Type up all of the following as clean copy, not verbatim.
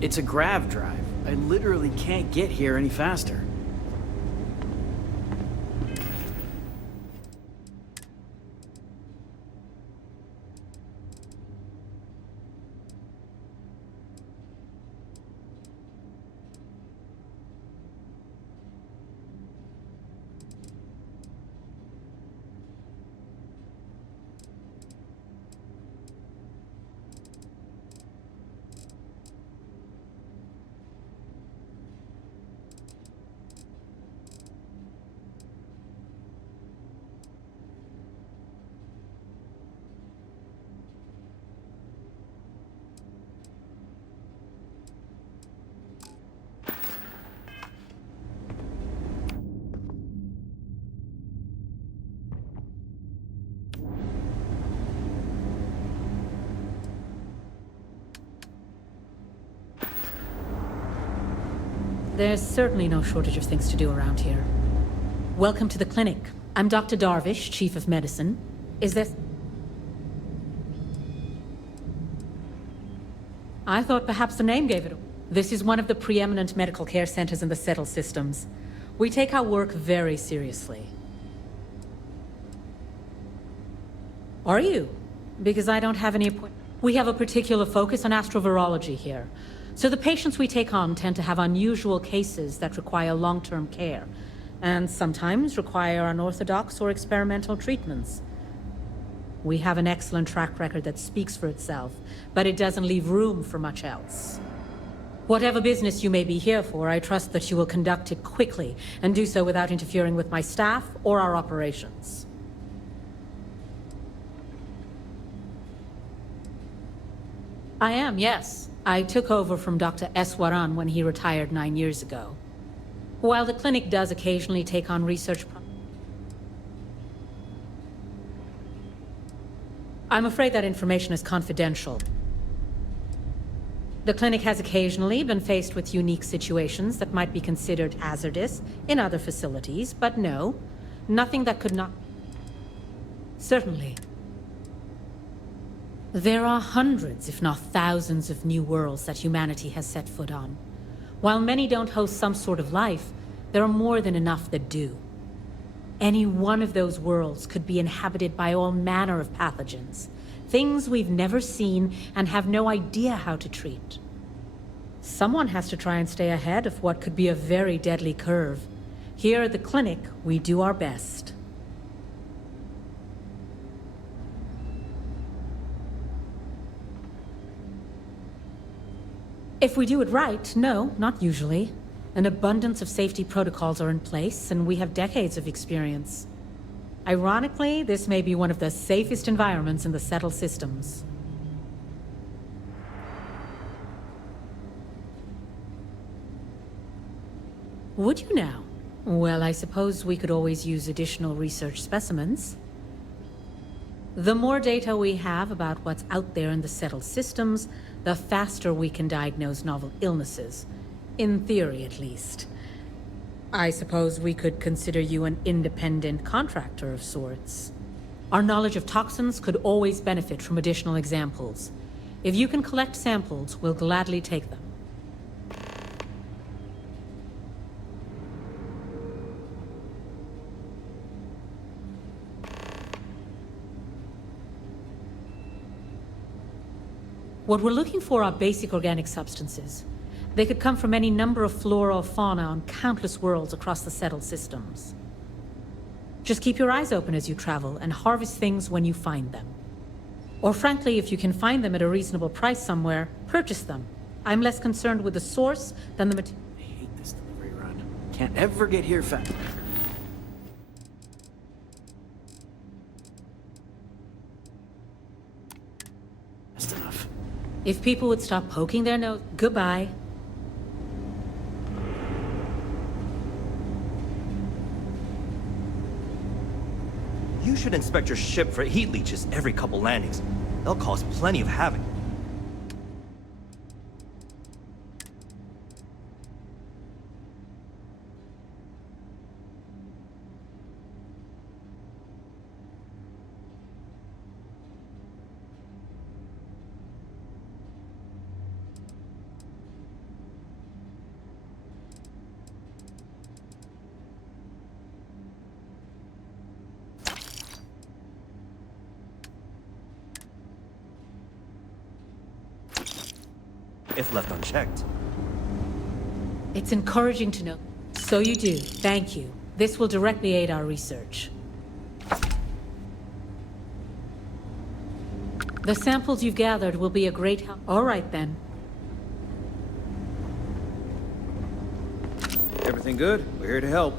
It's a grav drive. I literally can't get here any faster. There's certainly no shortage of things to do around here. Welcome to the clinic. I'm Dr. Darvish, Chief of Medicine. Is this... I thought perhaps the name gave it away. This is one of the preeminent medical care centers in the Settle systems. We take our work very seriously. Are you? Because I don't have any appointments. We have a particular focus on astrovirology here. So the patients we take on tend to have unusual cases that require long-term care, and sometimes require unorthodox or experimental treatments. We have an excellent track record that speaks for itself, but it doesn't leave room for much else. Whatever business you may be here for, I trust that you will conduct it quickly, and do so without interfering with my staff or our operations. I am, yes. I took over from Dr. Eswaran when he retired 9 years ago. While the clinic does occasionally take on research I'm afraid that information is confidential. The clinic has occasionally been faced with unique situations that might be considered hazardous in other facilities, but no, nothing that could not... Certainly. There are hundreds, if not thousands, of new worlds that humanity has set foot on. While many don't host some sort of life, there are more than enough that do. Any one of those worlds could be inhabited by all manner of pathogens, things we've never seen and have no idea how to treat. Someone has to try and stay ahead of what could be a very deadly curve. Here at the clinic, we do our best. If we do it right, no, not usually. An abundance of safety protocols are in place, and we have decades of experience. Ironically, this may be one of the safest environments in the Settle systems. Would you now? Well, I suppose we could always use additional research specimens. The more data we have about what's out there in the Settle systems, the faster we can diagnose novel illnesses. In theory, at least. I suppose we could consider you an independent contractor of sorts. Our knowledge of toxins could always benefit from additional examples. If you can collect samples, we'll gladly take them. What we're looking for are basic organic substances. They could come from any number of flora or fauna on countless worlds across the Settled systems. Just keep your eyes open as you travel and harvest things when you find them. Or frankly, if you can find them at a reasonable price somewhere, purchase them. I'm less concerned with the source than the material. I hate this delivery run. Can't ever get here fast. That's enough. If people would stop poking their nose... Goodbye. You should inspect your ship for heat leeches every couple landings. They'll cause plenty of havoc. if left unchecked. It's encouraging to know. So you do. Thank you. This will directly aid our research. The samples you've gathered will be a great help. All right, then. Everything good? We're here to help.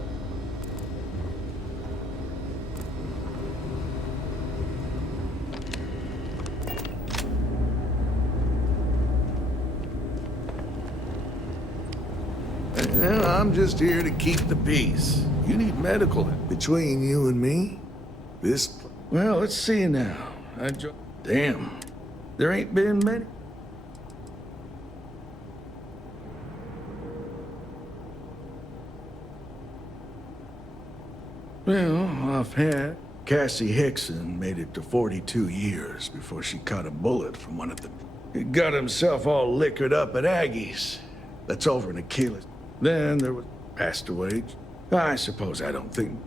Well, I'm just here to keep the peace. You need medical. Between you and me, this... Well, let's see now. Damn. There ain't been many... Well, offhand, Cassie Hickson made it to 42 years before she caught a bullet from one of them. He got himself all liquored up at Aggie's. That's over in Achilles. Then there was... passed away. I suppose I don't think...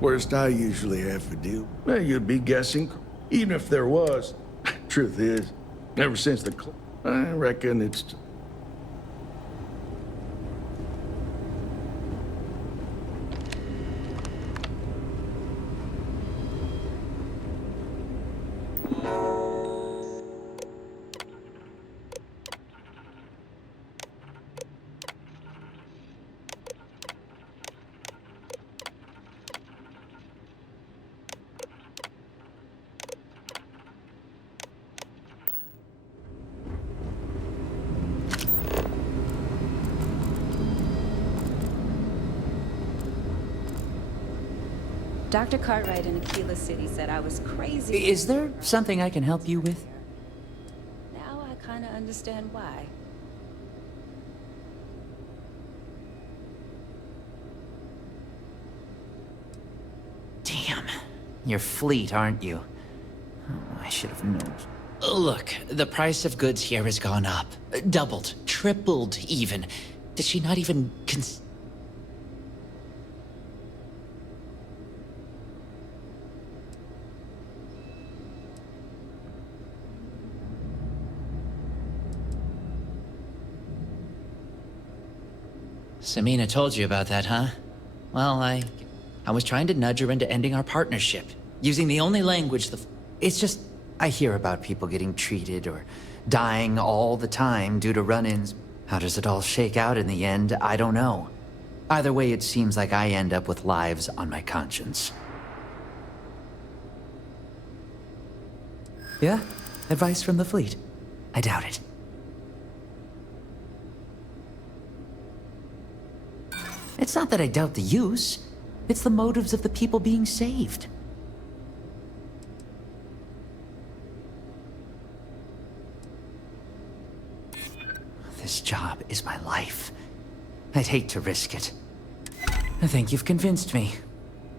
Worst I usually have to deal. Well, you'd be guessing. Even if there was. Truth is, ever since the... I reckon it's... Dr. Cartwright in Aquila City said I was crazy. Is there something I can help you with? Now I kind of understand why. Damn. You're fleet, aren't you? Oh, I should have known. Look, the price of goods here has gone up. Doubled. Tripled, even. Did she not even Samina told you about that, huh? Well, I was trying to nudge her into ending our partnership, using the only language It's just, I hear about people getting treated or dying all the time due to run-ins. How does it all shake out in the end? I don't know. Either way, it seems like I end up with lives on my conscience. Yeah? Advice from the fleet? I doubt it. It's not that I doubt the use. It's the motives of the people being saved. This job is my life. I'd hate to risk it. I think you've convinced me.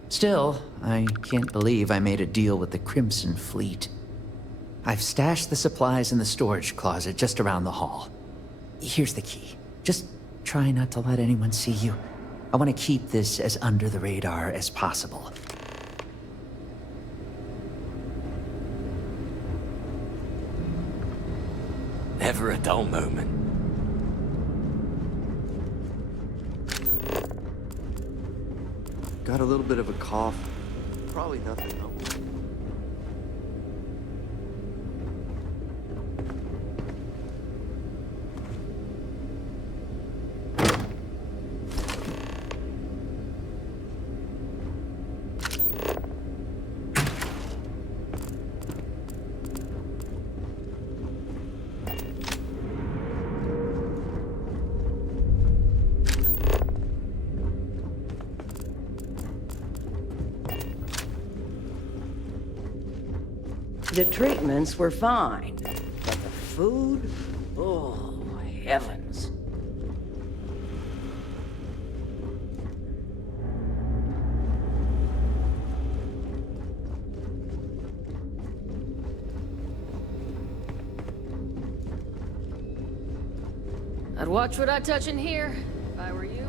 Still, I can't believe I made a deal with the Crimson Fleet. I've stashed the supplies in the storage closet just around the hall. Here's the key. Just try not to let anyone see you. I want to keep this as under the radar as possible. Never a dull moment. Got a little bit of a cough. Probably nothing though. The treatments were fine, but the food? Oh, heavens. I'd watch what I touch in here, if I were you.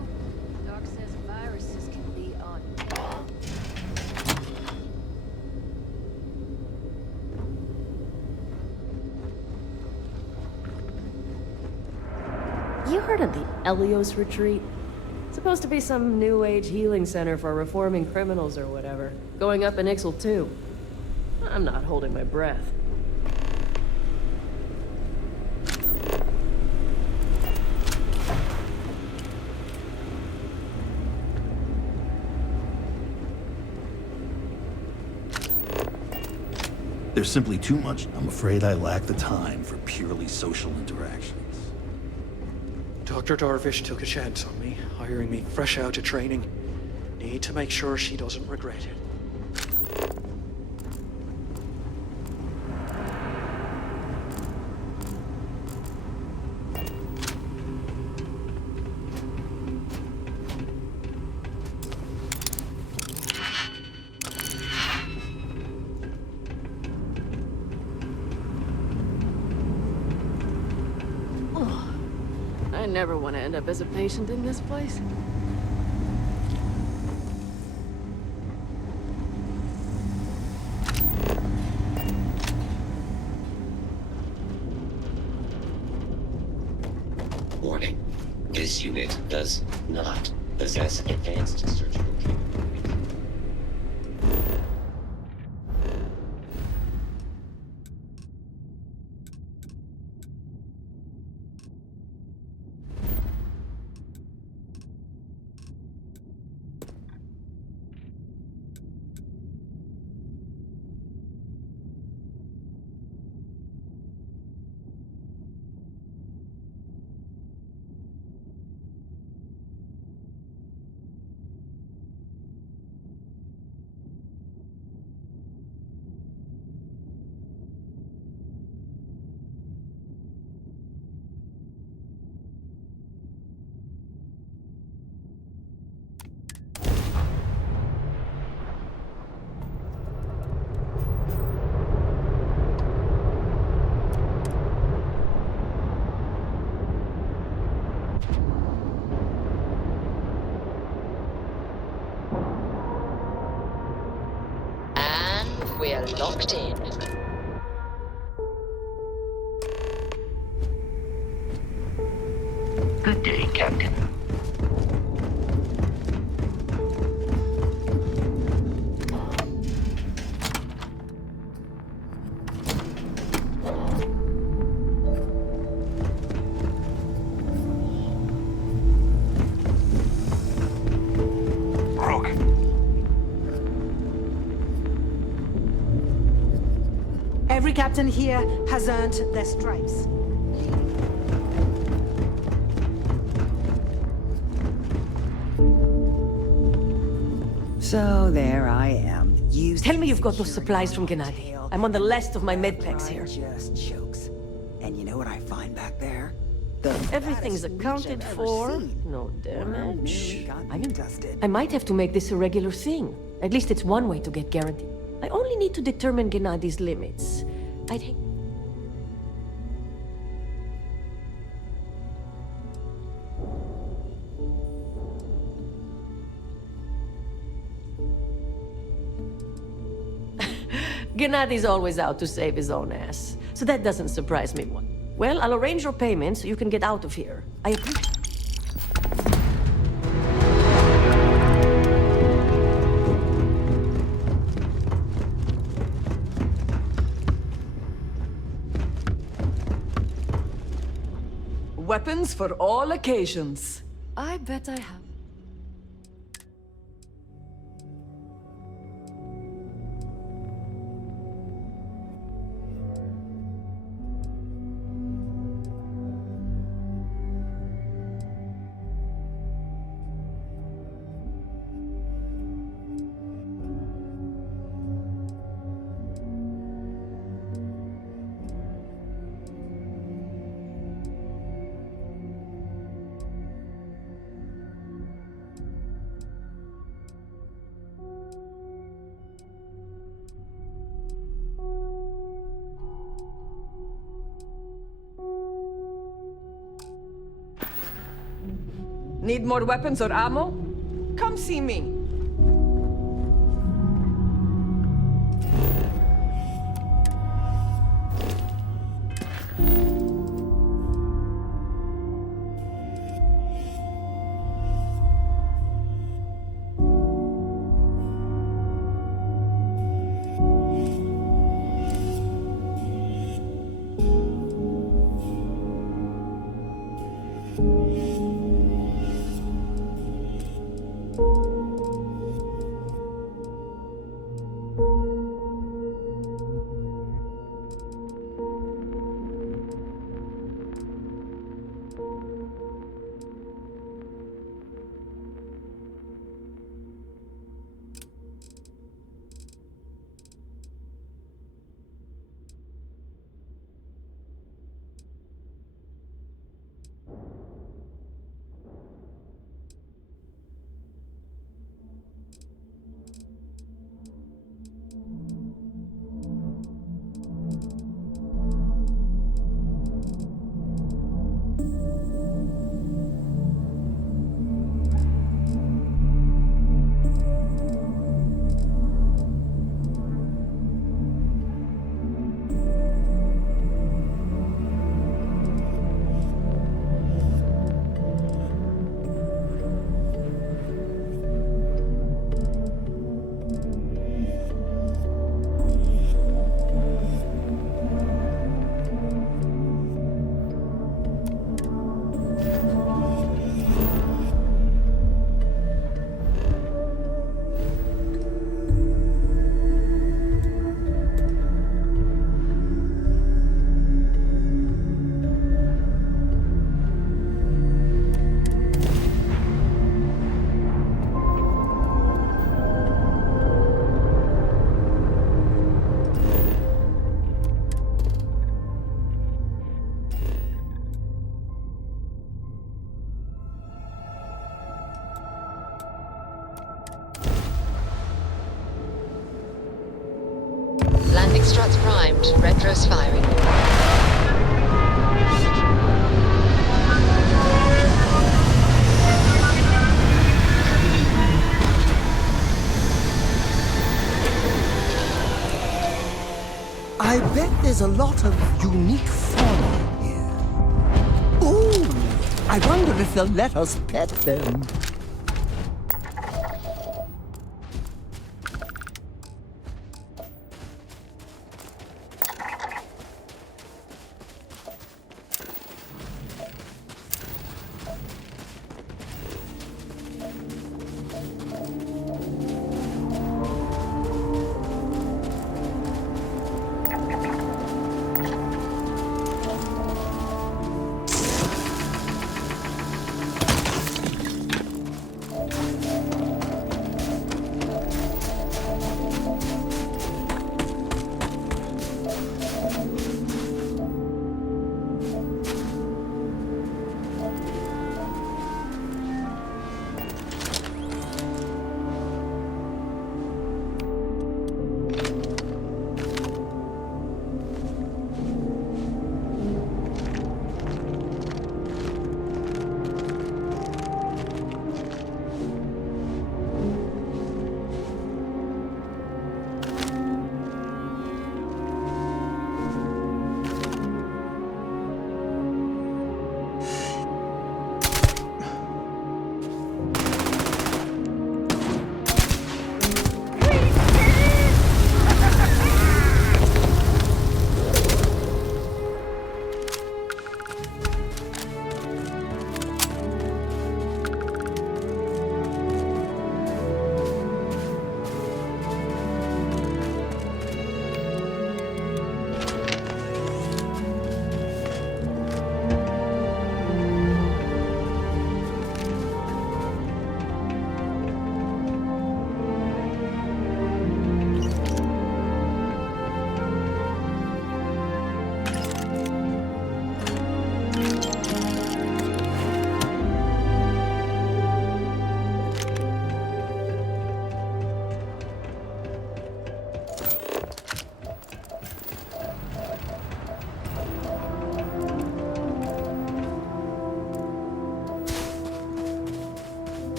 Doc says viruses can be on... heard of the Elios Retreat? Supposed to be some new age healing center for reforming criminals or whatever. Going up in Ixel too. I'm not holding my breath. There's simply too much. I'm afraid I lack the time for purely social interactions. Dr. Darvish took a chance on me, hiring me fresh out of training. Need to make sure she doesn't regret it. I never want to end up as a patient in this place. Warning. This unit does not possess advanced surgical capabilities. We're locked in. Good day, Captain. Every captain here has earned their stripes. So there I am. Tell me you've got those supplies from Gennady. I'm on the last of my medpacks here. Just chokes. And you know what I find back there? Everything's accounted for. No damage. I'm dusted. I might have to make this a regular thing. At least it's one way to get guaranteed. I only need to determine Gennady's limits. I'd hate... Gennady's always out to save his own ass, so that doesn't surprise me one. Well, I'll arrange your payment so you can get out of here. I appreciate... Weapons for all occasions. I bet I have. Need more weapons or ammo? Come see me. Landing struts primed. Retros firing. I bet there's a lot of unique fauna here. Ooh, I wonder if they'll let us pet them.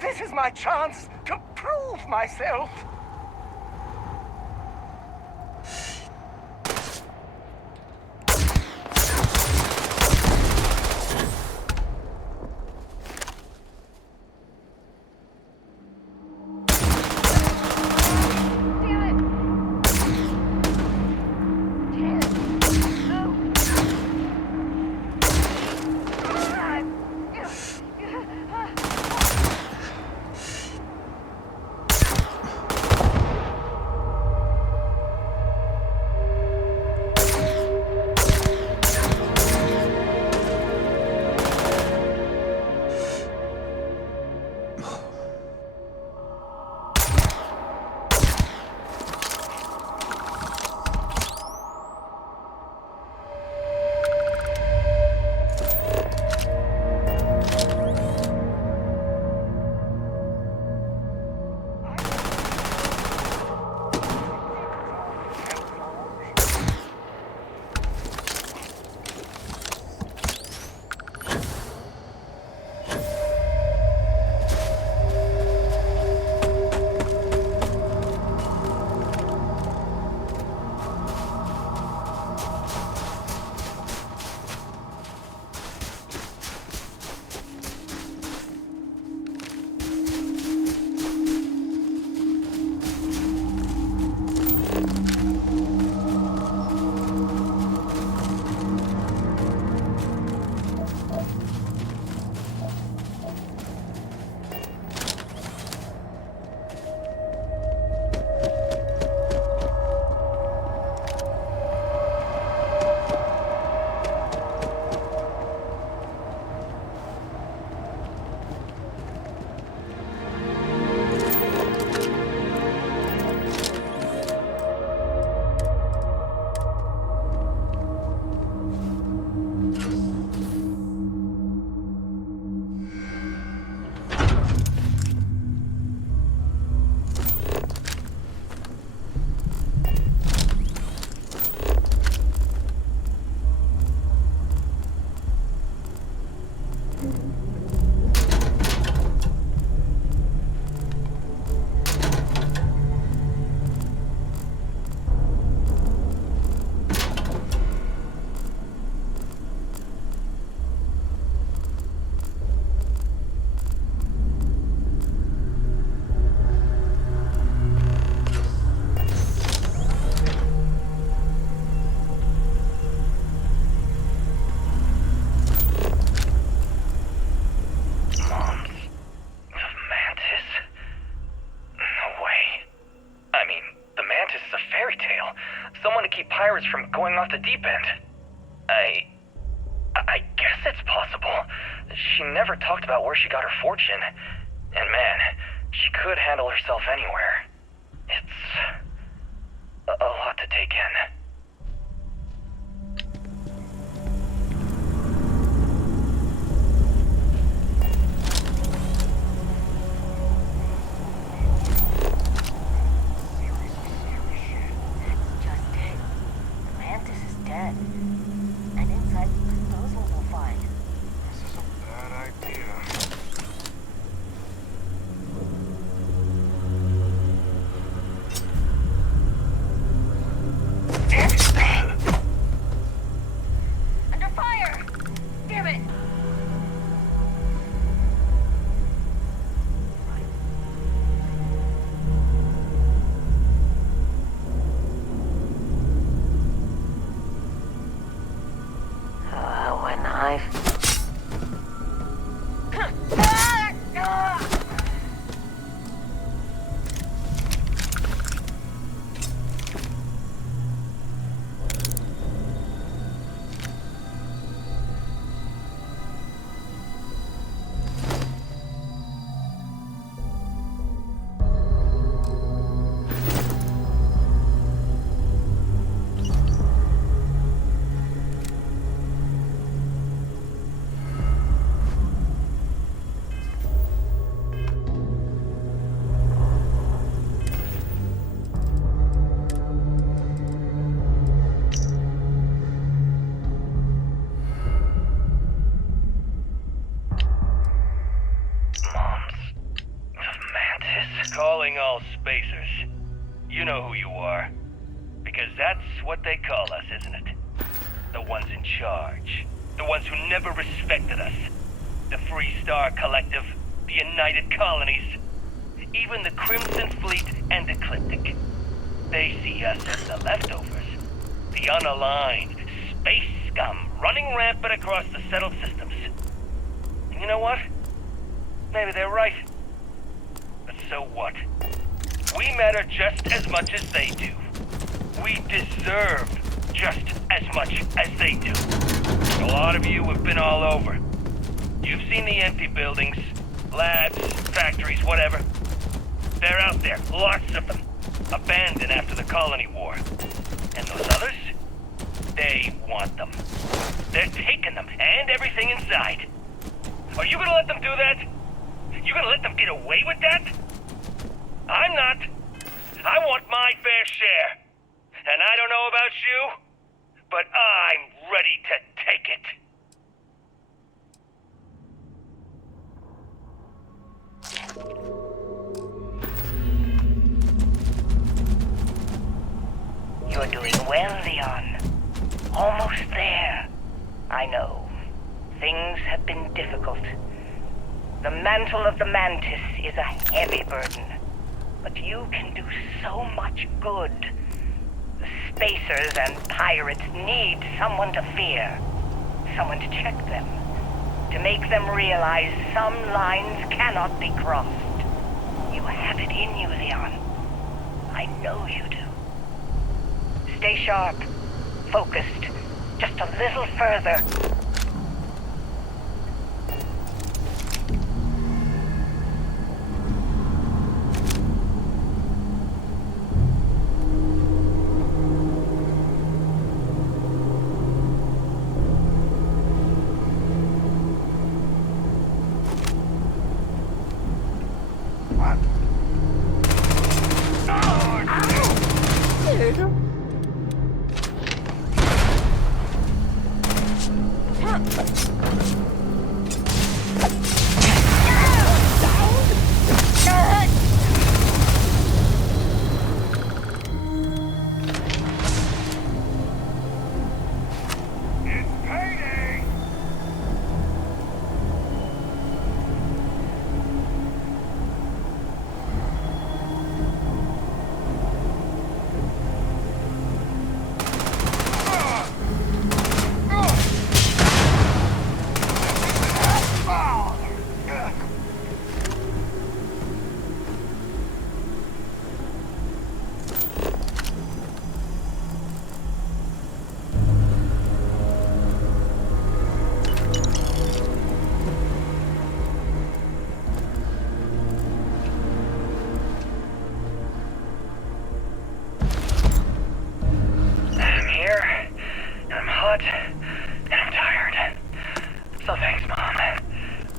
This is my chance to prove myself. recover us from going off the deep end. I guess it's possible. She never talked about where she got her fortune. And man, she could handle herself anywhere. It's a lot to take in. Dead. And inside, who knows what we'll find. This is a bad idea. Under fire! Damn it! When I... Calling all spacers. You know who you are. Because that's what they call us, isn't it? The ones in charge. The ones who never respected us. The Free Star Collective. The United Colonies. Even the Crimson Fleet and Ecliptic. They see us as the leftovers. The unaligned space scum running rampant across the settled systems. And you know what? Maybe they're right. But so what? We matter just as much as they do. We deserve just as much as they do. A lot of you have been all over. You've seen the empty buildings, labs, factories, whatever. They're out there, lots of them. Abandoned after the colony war. And those others? They want them. They're taking them, and everything inside. Are you gonna let them do that? You gonna let them get away with that? I'm not. I want my fair share. And I don't know about you, but I'm ready to take it. You're doing well, Leon. Almost there. I know. Things have been difficult. The mantle of the Mantis is a heavy burden. But you can do so much good. The spacers and pirates need someone to fear. Someone to check them. To make them realize some lines cannot be crossed. You have it in you, Leon. I know you do. Stay sharp. Focused. Just a little further.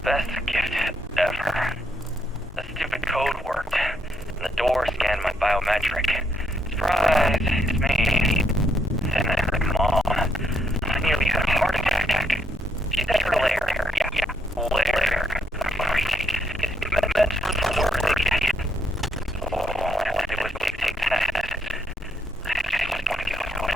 Best gift ever. The stupid code worked, and the door scanned my biometric. Surprise, it's me. Then I heard Mom. I nearly had a heart attack. She's at her lair. Yeah, lair. Freak. It's meant for the word. Oh, it was take that. I just want to get it going.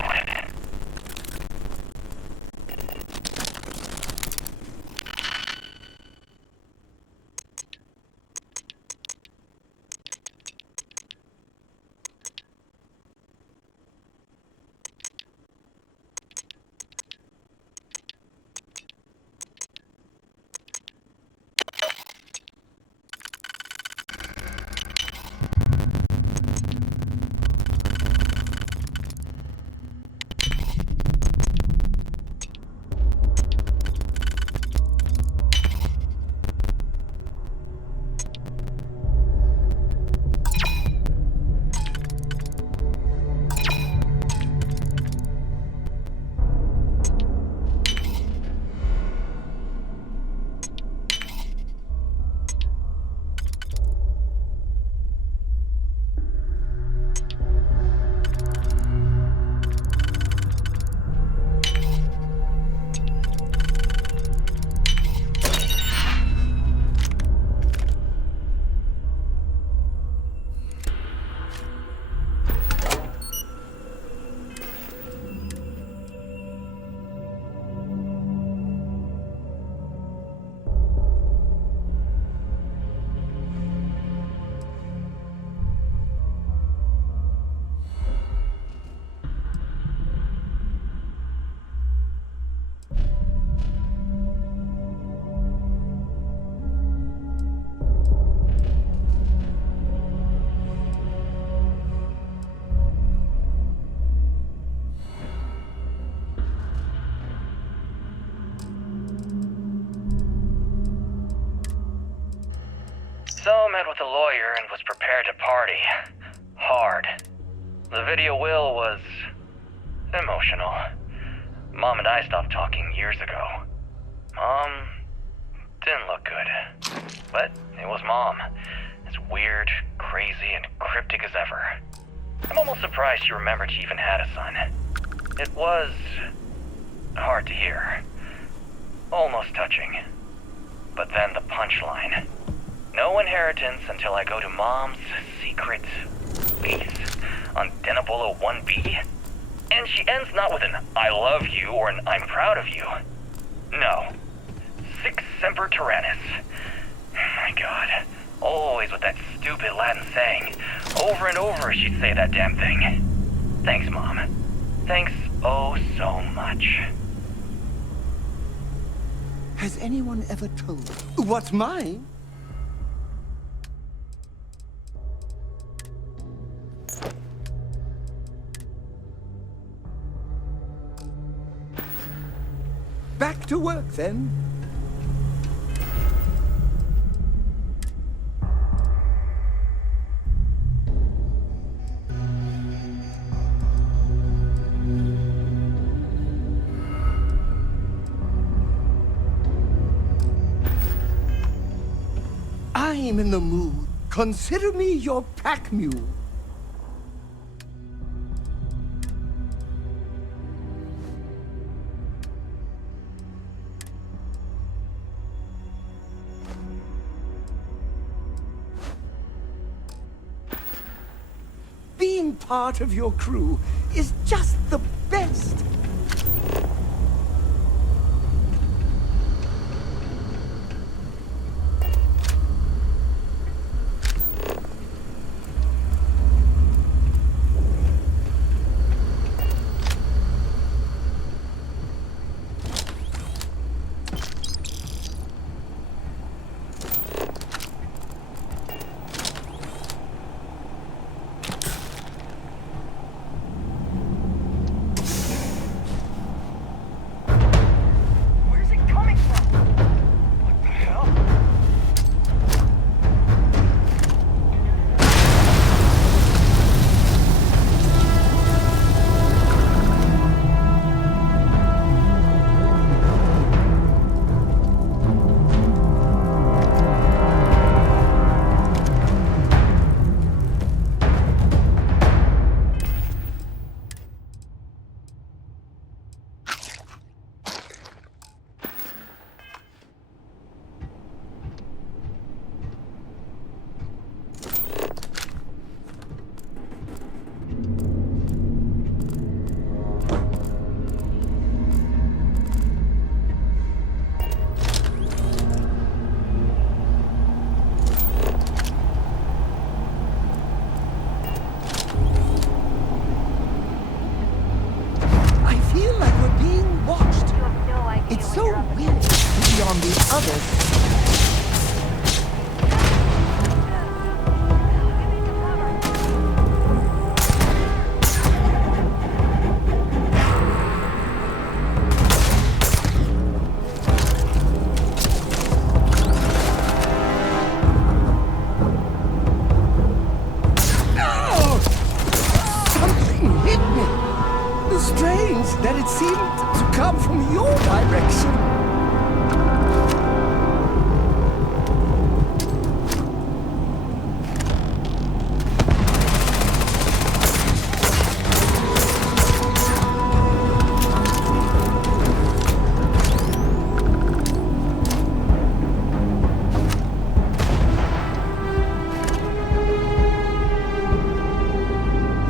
So met with a lawyer and was prepared to party. Hard. The video will was emotional. Mom and I stopped talking years ago. Mom didn't look good. But it was Mom. As weird, crazy, and cryptic as ever. I'm almost surprised she remembered she even had a son. It was hard to hear. Almost touching. But then the punchline. No inheritance until I go to Mom's secret base on Denabolo 1B. And she ends not with an I love you or an I'm proud of you. No. Sic semper tyrannis. My God. Always with that stupid Latin saying. Over and over she'd say that damn thing. Thanks, Mom. Thanks oh so much. Has anyone ever told you what's mine? Back to work, then. I'm in the mood. Consider me your pack mule. Being part of your crew is just the best. on the other side. Something hit me. Strange that it seemed to come from your direction.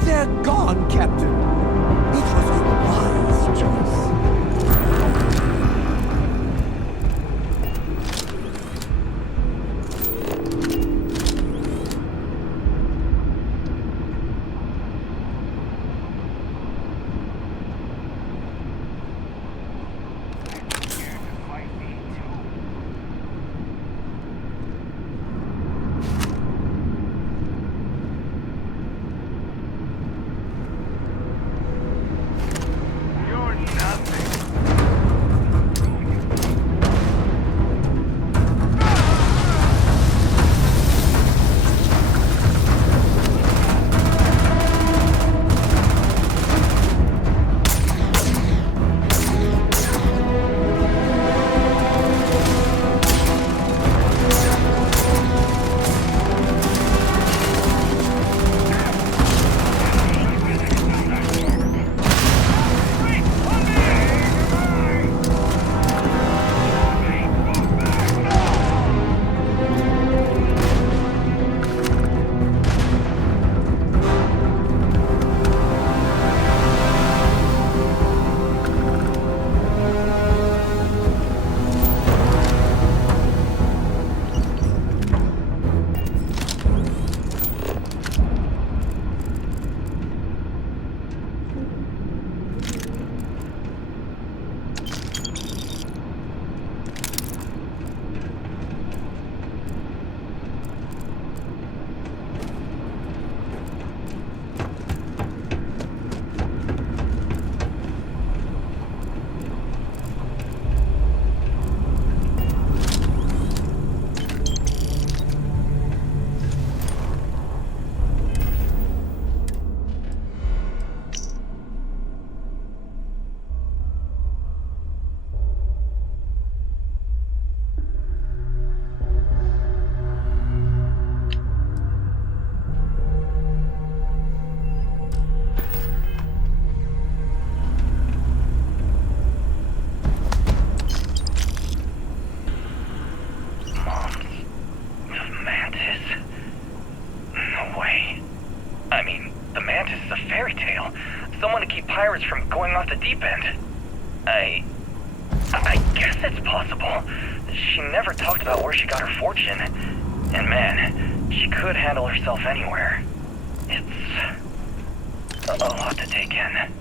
They're gone, Captain. It was a wise choice. pirates from going off the deep end. I guess it's possible. She never talked about where she got her fortune. And man, she could handle herself anywhere. It's a lot to take in.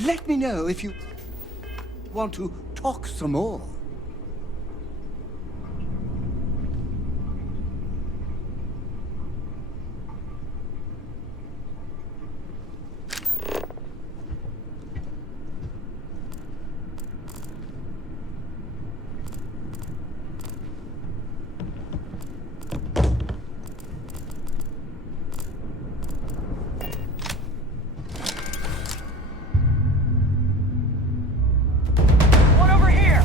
Let me know if you want to talk some more. One over here!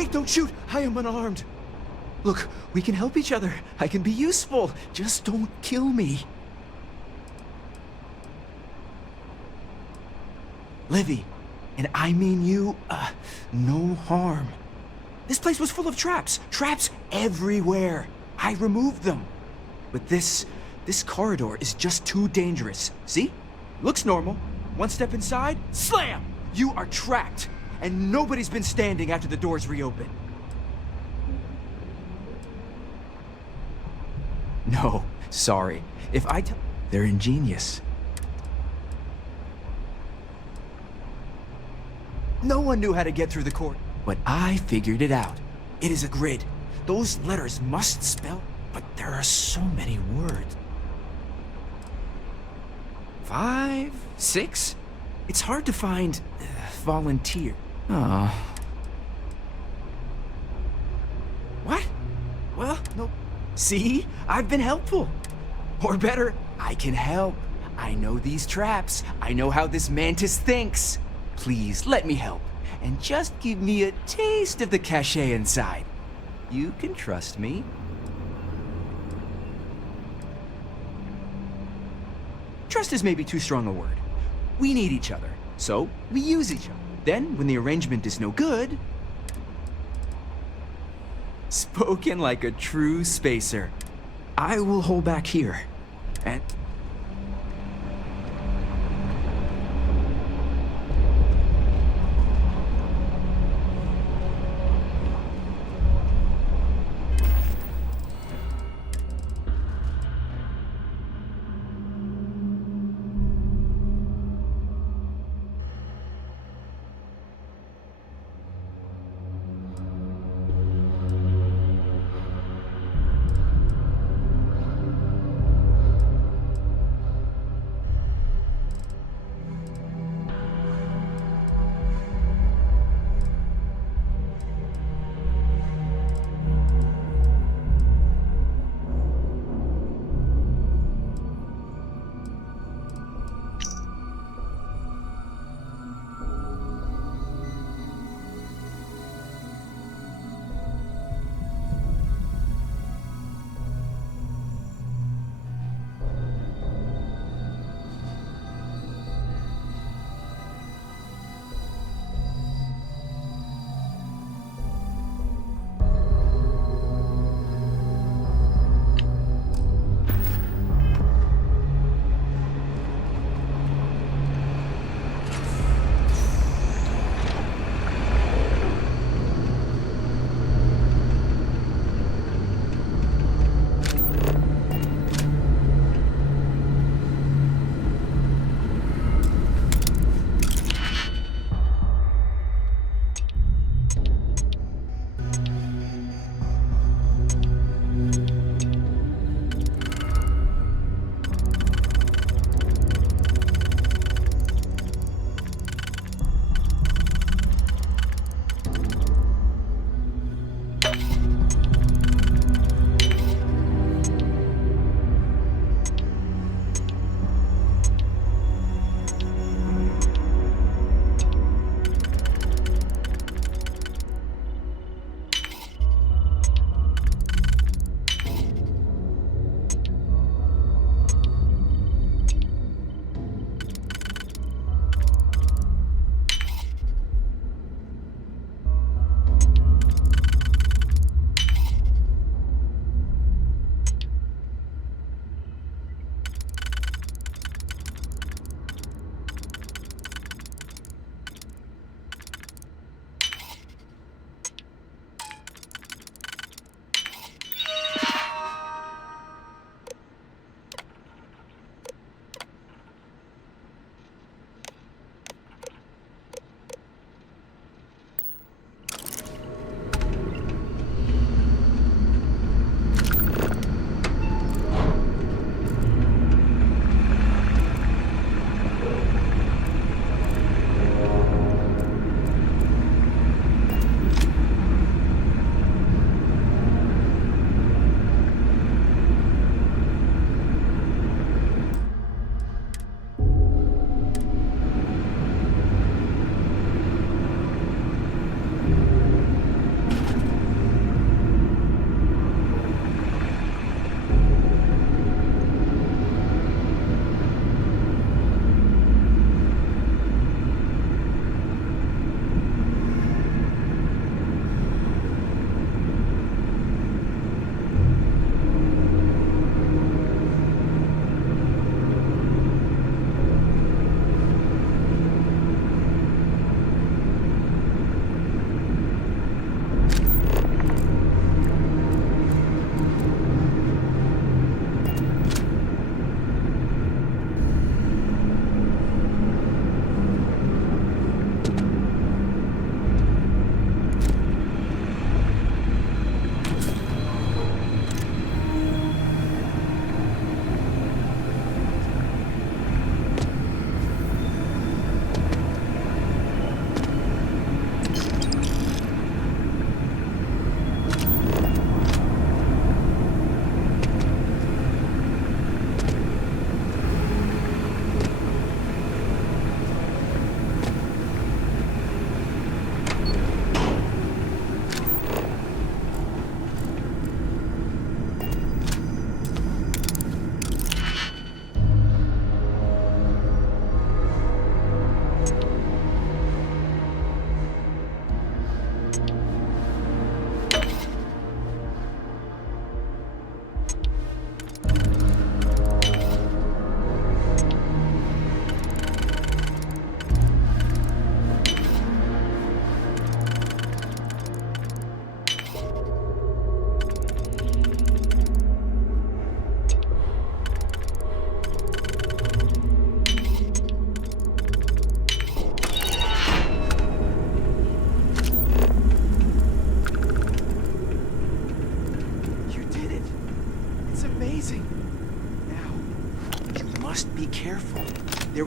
Wait, don't shoot! I am unarmed. Look, we can help each other. I can be useful. Just don't kill me. Livy, and I mean you, no harm. This place was full of traps. Traps everywhere. I removed them. But this corridor is just too dangerous. See? Looks normal. One step inside, slam! You are trapped. And nobody's been standing after the doors reopen. No, sorry. If I tell... They're ingenious. No one knew how to get through the court. But I figured it out. It is a grid. Those letters must spell... But there are so many words. 5, 6? It's hard to find... volunteer. Oh. What? Well, no. See? I've been helpful. Or better, I can help. I know these traps. I know how this mantis thinks. Please, let me help. And just give me a taste of the cachet inside. You can trust me. Trust is maybe too strong a word. We need each other, so we use each other. Then, when the arrangement is no good... Spoken like a true spacer. I will hold back here. And...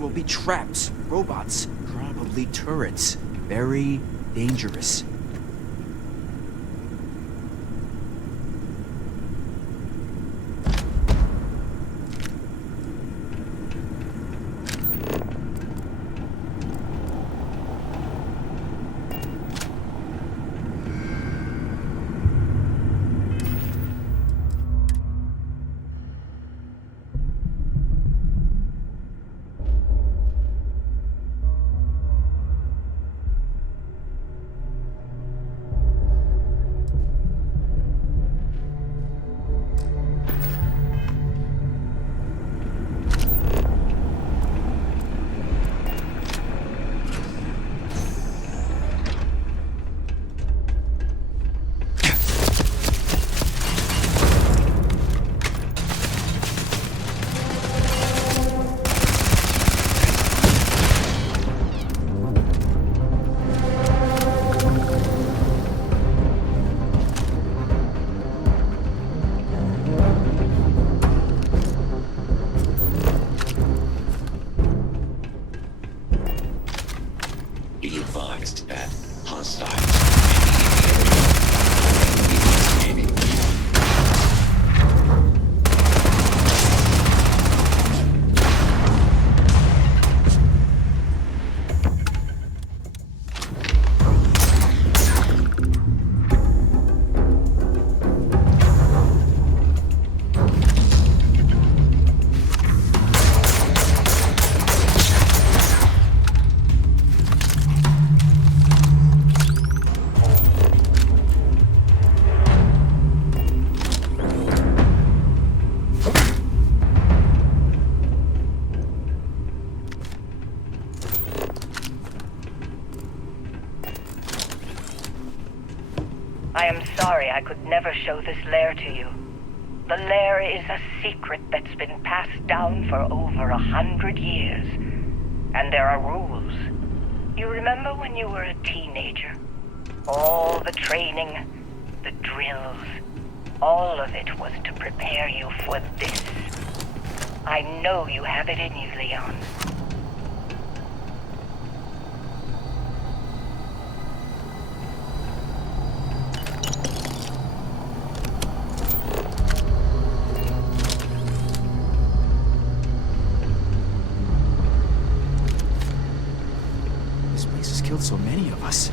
will be traps, robots, probably turrets. Very dangerous. Be advised that hostile. I am sorry I could never show this lair to you. The lair is a secret that's been passed down for over 100 years. And there are rules. You remember when you were a teenager? All the training, the drills, all of it was to prepare you for this. I know you have it in you, Leon. This place has killed so many of us.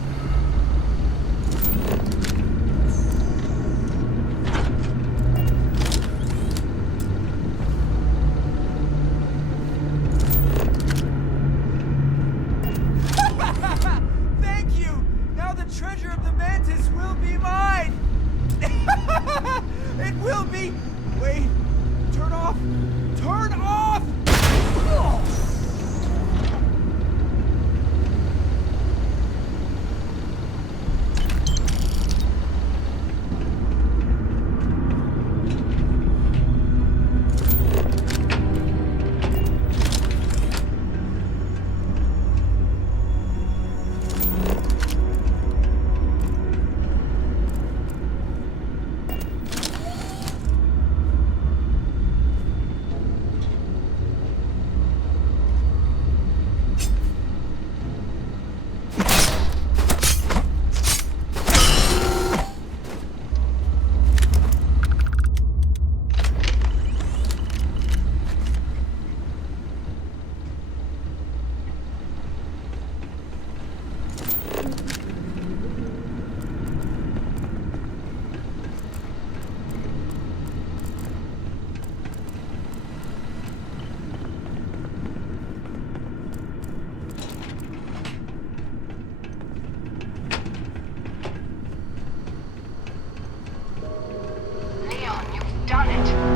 Thank you! Now the treasure of the Mantis will be mine! It will be! Wait, turn off! Turn off! Leon, you've done it.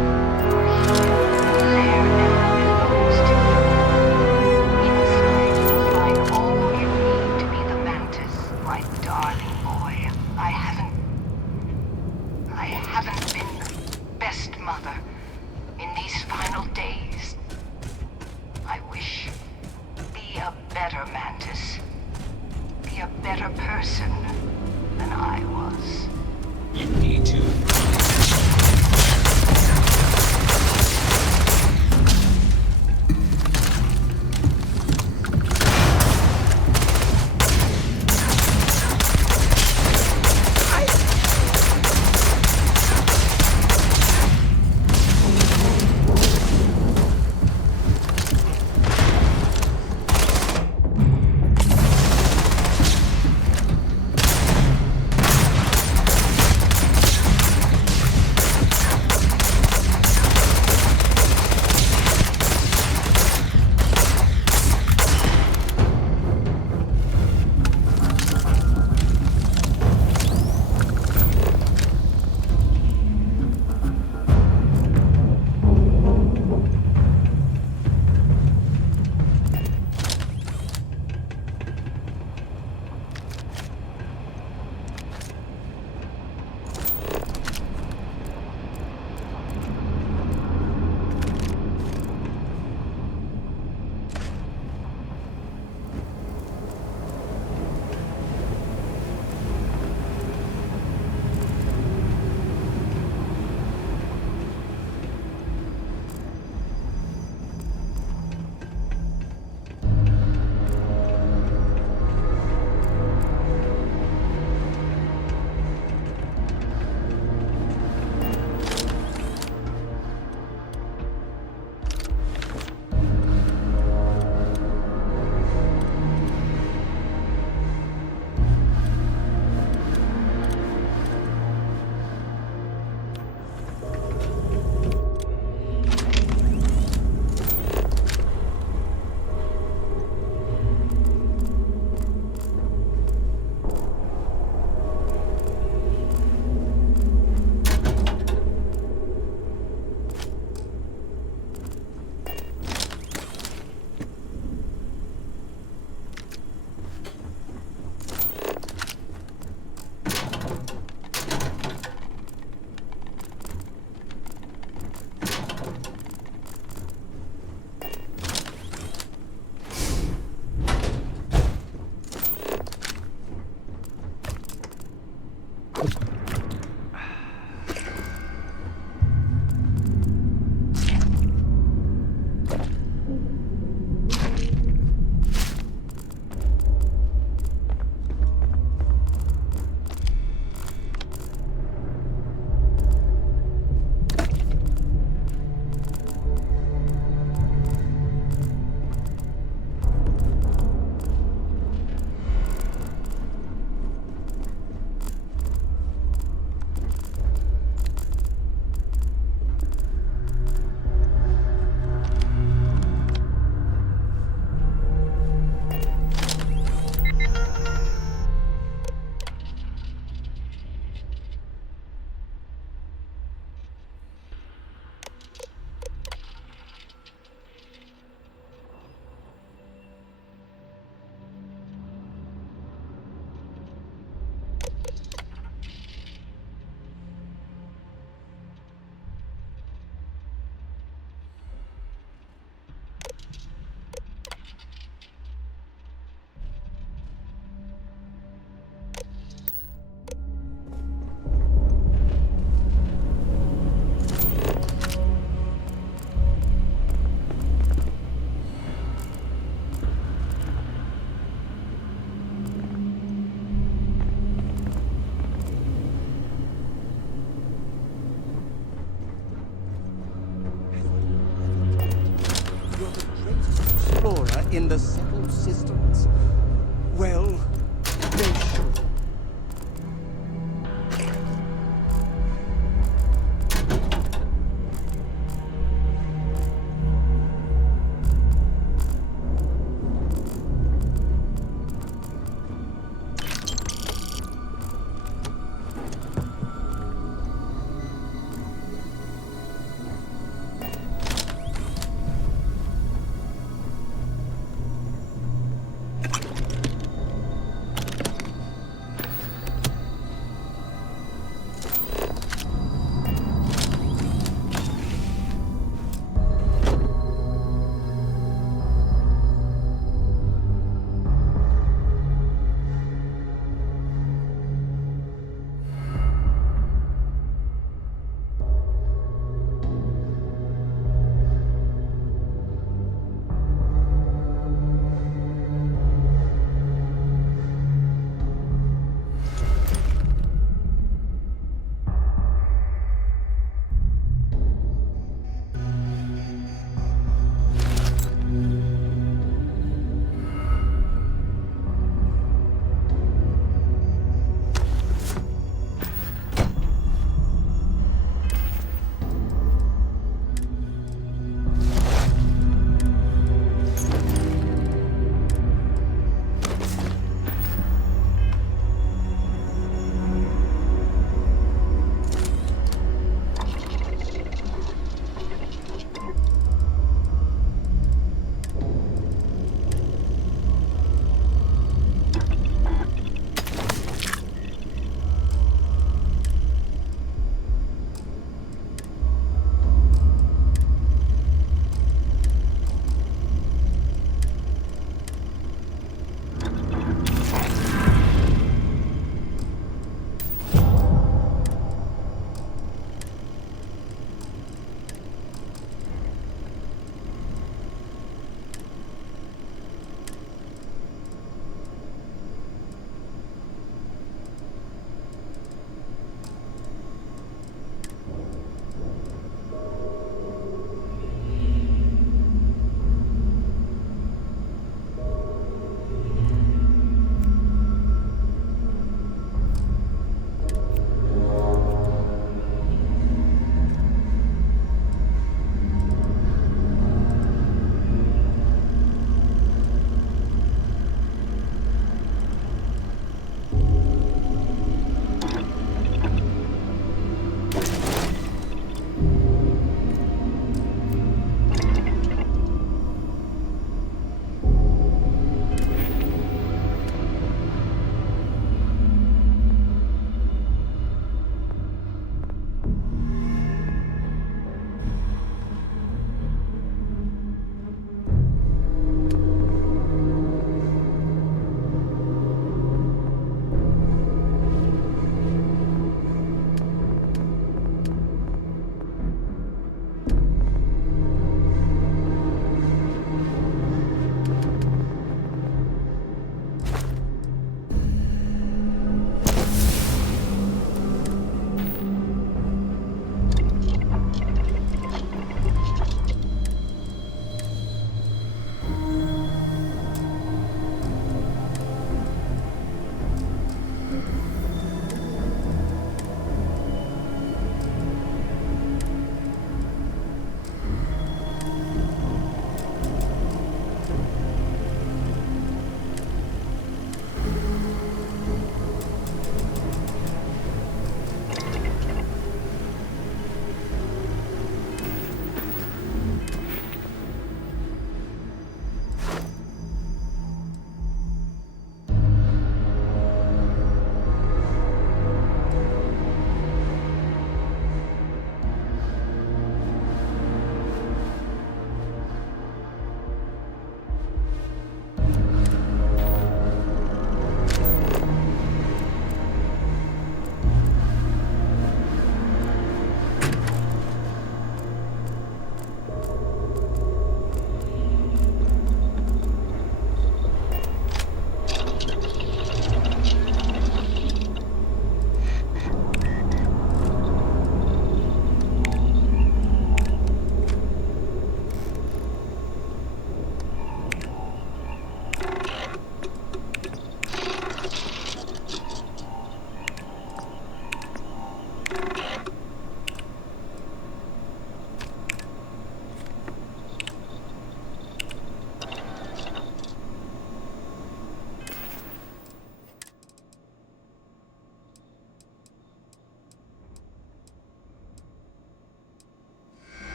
better Mantis. Be a better person than I was. You need to.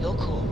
You're cool.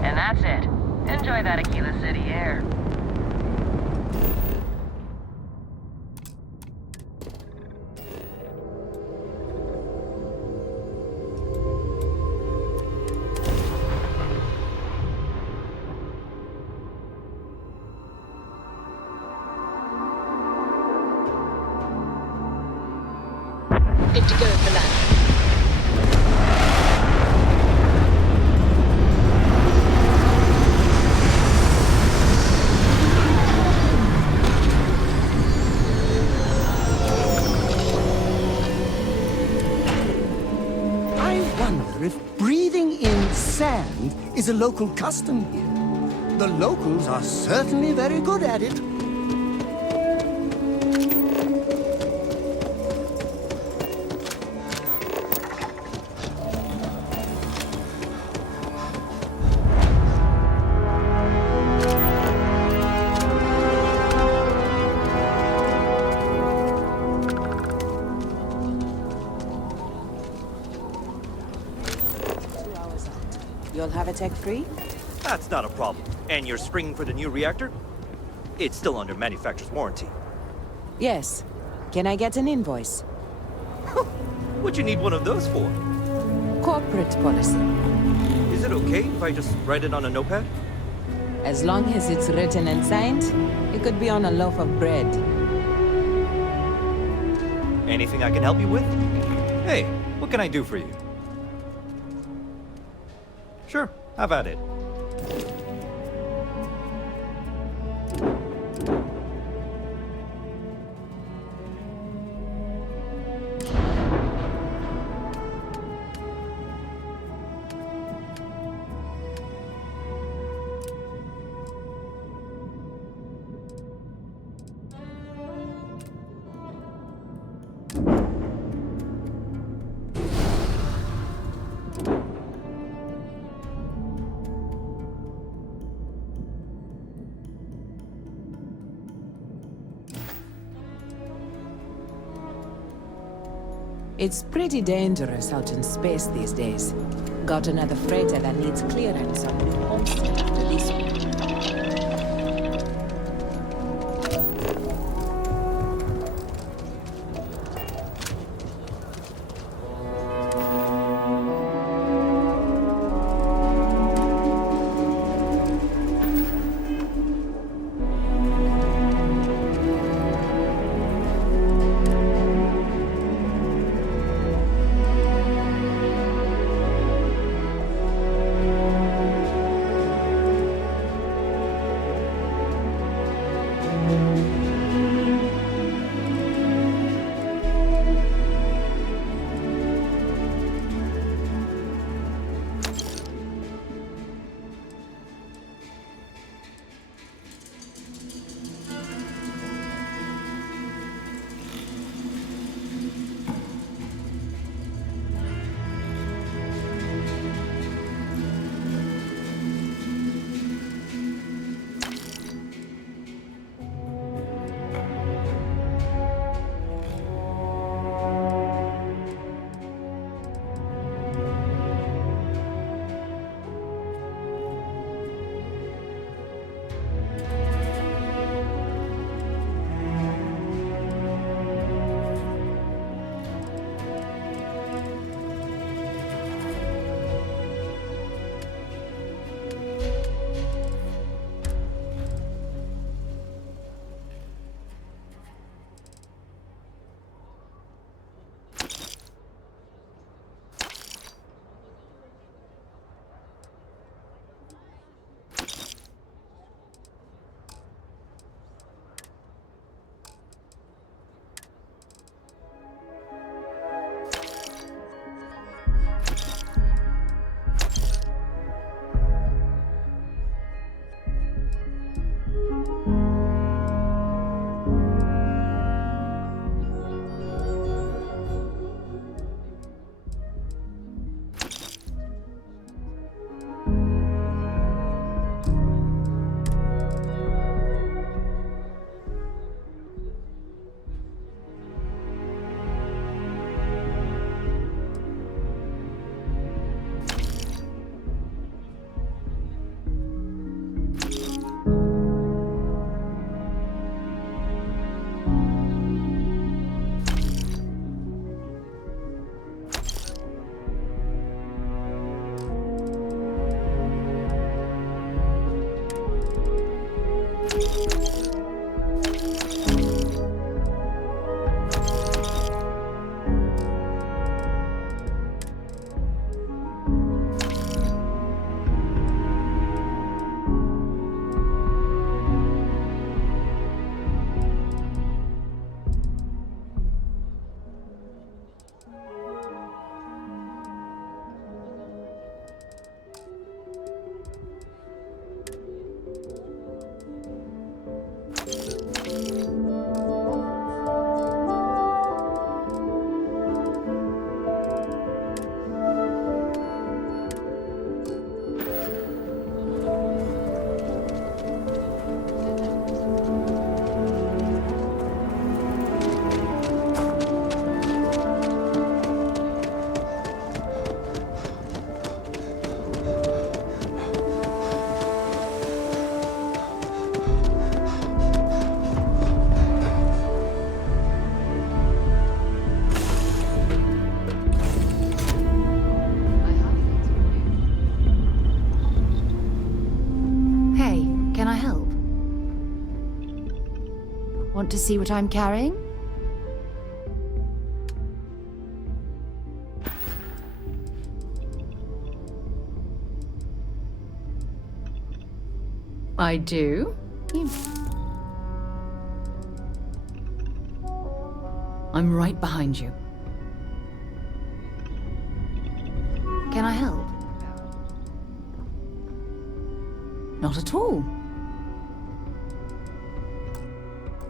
And that's it. Enjoy that Aquila City air. Good to go for landing. I wonder if breathing in sand is a local custom here. The locals are certainly very good at it. You'll have a tech free? That's not a problem. And you're springing for the new reactor? It's still under manufacturer's warranty. Yes. Can I get an invoice? What'd you need one of those for? Corporate policy. Is it okay if I just write it on a notepad? As long as it's written and signed, it could be on a loaf of bread. Anything I can help you with? Hey, what can I do for you? Sure, have at it. It's pretty dangerous out in space these days. Got another freighter that needs clearance on the homestead after this one. Want to see what I'm carrying? I do. I'm right behind you. Can I help? Not at all.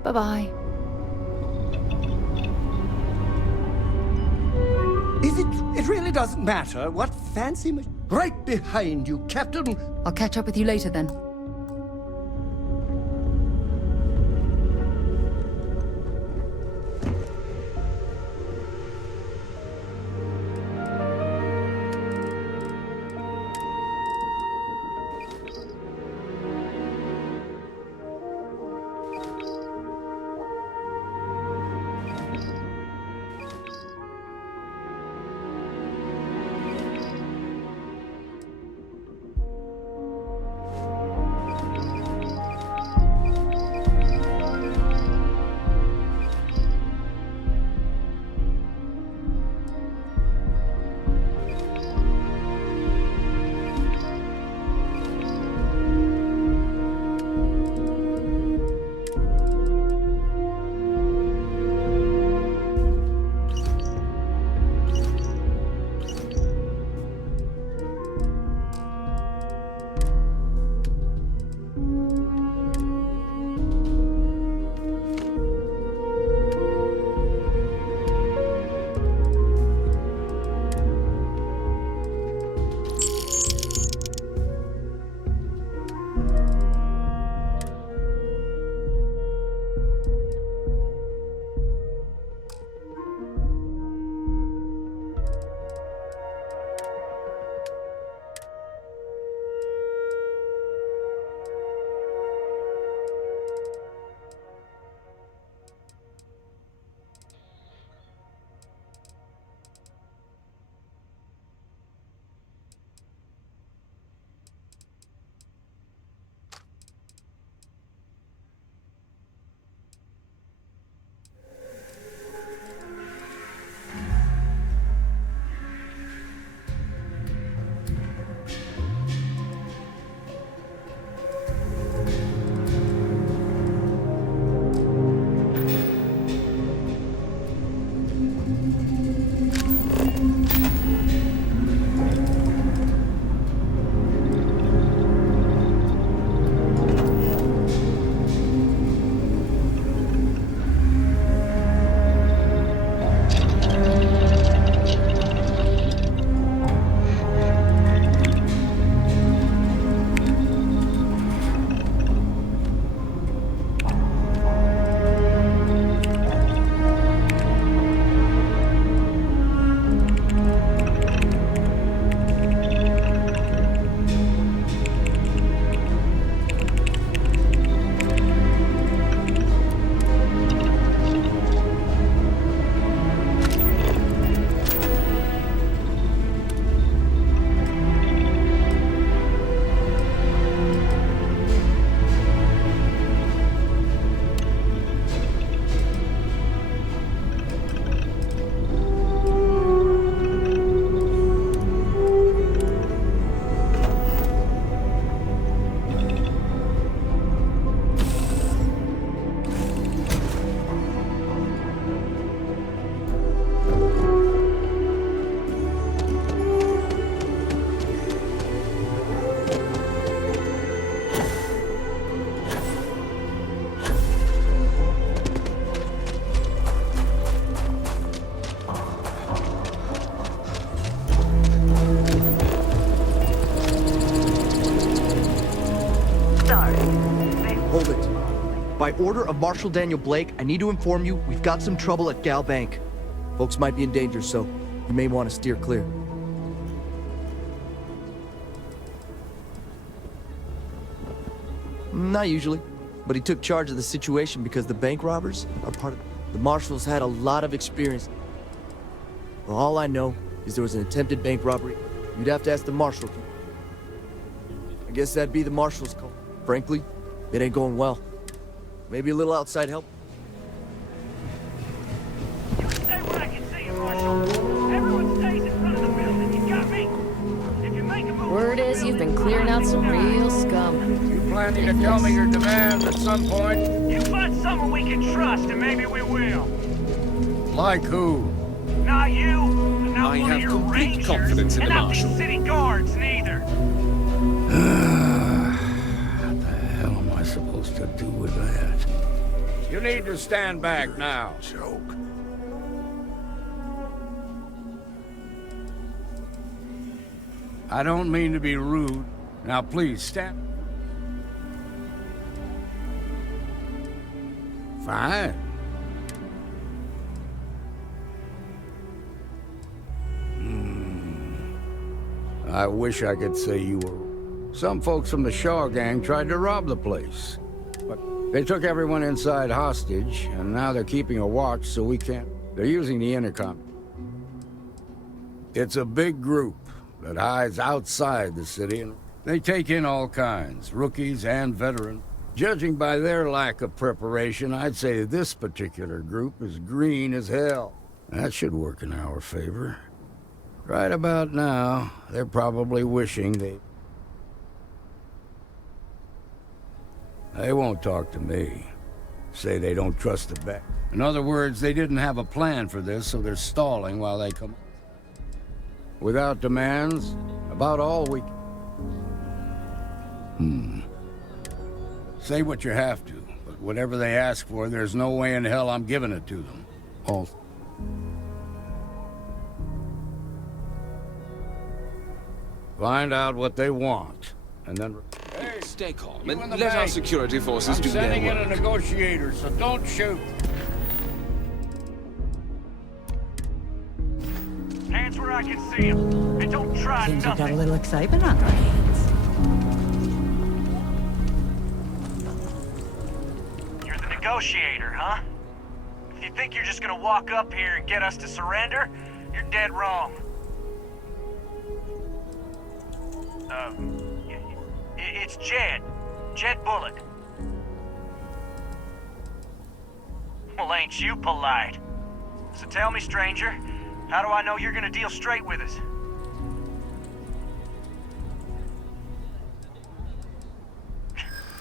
Bye-bye. It really doesn't matter what fancy right behind you, Captain. I'll catch up with you later then. Hold it. By order of Marshal Daniel Blake, I need to inform you we've got some trouble at Gal Bank. Folks might be in danger, so you may want to steer clear. Not usually, but he took charge of the situation because the bank robbers are part of... The Marshals had a lot of experience. Well, all I know is there was an attempted bank robbery. You'd have to ask the Marshal. I guess that'd be the Marshal's call. Frankly, it ain't going well. Maybe a little outside help. planning to tell me your demands at some point? You find someone we can trust, and maybe we will. Like who? Not you, and not I one have of your complete rangers, confidence in and the not Marshal. these city guards, neither. What the hell am I supposed to do with that? You need to stand back now. Joke. I don't mean to be rude. Now please, stand. Fine. I wish I could say you were. Some folks from the Shaw gang tried to rob the place. But they took everyone inside hostage, and now they're keeping a watch so we can't. They're using the intercom. It's a big group that hides outside the city, and they take in all kinds, rookies and veterans. Judging by their lack of preparation, I'd say this particular group is green as hell. That should work in our favor. Right about now, they're probably wishing they won't talk to me. Say they don't trust the bank. In other words, they didn't have a plan for this, so they're stalling while they come. Without demands, about all we... Say what you have to, but whatever they ask for, there's no way in hell I'm giving it to them. All... Find out what they want, and then... Hey, stay calm and let our security forces do their work. I'm sending in a negotiator, so don't shoot. Hands where I can see them, and don't try Seems we've got a nothing. little excitement on our hands. You're the negotiator, huh? If you think you're just gonna walk up here and get us to surrender, you're dead wrong. It's Jed. Jed Bullet. Well, ain't you polite? So tell me, stranger, how do I know you're gonna deal straight with us?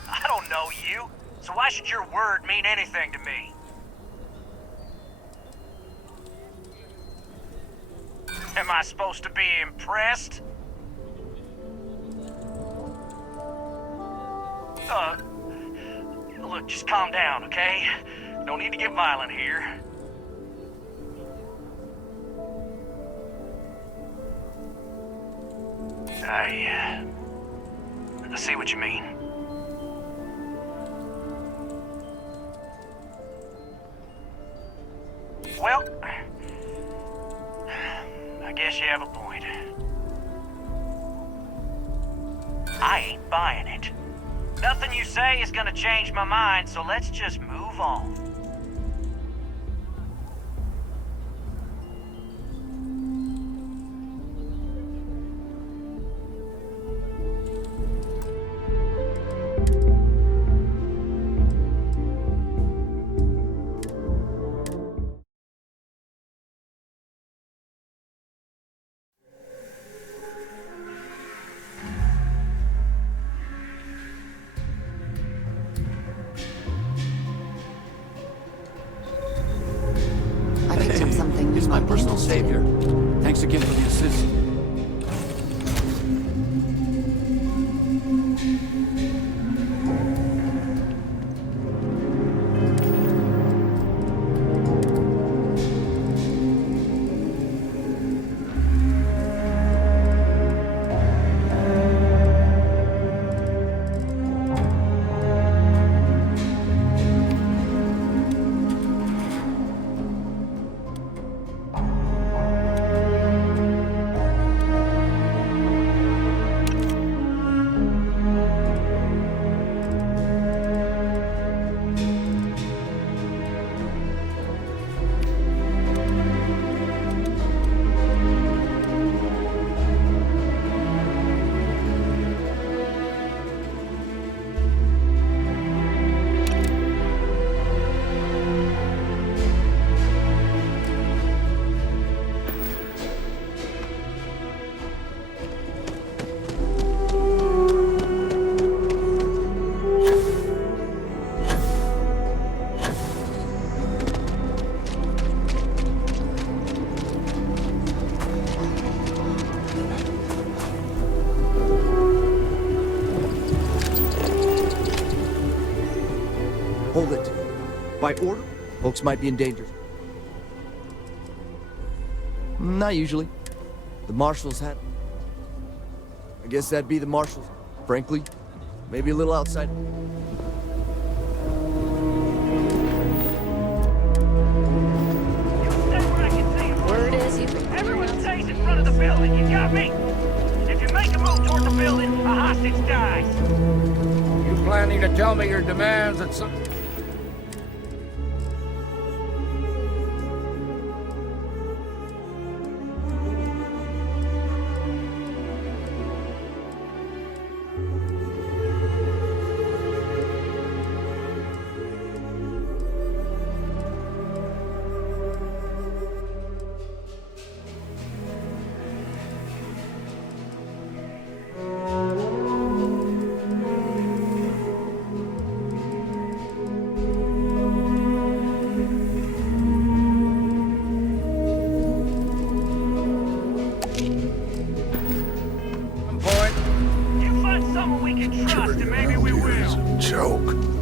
I don't know you, so why should your word mean anything to me? Am I supposed to be impressed? Look, just calm down, okay? No need to get violent here. I see what you mean. Well, I guess you have a point. I ain't buying it. Nothing you say is gonna change my mind, so let's just move on. He's my personal savior. Thanks again for the assist. Hold it. By order, folks might be in danger. Not usually. The marshals had... I guess that'd be the marshals. Frankly, maybe a little outside. Word is you've been... Everyone stays in front of the building, you got me? If you make a move toward the building, a hostage dies. You planning to tell me your demands at some...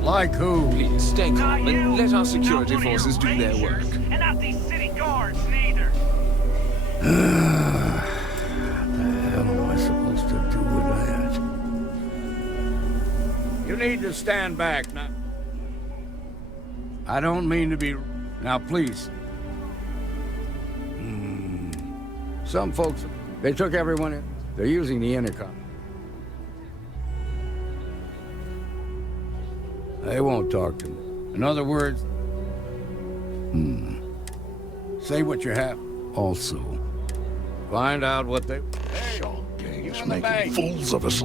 Like who? Please, stay calm and let our security forces do their work. And not these city guards, neither. The hell am I supposed to do with that? You need to stand back now. I don't mean to be... Now, please. Some folks, they took everyone in. They're using the intercom. They won't talk to me. In other words... Say what you have. Also, find out what they... Hey, Games making fools of us.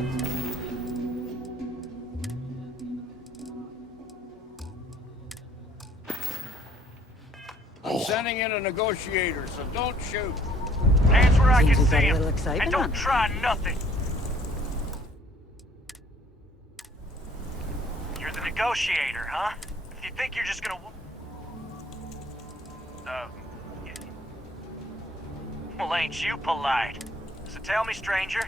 I'm sending in a negotiator, so don't shoot. Hands where I can Seems see you've got a him. little excitement And don't on. try nothing. You're the negotiator, huh? You think you're just gonna... Well, ain't you polite? So tell me, stranger.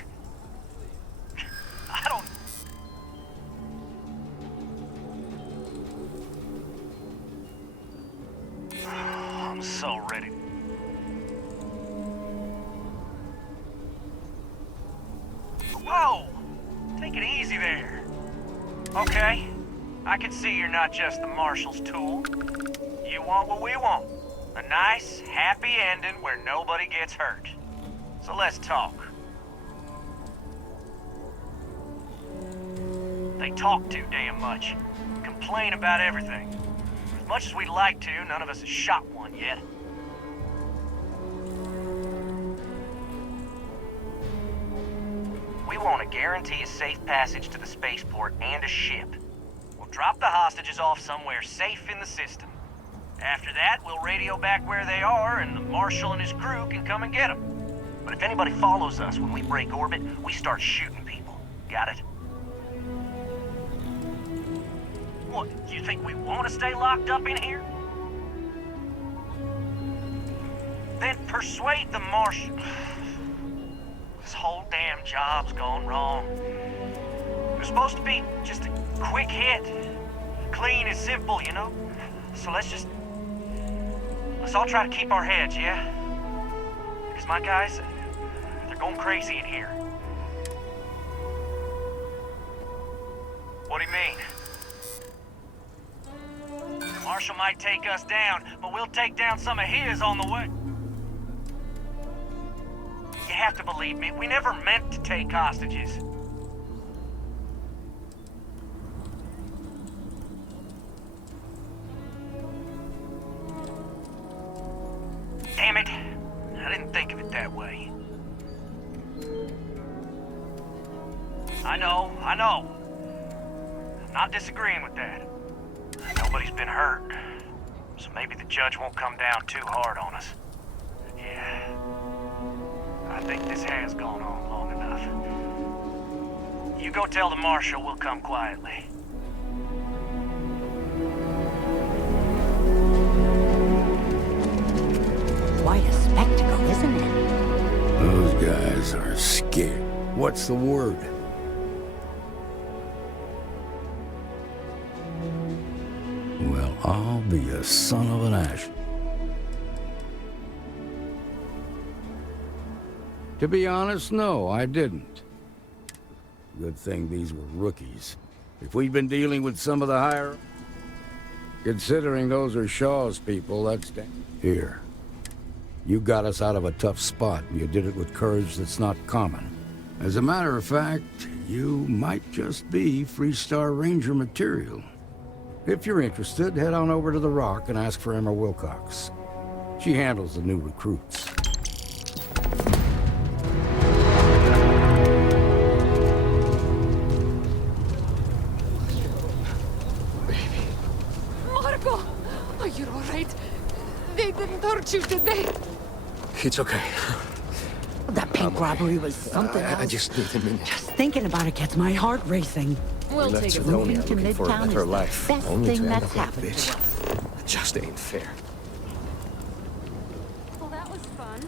I don't... I'm so ready. Whoa! Take it easy there. Okay, I can see you're not just the Marshal's tool. You want what we want. A nice, happy ending where nobody gets hurt. So let's talk. They talk too damn much. Complain about everything. As much as we'd like to, none of us has shot one yet. We want to guarantee a safe passage to the spaceport and a ship. We'll drop the hostages off somewhere safe in the system. After that, we'll radio back where they are, and the Marshal and his crew can come and get them. But if anybody follows us when we break orbit, we start shooting people. Got it? What, you think we want to stay locked up in here? Then persuade the Marshal. This whole damn job's gone wrong. It was supposed to be just a quick hit. Clean and simple, you know? So let's all try to keep our heads, yeah? Because my guys, they're going crazy in here. What do you mean? Marshal might take us down, but we'll take down some of his on the way. You have to believe me, we never meant to take hostages. Damn it, I didn't think of it that way. I know. I'm not disagreeing with that. Nobody's been hurt, so maybe the judge won't come down too hard on us. Yeah, I think this has gone on long enough. You go tell the Marshal we'll come quietly. Quite a spectacle, isn't it? Those guys are scared. What's the word? Well, I'll be a son of an ash. To be honest, no, I didn't. Good thing these were rookies. If we'd been dealing with some of the higher... Considering those are Shaw's people, that's... Here. You got us out of a tough spot, and you did it with courage that's not common. As a matter of fact, you might just be Freestar Ranger material. If you're interested, head on over to the Rock and ask for Emma Wilcox. She handles the new recruits. Marco! Are you alright? They didn't hurt you, did they? It's okay. That bank robbery was something else. I just need a minute. Just thinking about it gets my heart racing. We'll We left take it. Sidonia Moving to looking for a Midtown better is the life, best only thing to end that's up like happened this. to us. It just ain't fair. Well, that was fun.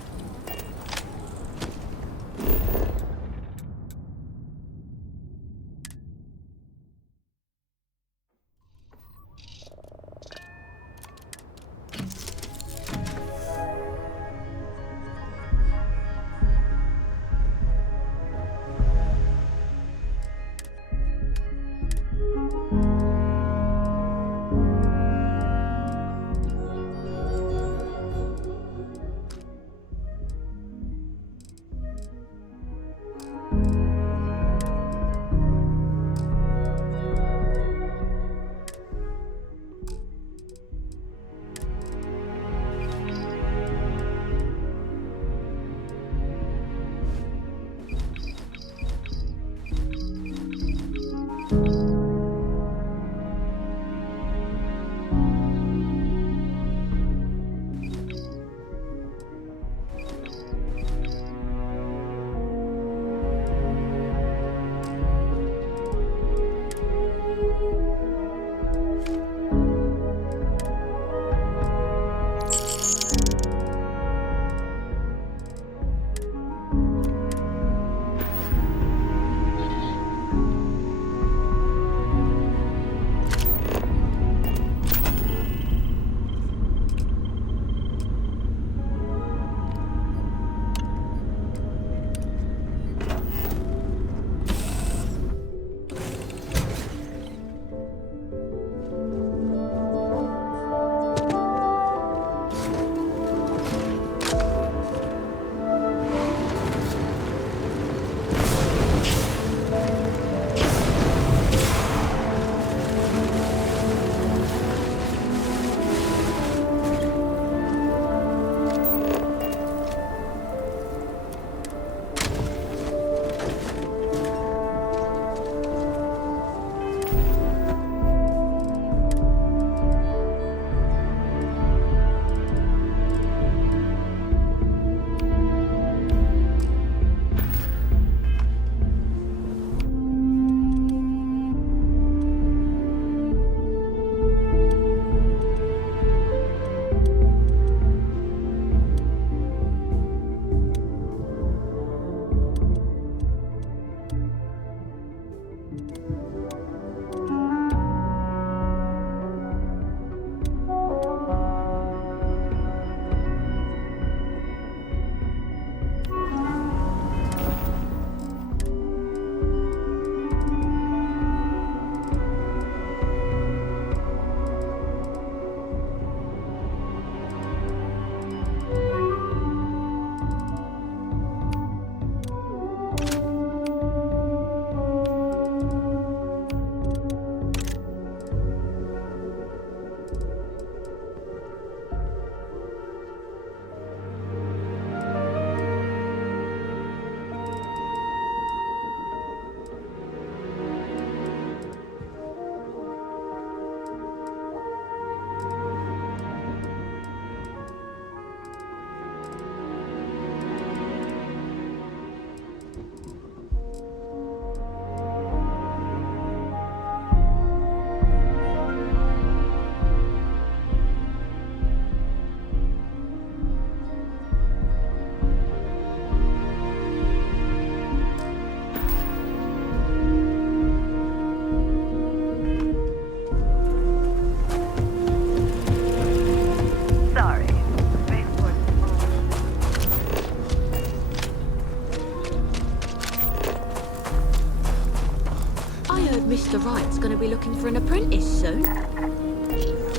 looking for an apprentice soon.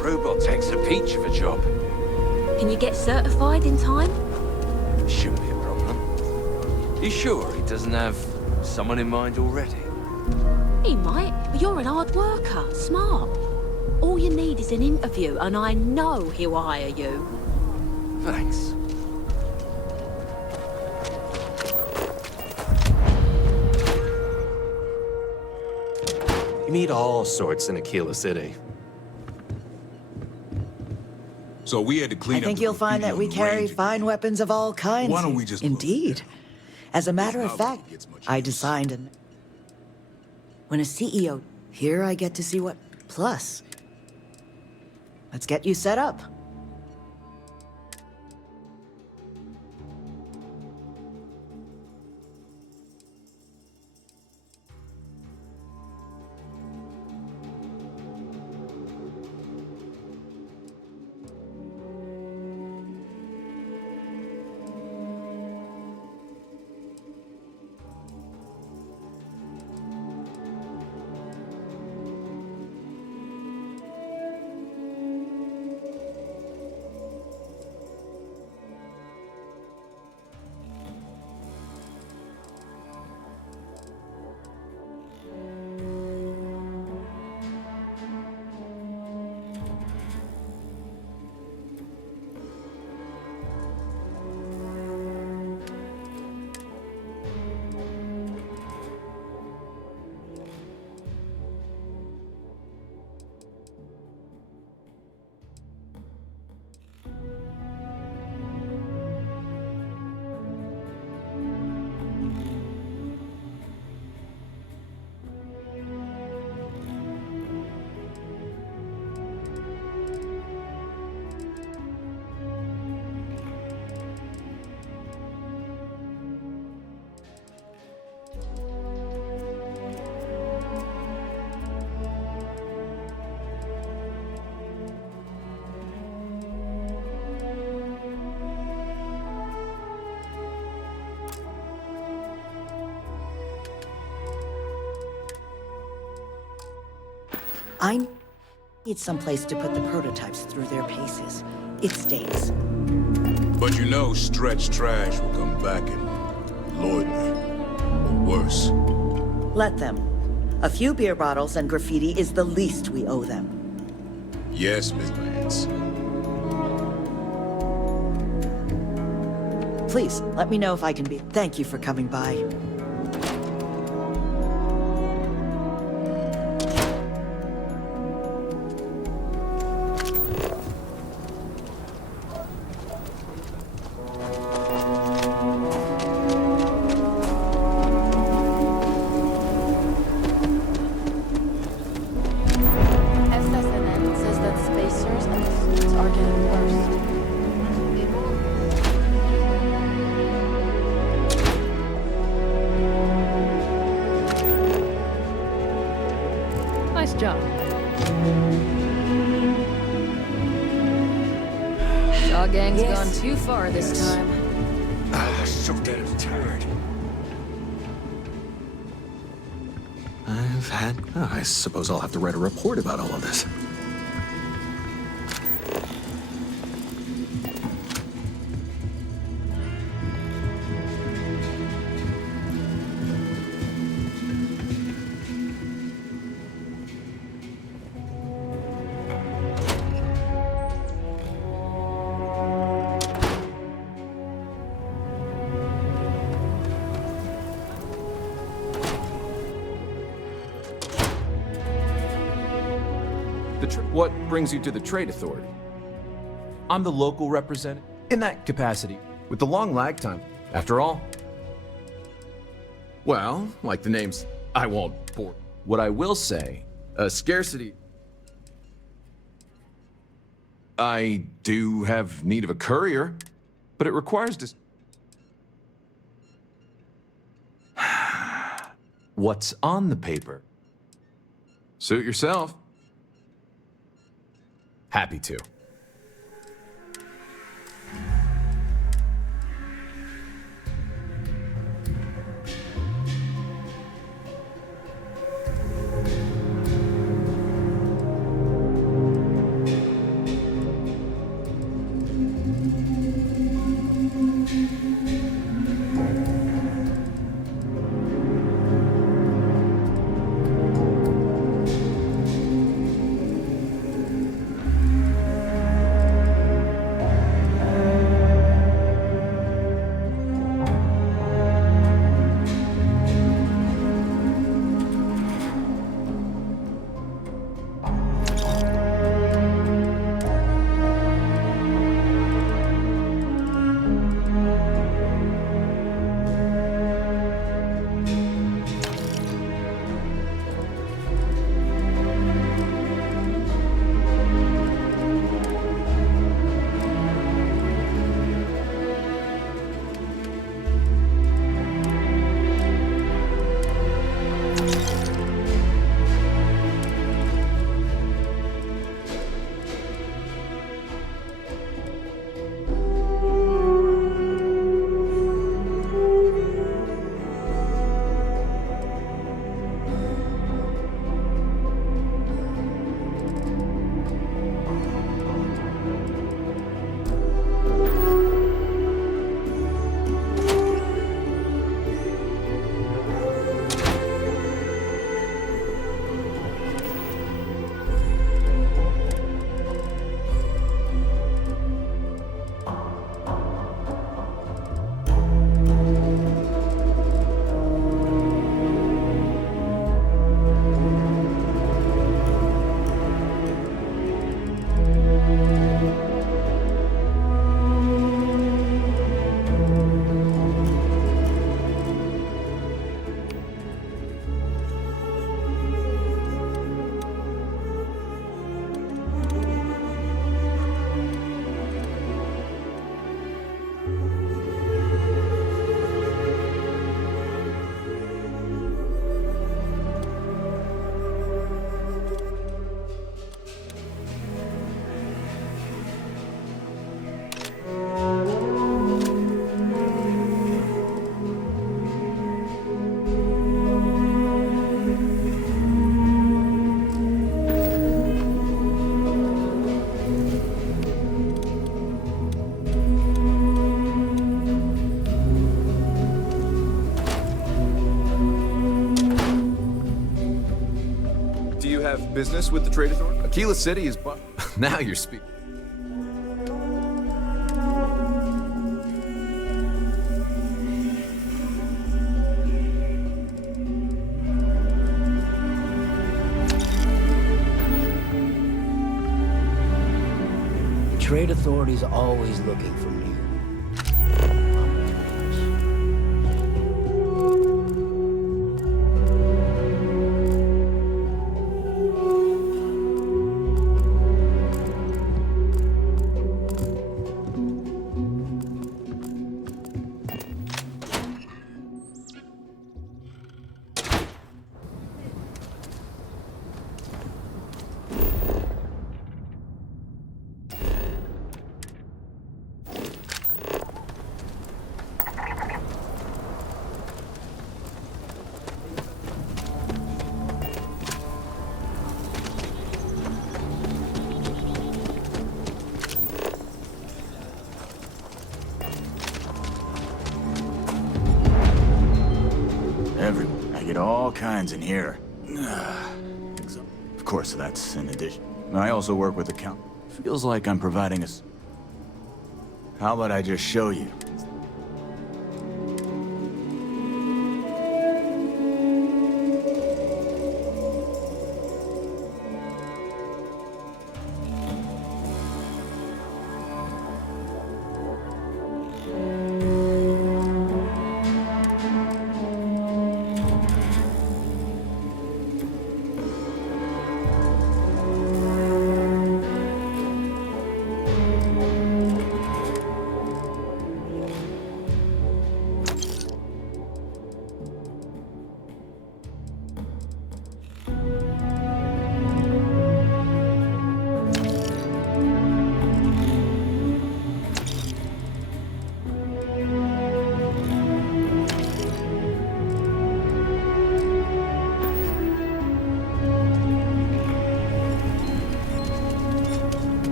Robotech's a peach of a job. Can you get certified in time? Shouldn't be a problem. You sure he doesn't have someone in mind already? He might, but you're an hard worker, smart. All you need is an interview, and I know he'll hire you. Thanks. You meet all sorts in Aquila City. So we had to clean I think you'll find that we carry fine weapons of all kinds. Why don't we just Indeed. As a matter of fact, I designed an... When a CEO... Here I get to see what... Plus. Let's get you set up. I need someplace to put the prototypes through their paces. It stays. But you know stretched trash will come back and lloyd me. Or worse. Let them. A few beer bottles and graffiti is the least we owe them. Yes, Miss Vance. Please, let me know if I can be... Thank you for coming by. SSNN says that spacers and the suits are getting worse. Nice job. Shaw Gang's gone too far this time. So damn tired. I suppose I'll have to write a report about all of this. What brings you to the Trade Authority? I'm the local representative in that capacity, with the long lag time. After all, well, like the names, I won't bore. What I will say, a scarcity. I do have need of a courier, but it requires What's on the paper? Suit yourself. Happy to. business with the trade authority? Aquila City is now you're speaking. Trade authorities are always looking for new. I get all kinds in here. Of course, that's in addition. I also work with account. Feels like I'm providing us. How about I just show you?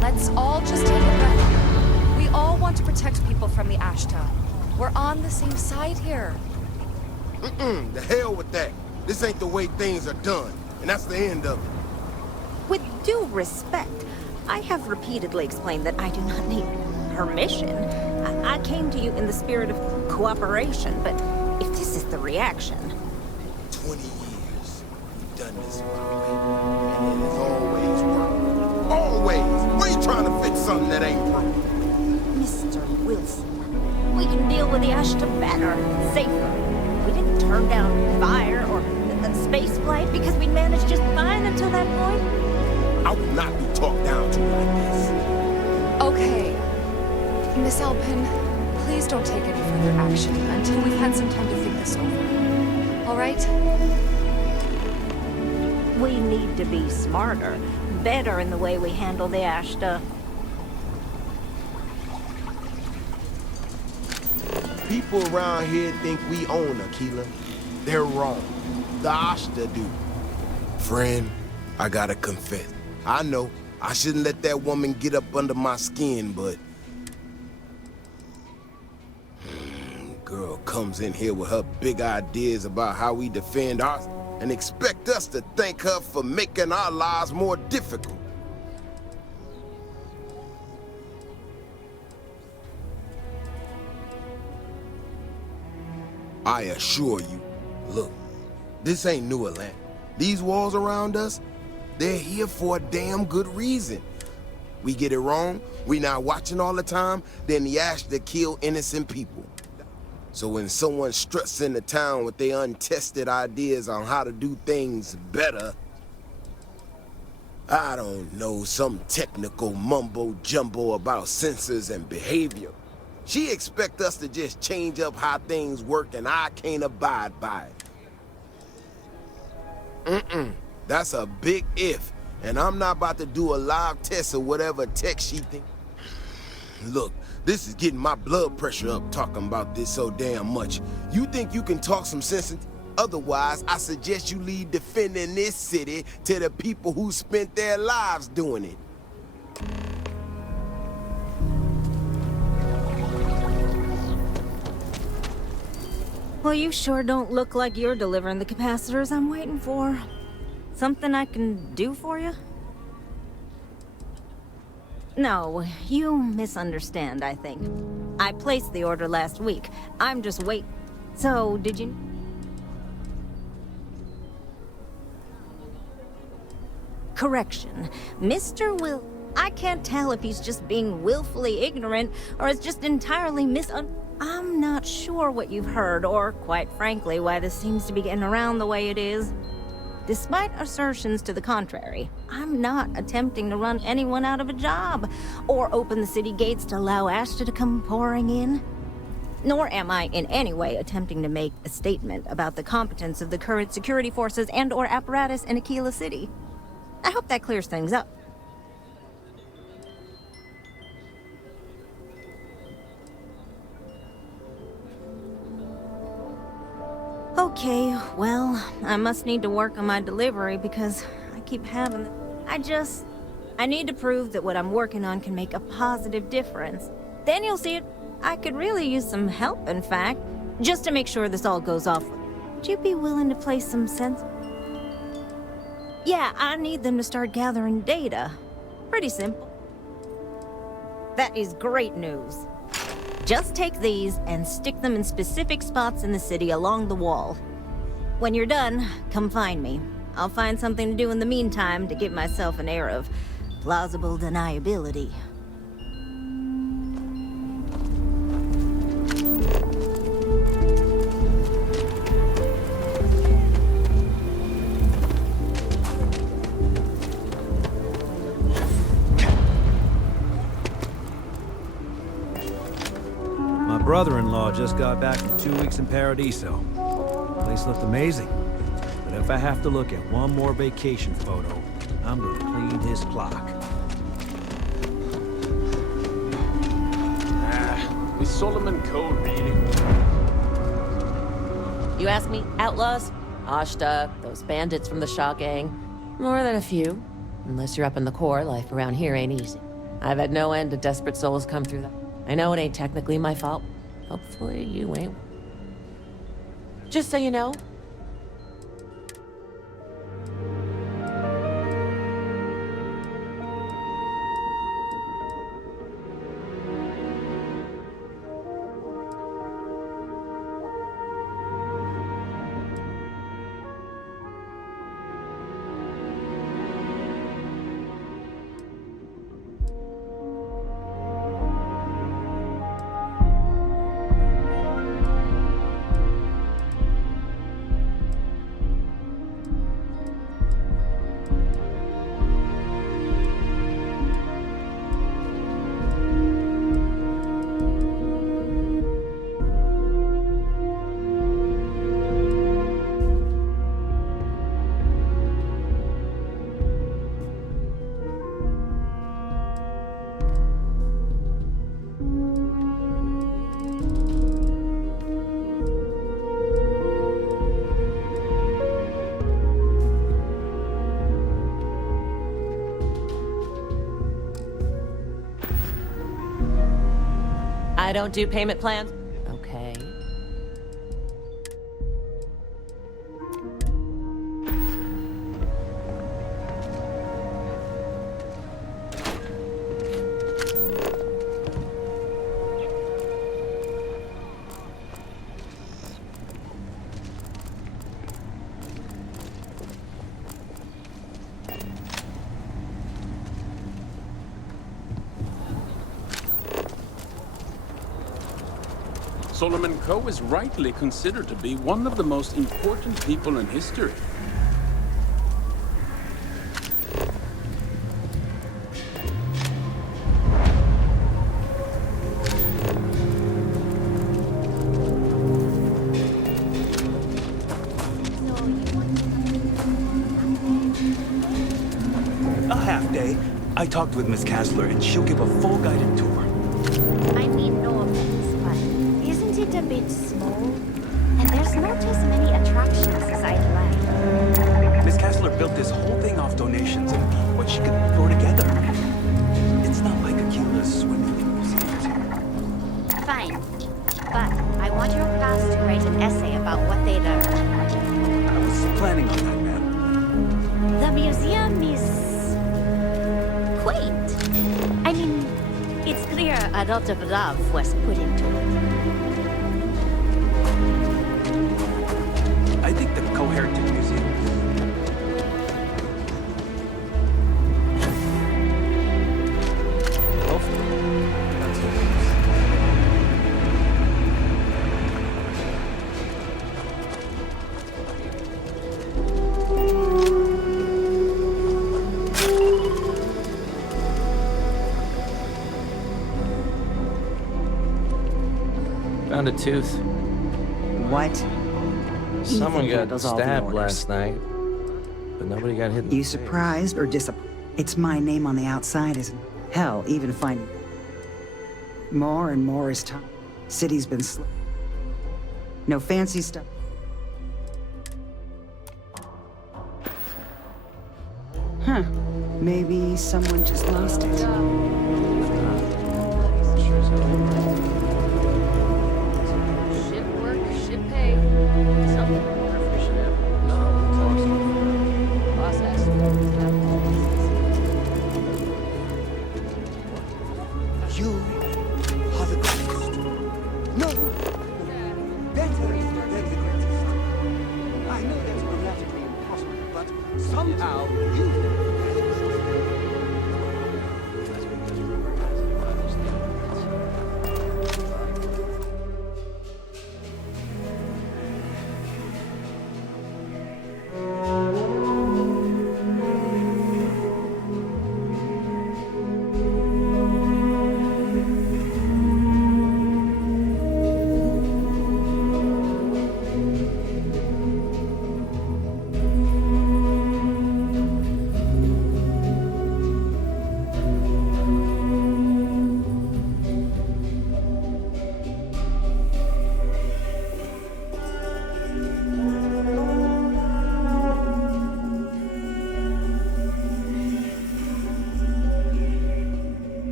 Let's all just take a breath. We all want to protect people from the Ashta. We're on the same side here. The hell with that. This ain't the way things are done, and that's the end of it. With due respect, I have repeatedly explained that I do not need permission. I came to you in the spirit of cooperation, but if this is the reaction... 20 years, you've done this my way, and it has always worked. Always! Why you trying to fix something that ain't broke? Mr. Wilson, we can deal with the Ashta better, safer. We didn't turn down fire or a space flight because we managed just fine until that point. I will not be talked down to like this. Okay. Miss Alpin, please don't take any further action until we've had some time to think this over. All right? We need to be smarter, better in the way we handle the Ashta. People around here think we own Aquila. They're wrong. The Ashta do. Friend, I gotta confess. I know I shouldn't let that woman get up under my skin, but... Girl comes in here with her big ideas about how we defend us and expect us to thank her for making our lives more difficult. I assure you, look, this ain't New Atlanta. These walls around us, they're here for a damn good reason. We get it wrong, we not watching all the time, then the Ashta kill innocent people. So when someone struts into town with their untested ideas on how to do things better, I don't know, some technical mumbo-jumbo about sensors and behavior, she expect us to just change up how things work and I can't abide by it. That's a big if. And I'm not about to do a live test of whatever tech she think. Look, this is getting my blood pressure up talking about this so damn much. You think you can talk some sense into... Otherwise, I suggest you leave defending this city to the people who spent their lives doing it. Well, you sure don't look like you're delivering the capacitors I'm waiting for. Something I can do for you? No, you misunderstand, I think. I placed the order last week. I'm just So, did you... Correction. Mr. I can't tell if he's just being willfully ignorant or is just entirely I'm not sure what you've heard, or, quite frankly, why this seems to be getting around the way it is. Despite assertions to the contrary, I'm not attempting to run anyone out of a job, or open the city gates to allow Ashta to come pouring in. Nor am I in any way attempting to make a statement about the competence of the current security forces and/or apparatus in Aquila City. I hope that clears things up. Okay, well, I must need to work on my delivery because I keep having... I need to prove that what I'm working on can make a positive difference. Then you'll see it. I could really use some help, in fact, just to make sure this all goes off. Would you be willing to play some sense? Yeah, I need them to start gathering data. Pretty simple. That is great news. Just take these and stick them in specific spots in the city along the wall. When you're done, come find me. I'll find something to do in the meantime to give myself an air of plausible deniability. My brother-in-law just got back from 2 weeks in Paradiso. The place looked amazing. But if I have to look at one more vacation photo, I'm gonna clean his clock. Is Solomon Code really? You ask me, outlaws? Ashta, those bandits from the Shaw gang. More than a few. Unless you're up in the core, life around here ain't easy. I've had no end of desperate souls come through that. I know it ain't technically my fault. Hopefully you ain't. Just so you know, I don't do payment plans. Okay. Solomon Coe is rightly considered to be one of the most important people in history. half day. I talked with Miss Kassler, and she'll give a full guided tour. I mean no offense, but isn't it a bit small? And there's not as many attractions as I'd like. Miss Kassler built this whole thing off donations and what she could throw together. It's not like Aquila swimming in museums. Fine. But I want your class to write an essay about what they learned. I was planning on that, ma'am. The museum is quaint. I mean, it's clear a lot of love was put into it. I think the Coheritage Museum. Found a tooth. What? Someone Ethan got handles all the stabbed orders. last night, but nobody got hit in You the face. surprised or disappointed? It's my name on the outside, isn't it? Hell, even finding more and more is time. City's been no fancy stuff. Huh. Maybe someone just lost it. Shit work, shit pay. Something. Boss has You are the greatest. No! Better than the greatest. I know that's grammatically impossible, but somehow you...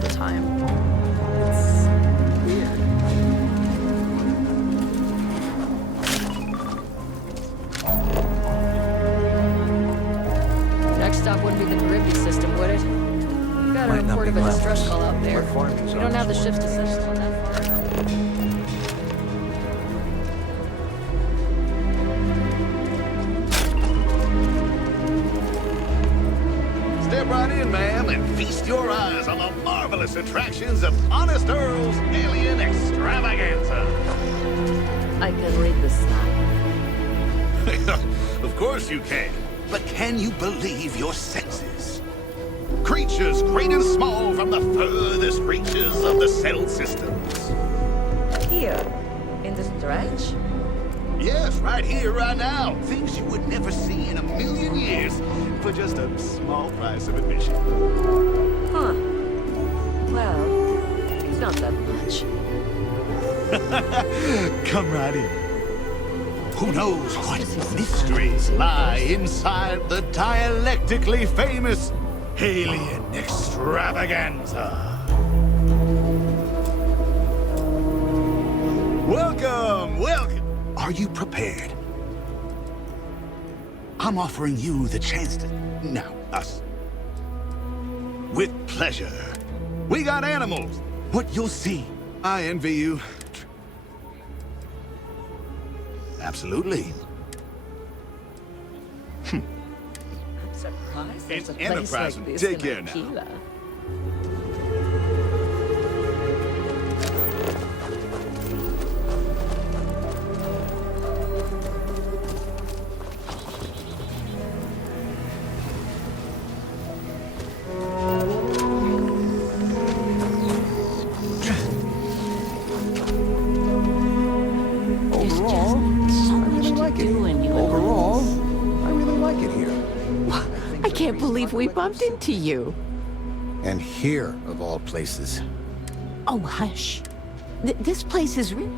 the time. It's weird. Next stop wouldn't be the Caribbean system, would it? You got a Might not report be of a glamorous. distress call out there. We're farmers We on don't have the this ships to send us on that far out. Step right in, ma'am, and feast your eyes on the marvelous attractions of Honest Earl's Alien Extravaganza. I can read the sign. Of course you can. But can you believe your senses? Creatures great and small from the furthest reaches of the settled systems. Here, in the stretch? Yes, right here, right now. Things you would never see in a million years for just a small price of admission. Huh. Well, it's not that much. Come right in. Who knows what mysteries lie inside the dialectically famous Alien Extravaganza? Welcome, welcome. Are you prepared? I'm offering you the chance to... Now, us. With pleasure. We got animals. What you'll see. I envy you. Absolutely. I'm surprised there's a place Enterprise, like this take in care now. Aquila. Overall, I really like it. Overall, I really like it here. I can't believe we bumped into you. And here, of all places. Oh, hush. This place is real.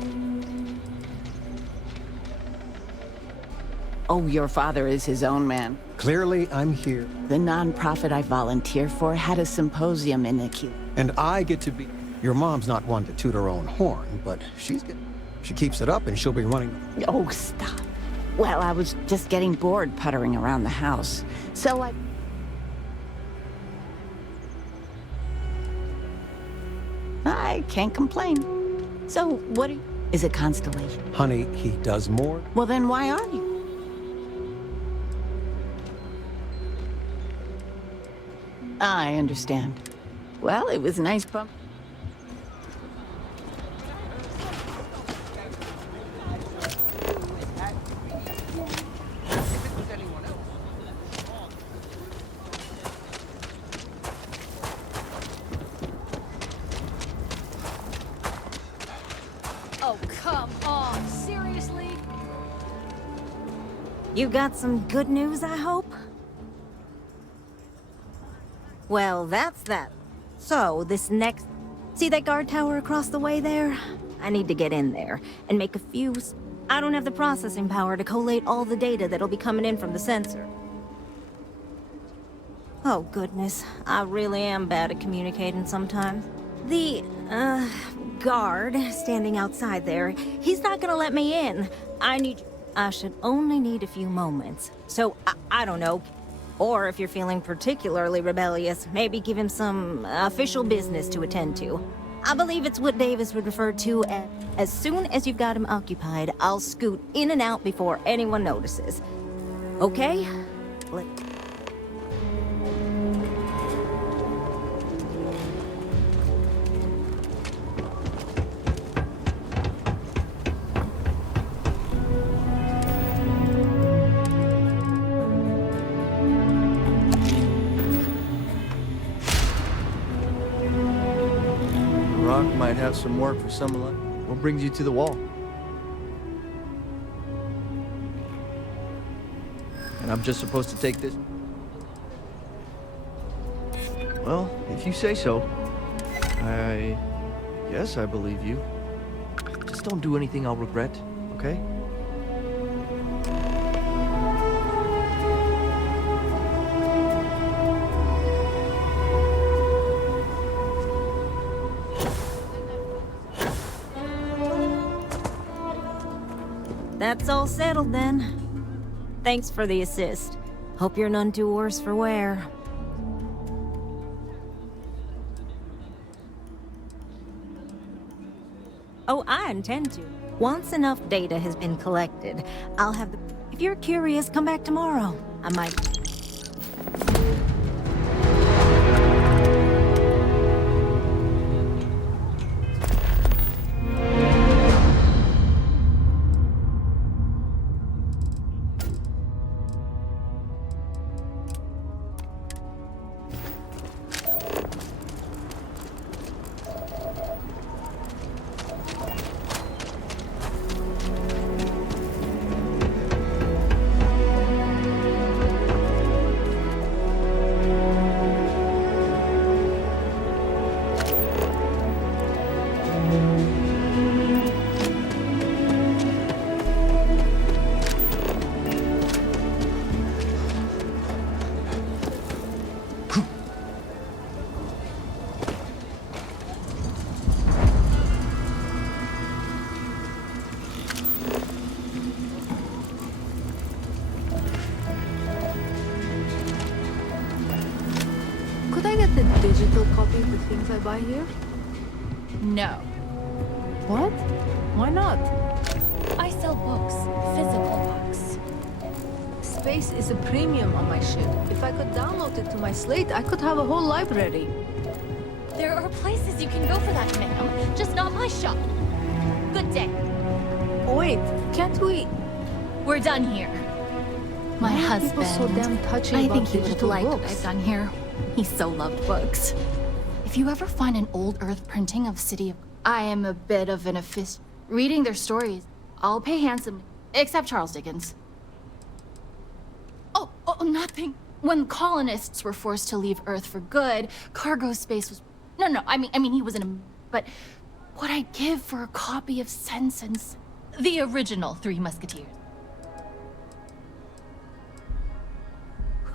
Oh, your father is his own man. Clearly, I'm here. The non-profit I volunteer for had a symposium in Aquila. And I get to be... Your mom's not one to toot her own horn, but she keeps it up and she'll be running... Oh, stop. Well, I was just getting bored puttering around the house. So I can't complain. So, what are you... Is it Constellation? Honey, he does more. Well, then why are you? I understand. Well, it was nice bump. Oh, come on. Seriously? You got some good news, I hope? Well, that's that. So, this next... See that guard tower across the way there? I need to get in there and make a few... I don't have the processing power to collate all the data that'll be coming in from the sensor. Oh, goodness. I really am bad at communicating sometimes. The, guard standing outside there, he's not gonna let me in. I should only need a few moments. So, I don't know. Or if you're feeling particularly rebellious, maybe give him some official business to attend to. I believe it's what Davis would refer to as soon as you've got him occupied, I'll scoot in and out before anyone notices. Okay? Rock might have some work for someone like... What brings you to the wall? And I'm just supposed to take this? Well, if you say so. I guess I believe you. Just don't do anything I'll regret, okay? That's all settled then. Thanks for the assist. Hope you're none too worse for wear. Oh, I intend to. Once enough data has been collected, I'll have the... If you're curious, come back tomorrow. I might... Could I get the digital copy of the things I buy here? No. What? Why not? I sell books, physical books. Space is a premium on my ship. If I could download it to my slate, I could have a whole library. There are places you can go for that, ma'am. Just not my shop. Good day. Wait, can't we? We're done here. My Why are husband. people so damn touchy I about think he would have digital liked what books? I've done here. He so loved books. If you ever find an old Earth printing of City of... I am a bit of an aficionado. Reading their stories, I'll pay handsomely. Except Charles Dickens. Oh, nothing. When colonists were forced to leave Earth for good, cargo space was... No, I mean, he was in a... But what I'd give for a copy of Sense and... The original Three Musketeers.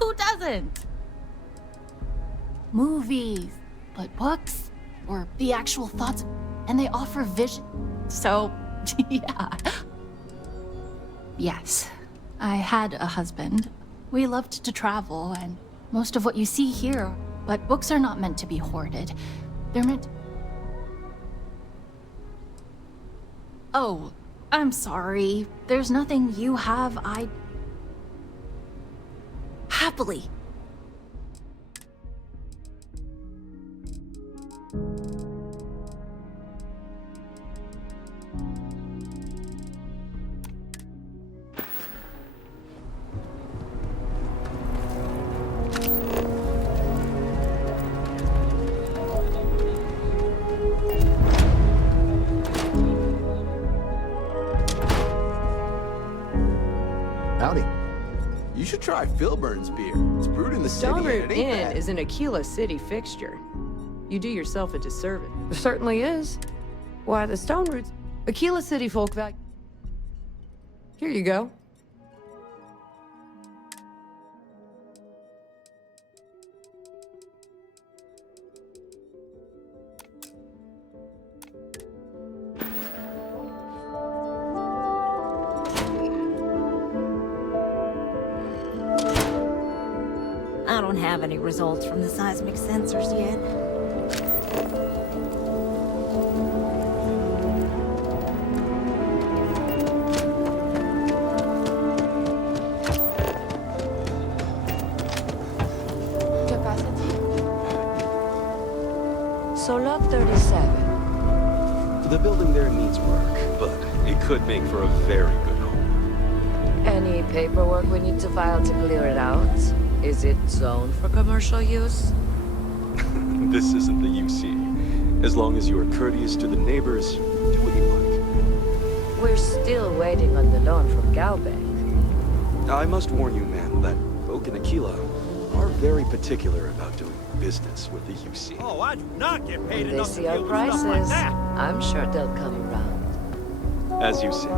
Who doesn't? Movies, but books, or the actual thoughts, and they offer vision. So, yeah. Yes, I had a husband. We loved to travel, and most of what you see here, but books are not meant to be hoarded. They're meant... Oh, I'm sorry. There's nothing you have I'd... Happily. Howdy. You should try Philburn's beer. It's brewed in the city and Stoneroot it ain't Inn bad. is an Aquila City fixture. You do yourself a disservice. It certainly is. Why, the Stoneroots... Aquila City folk value... Here you go. I don't have any results from the seismic sensors yet. Capacity? So Log 37. The building there needs work, but it could make for a very good home. Any paperwork we need to file to clear it out? Is it zoned for commercial use? This isn't the UC. As long as you are courteous to the neighbors, do what you like. We're still waiting on the loan from Galbank. I must warn you, ma'am, that folk in Aquila are very particular about doing business with the UC. Oh, I do not get paid They enough see to our deal with stuff like prices. that. I'm sure they'll come around. As you say.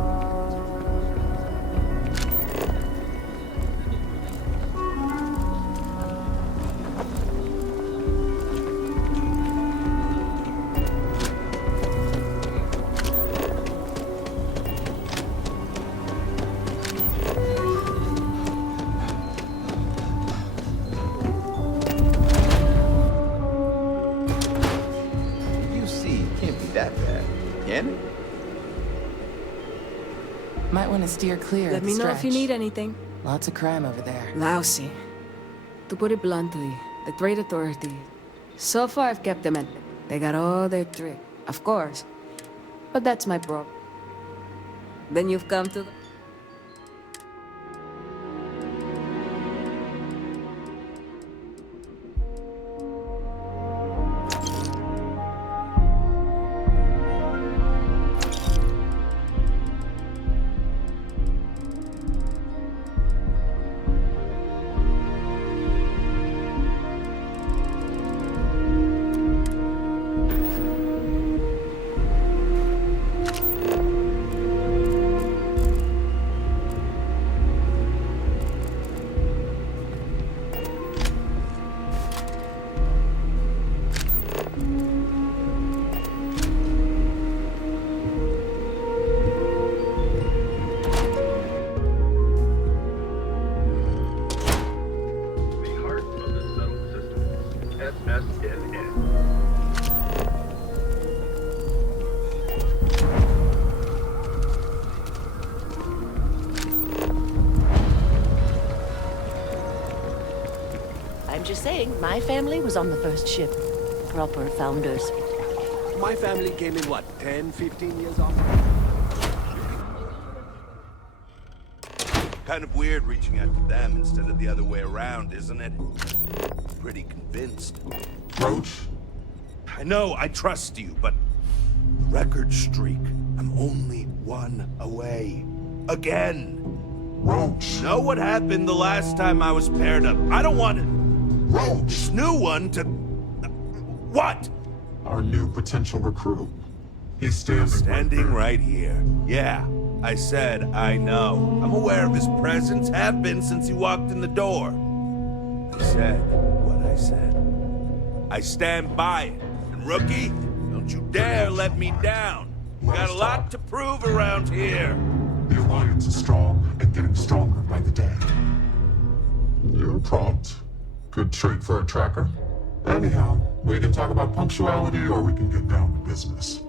Might want to steer clear. Let me know if you need anything. Lots of crime over there. Lousy. To put it bluntly, the trade authority. So far, I've kept them at. They got all their trick, of course. But that's my problem. Then you've come to. I'm just saying, my family was on the first ship. Proper founders. My family came in, what, 10, 15 years after? Kind of weird reaching out to them instead of the other way around, isn't it? Pretty convinced. Roach? I know, I trust you, but... record streak. I'm only one away. Again. Roach. Know what happened the last time I was paired up? I don't want it. Roach. This new one to... What? Our new potential recruit. He's standing right here. Yeah, I said I know. I'm aware of his presence, have been since he walked in the door. I said what I said. I stand by it. And rookie, don't you dare let me down. Got a lot to prove around here. The Alliance is strong and getting stronger by the day. You're prompt. Good trait for a tracker. Anyhow, we can talk about punctuality or we can get down to business.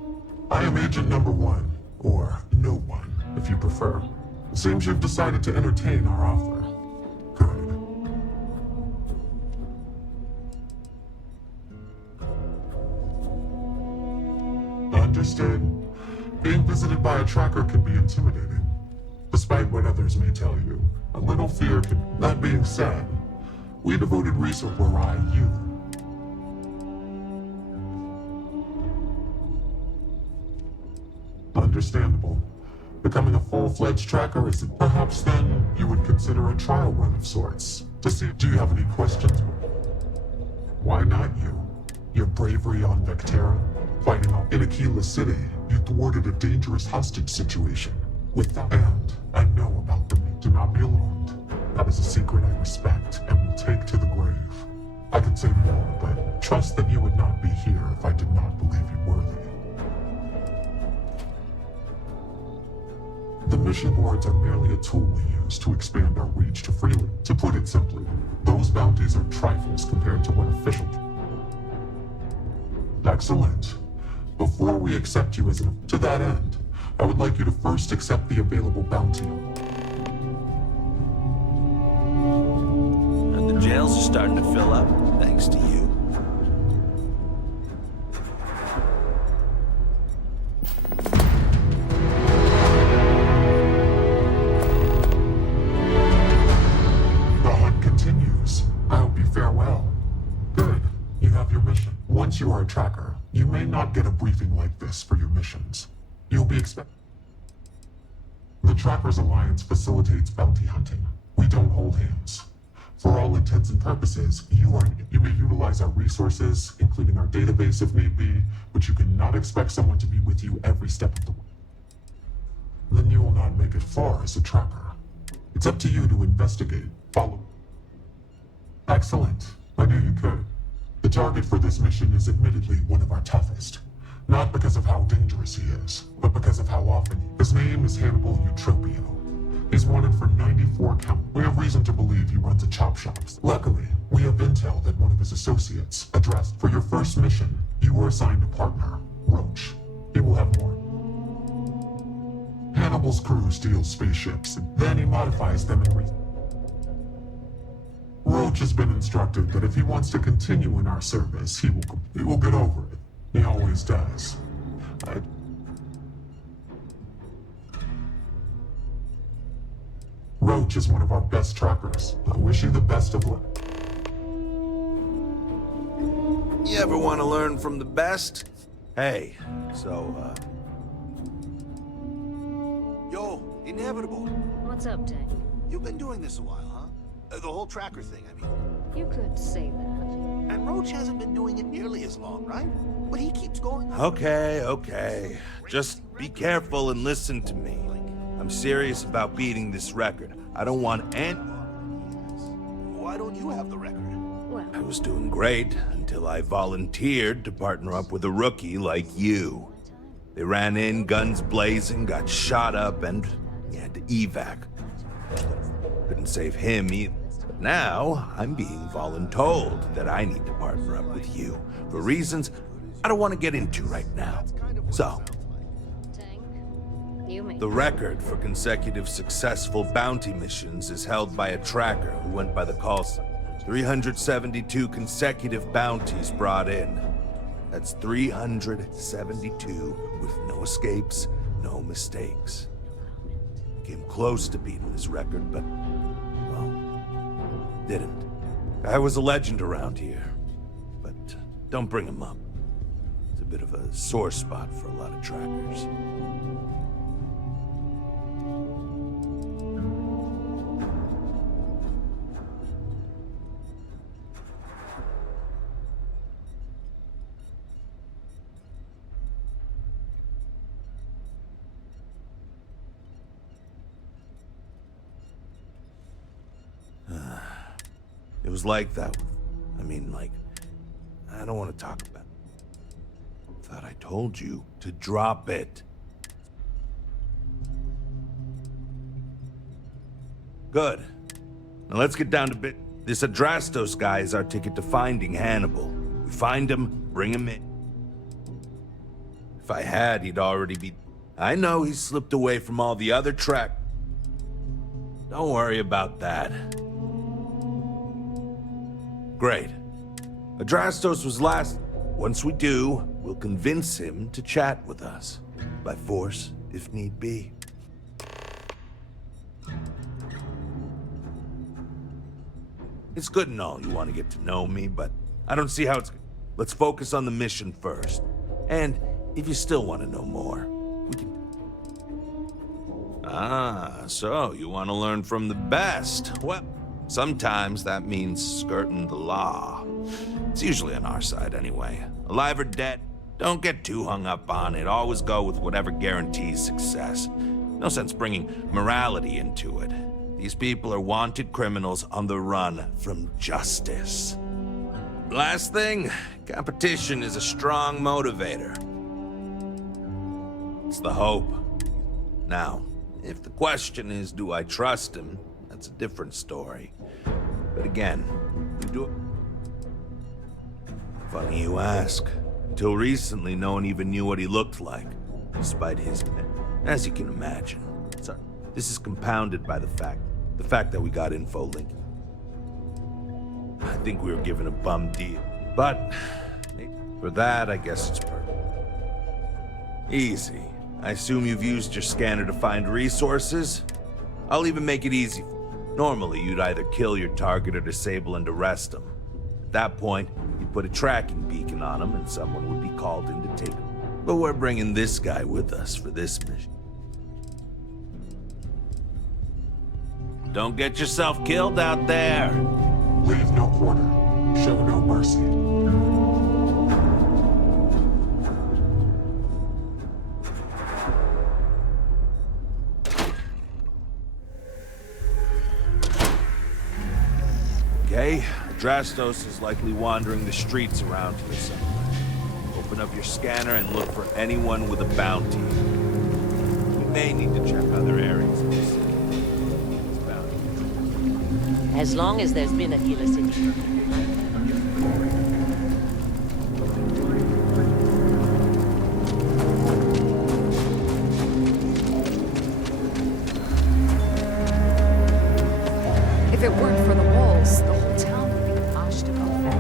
I am Agent Number 1, or No One, if you prefer. It seems you've decided to entertain our offer. Good. Understood. Being visited by a tracker can be intimidating. Despite what others may tell you, a little fear can... That being said, we devoted research where you. Understandable. Becoming a full-fledged tracker is... Perhaps then you would consider a trial run of sorts. To see... Do you have any questions? Why not you? Your bravery on Vectera, fighting in Aquila City, you thwarted a dangerous hostage situation. With that, and I know about them. Do not be alarmed. That is a secret I respect and will take to the grave. I could say more, but trust that you would not be here if I did not believe you worthy. The mission boards are merely a tool we use to expand our reach to freely. To put it simply, those bounties are trifles compared to what official... Excellent. Before we accept you as an... To that end, I would like you to first accept the available bounty. And the jails are starting to fill up, thanks to you. The hunt continues. I hope you fare well. Good. You have your mission. Once you are a tracker, you may not get a briefing like this for your missions. You'll be expected. The Trackers Alliance facilitates bounty hunting. We don't hold hands. For all intents and purposes, you may utilize our resources, including our database if need be, but you cannot expect someone to be with you every step of the way. Then you will not make it far as a tracker. It's up to you to investigate. Follow. Excellent. I knew you could. The target for this mission is admittedly one of our toughest. Not because of how dangerous he is, but because of how often. His name is Hannibal Eutropio. He's wanted for 94 counts. We have reason to believe he runs a chop shop. Luckily, we have intel that one of his associates addressed. For your first mission, you were assigned a partner, Roach. He will have more. Hannibal Soul's crew steals spaceships, and then he modifies them in Roach has been instructed that if he wants to continue in our service, he will get over it. He always does. Roach is one of our best trackers. I wish you the best of luck. You ever want to learn from the best? Hey, so, Yo, Inevitable. What's up, Tank? You've been doing this a while, huh? The whole tracker thing, I mean. You could say that. And Roach hasn't been doing it nearly as long, right? But he keeps going. Okay. Just be careful and listen to me. I'm serious about beating this record. I don't want any... Why don't you have the record? Well, I was doing great until I volunteered to partner up with a rookie like you. They ran in, guns blazing, got shot up, and we had to evac. Couldn't save him either. But now, I'm being voluntold that I need to partner up with you for reasons I don't want to get into right now. So, the record for consecutive successful bounty missions is held by a tracker who went by the call sign. 372 consecutive bounties brought in. That's 372 with no escapes, no mistakes. Came close to beating his record, but, well, didn't. I was a legend around here, but don't bring him up. It's a bit of a sore spot for a lot of trackers. It was like that. I don't want to talk about it. Thought I told you to drop it. Good. Now let's get down to bit. This Adrastos guy is our ticket to finding Hannibal. We find him, bring him in. If I had, he'd already be... I know he slipped away from all the other track... Don't worry about that. Great. Adrastos was last. Once we do, we'll convince him to chat with us. By force, if need be. It's good and all you want to get to know me, but I don't see how it's... Let's focus on the mission first. And if you still want to know more, we can... Ah, so you want to learn from the best. Well, sometimes that means skirting the law. It's usually on our side anyway. Alive or dead, don't get too hung up on it. Always go with whatever guarantees success. No sense bringing morality into it. These people are wanted criminals on the run from justice. Last thing, competition is a strong motivator. It's the hope. Now, if the question is, do I trust him? That's a different story. But again, we do it. Funny you ask. Until recently, no one even knew what he looked like, despite his... As you can imagine. So, this is compounded by the fact that we got info linked. I think we were given a bum deal. But, for that, I guess it's perfect. Easy. I assume you've used your scanner to find resources? I'll even make it easy. Normally, you'd either kill your target or disable and arrest them. At that point, you'd put a tracking beacon on them and someone would be called in to take them. But we're bringing this guy with us for this mission. Don't get yourself killed out there. Leave no quarter. Show no mercy. Okay, Adrastos is likely wandering the streets around here somewhere. Open up your scanner and look for anyone with a bounty. We may need to check other areas of the city. As long as there's been a killer city. If it weren't for the walls, the whole town would be washed above that.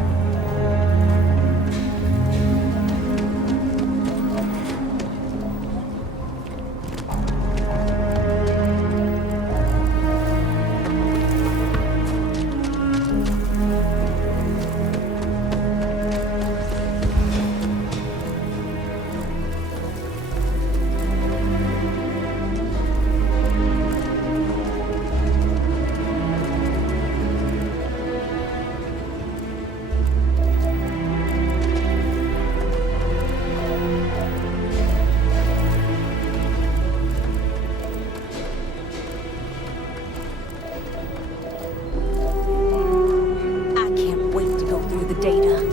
I can't wait to go through the data.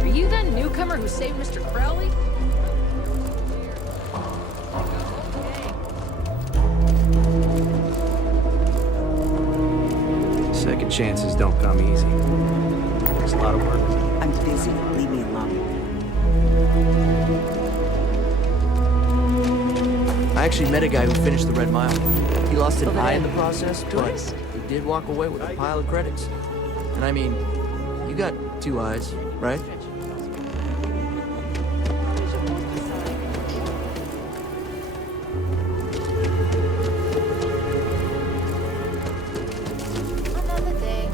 Are you that newcomer who saved Mr. Crowley? Second chances don't come easy. It's a lot of work. I'm busy. Leave me alone. I actually met a guy who finished the Red Mile. He lost an Over eye there. in the process, but he did walk away with a pile of credits. And I mean, you got 2 eyes, right? Another day.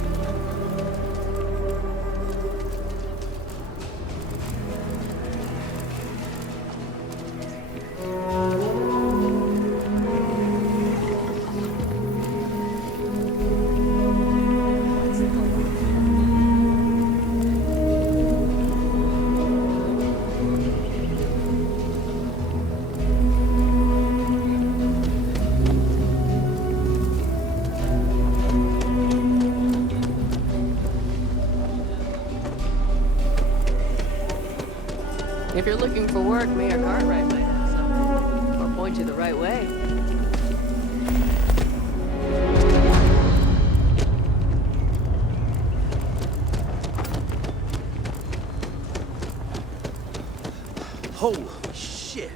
If you're looking for work, Mayor Cartwright might have something. Or point you the right way. Holy shit.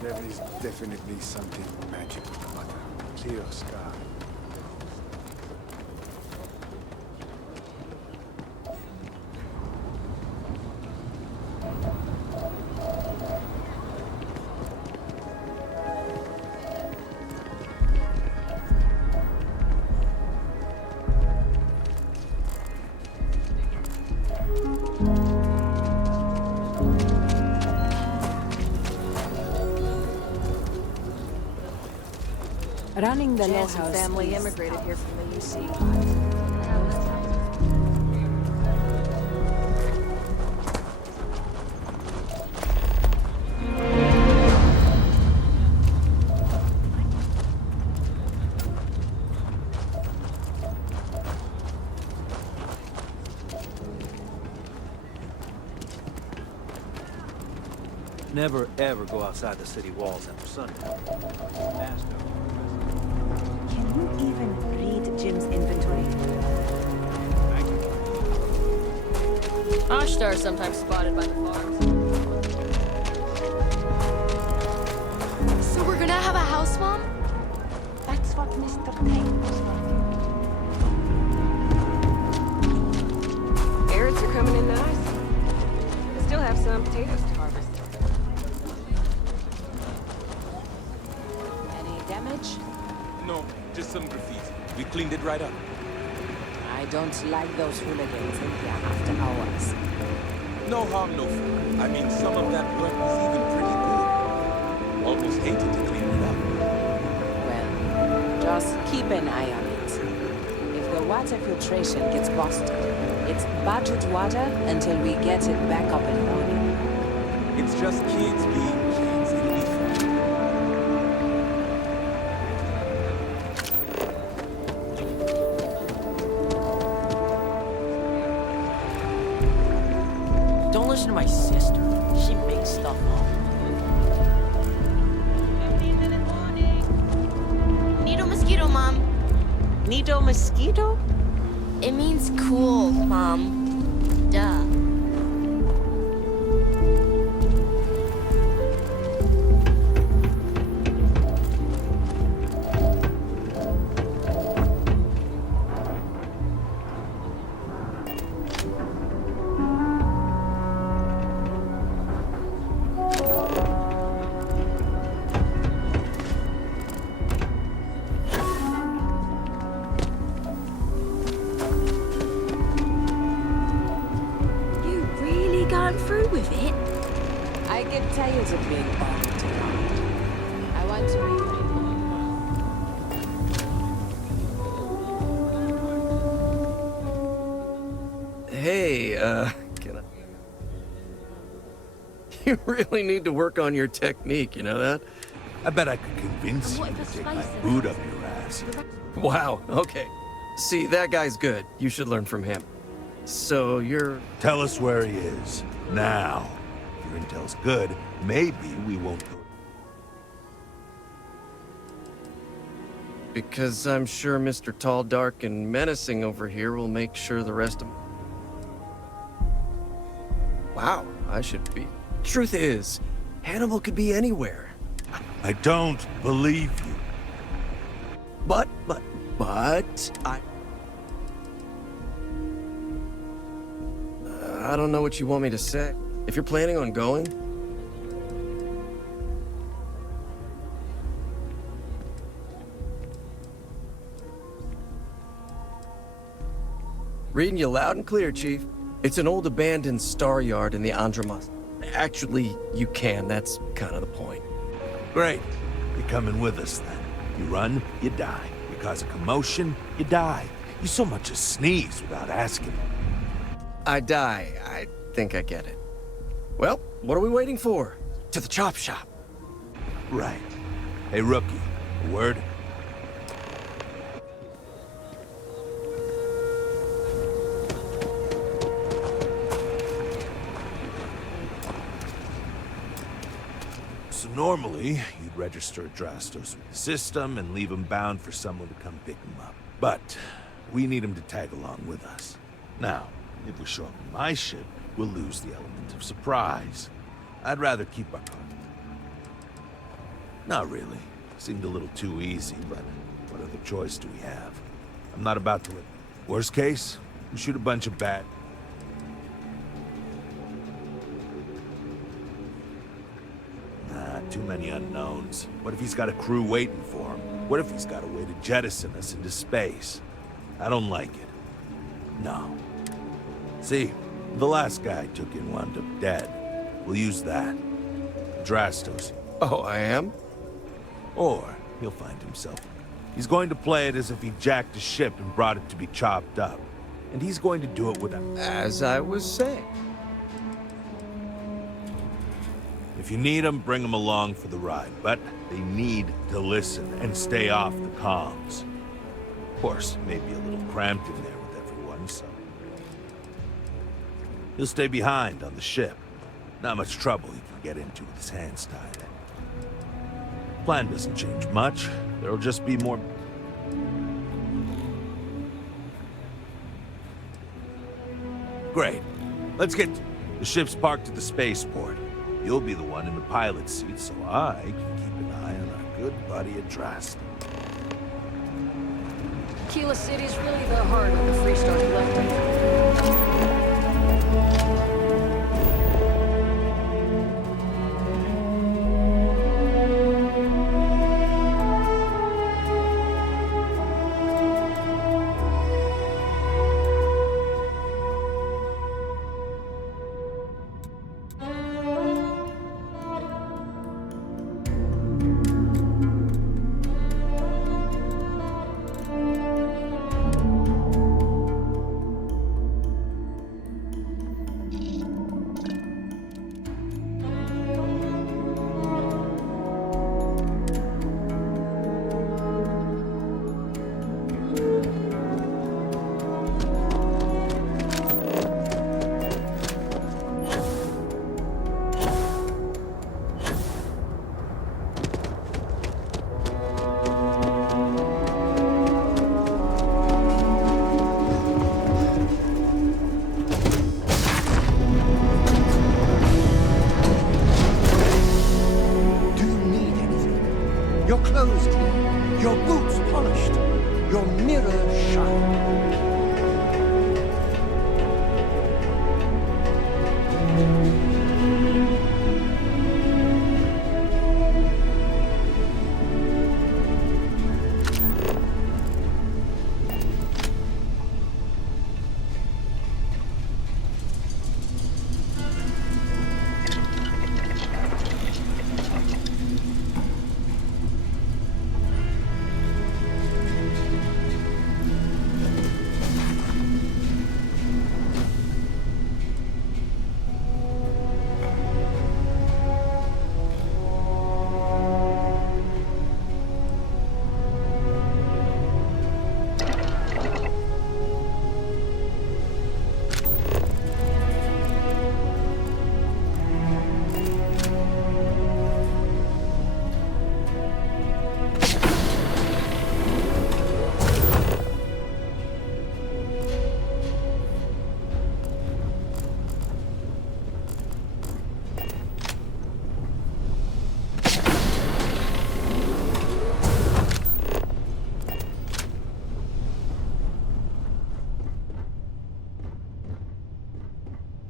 There is definitely something magical about a clear sky. Running the law Jansen house family is immigrated here from the UC. Never ever go outside the city walls after sundown. Can you even read Jim's inventory? Ashtar sometimes spotted by the farms. So we're gonna have a house, Mom? That's what Mr. Tate was for. Carrots are coming in nice. We still have some potatoes to harvest. Any damage? No, just some graffiti. We cleaned it right up. I don't like those hooligans in here after hours. No harm, no foul. I mean, some of that work was even pretty good. Almost hated to clean it up. Well, just keep an eye on it. If the water filtration gets busted. It's bottled water until we get it back up and running. It's just kids being kids. It'll be fine. Don't listen to my sister. She makes stuff up. Nido mosquito, Mom. Nido mosquito? It means cool, Mom. Duh. You really going through with it? I get tired of being bothered around. I want to be Hey, can I... You really need to work on your technique, you know that? I bet I could convince you to take my boot up your ass. Wow, okay. See, that guy's good. You should learn from him. So you're... Tell us where he is. Now. If your intel's good, maybe we won't go. Because I'm sure Mr. Tall, Dark, and Menacing over here will make sure the rest of... Wow, I should be... Truth is, Hannibal could be anywhere. I don't believe you. But, I don't know what you want me to say. If you're planning on going... Reading you loud and clear, Chief. It's an old abandoned star yard in the Andromas. Actually, you can. That's kind of the point. Great. You're coming with us then. You run, you die. You cause a commotion, you die. You so much as sneeze without asking. I die. I think I get it. Well, what are we waiting for? To the chop shop. Right. Hey, rookie, a word? So normally, you'd register Drastos with the system and leave him bound for someone to come pick him up. But we need him to tag along with us. Now, if we show up in my ship, we'll lose the element of surprise. I'd rather keep our card. Not really. Seemed a little too easy, but what other choice do we have? I'm not about to let... Worst case, we shoot a bunch of bad... Nah, too many unknowns. What if he's got a crew waiting for him? What if he's got a way to jettison us into space? I don't like it. No. See, the last guy I took in wound up dead. We'll use that. Drastos. Oh, I am? Or he'll find himself. He's going to play it as if he jacked a ship and brought it to be chopped up. And he's going to do it without... As I was saying. If you need them, bring them along for the ride. But they need to listen and stay off the comms. Of course, maybe a little cramped in there with everyone, so... He'll stay behind on the ship. Not much trouble he can get into with his hands tied. Plan doesn't change much. There'll just be more... Great. Let's get... The ship's parked at the spaceport. You'll be the one in the pilot's seat, so I can keep an eye on our good buddy at Drast. Keelah City's really the heart of the Freestar Collective.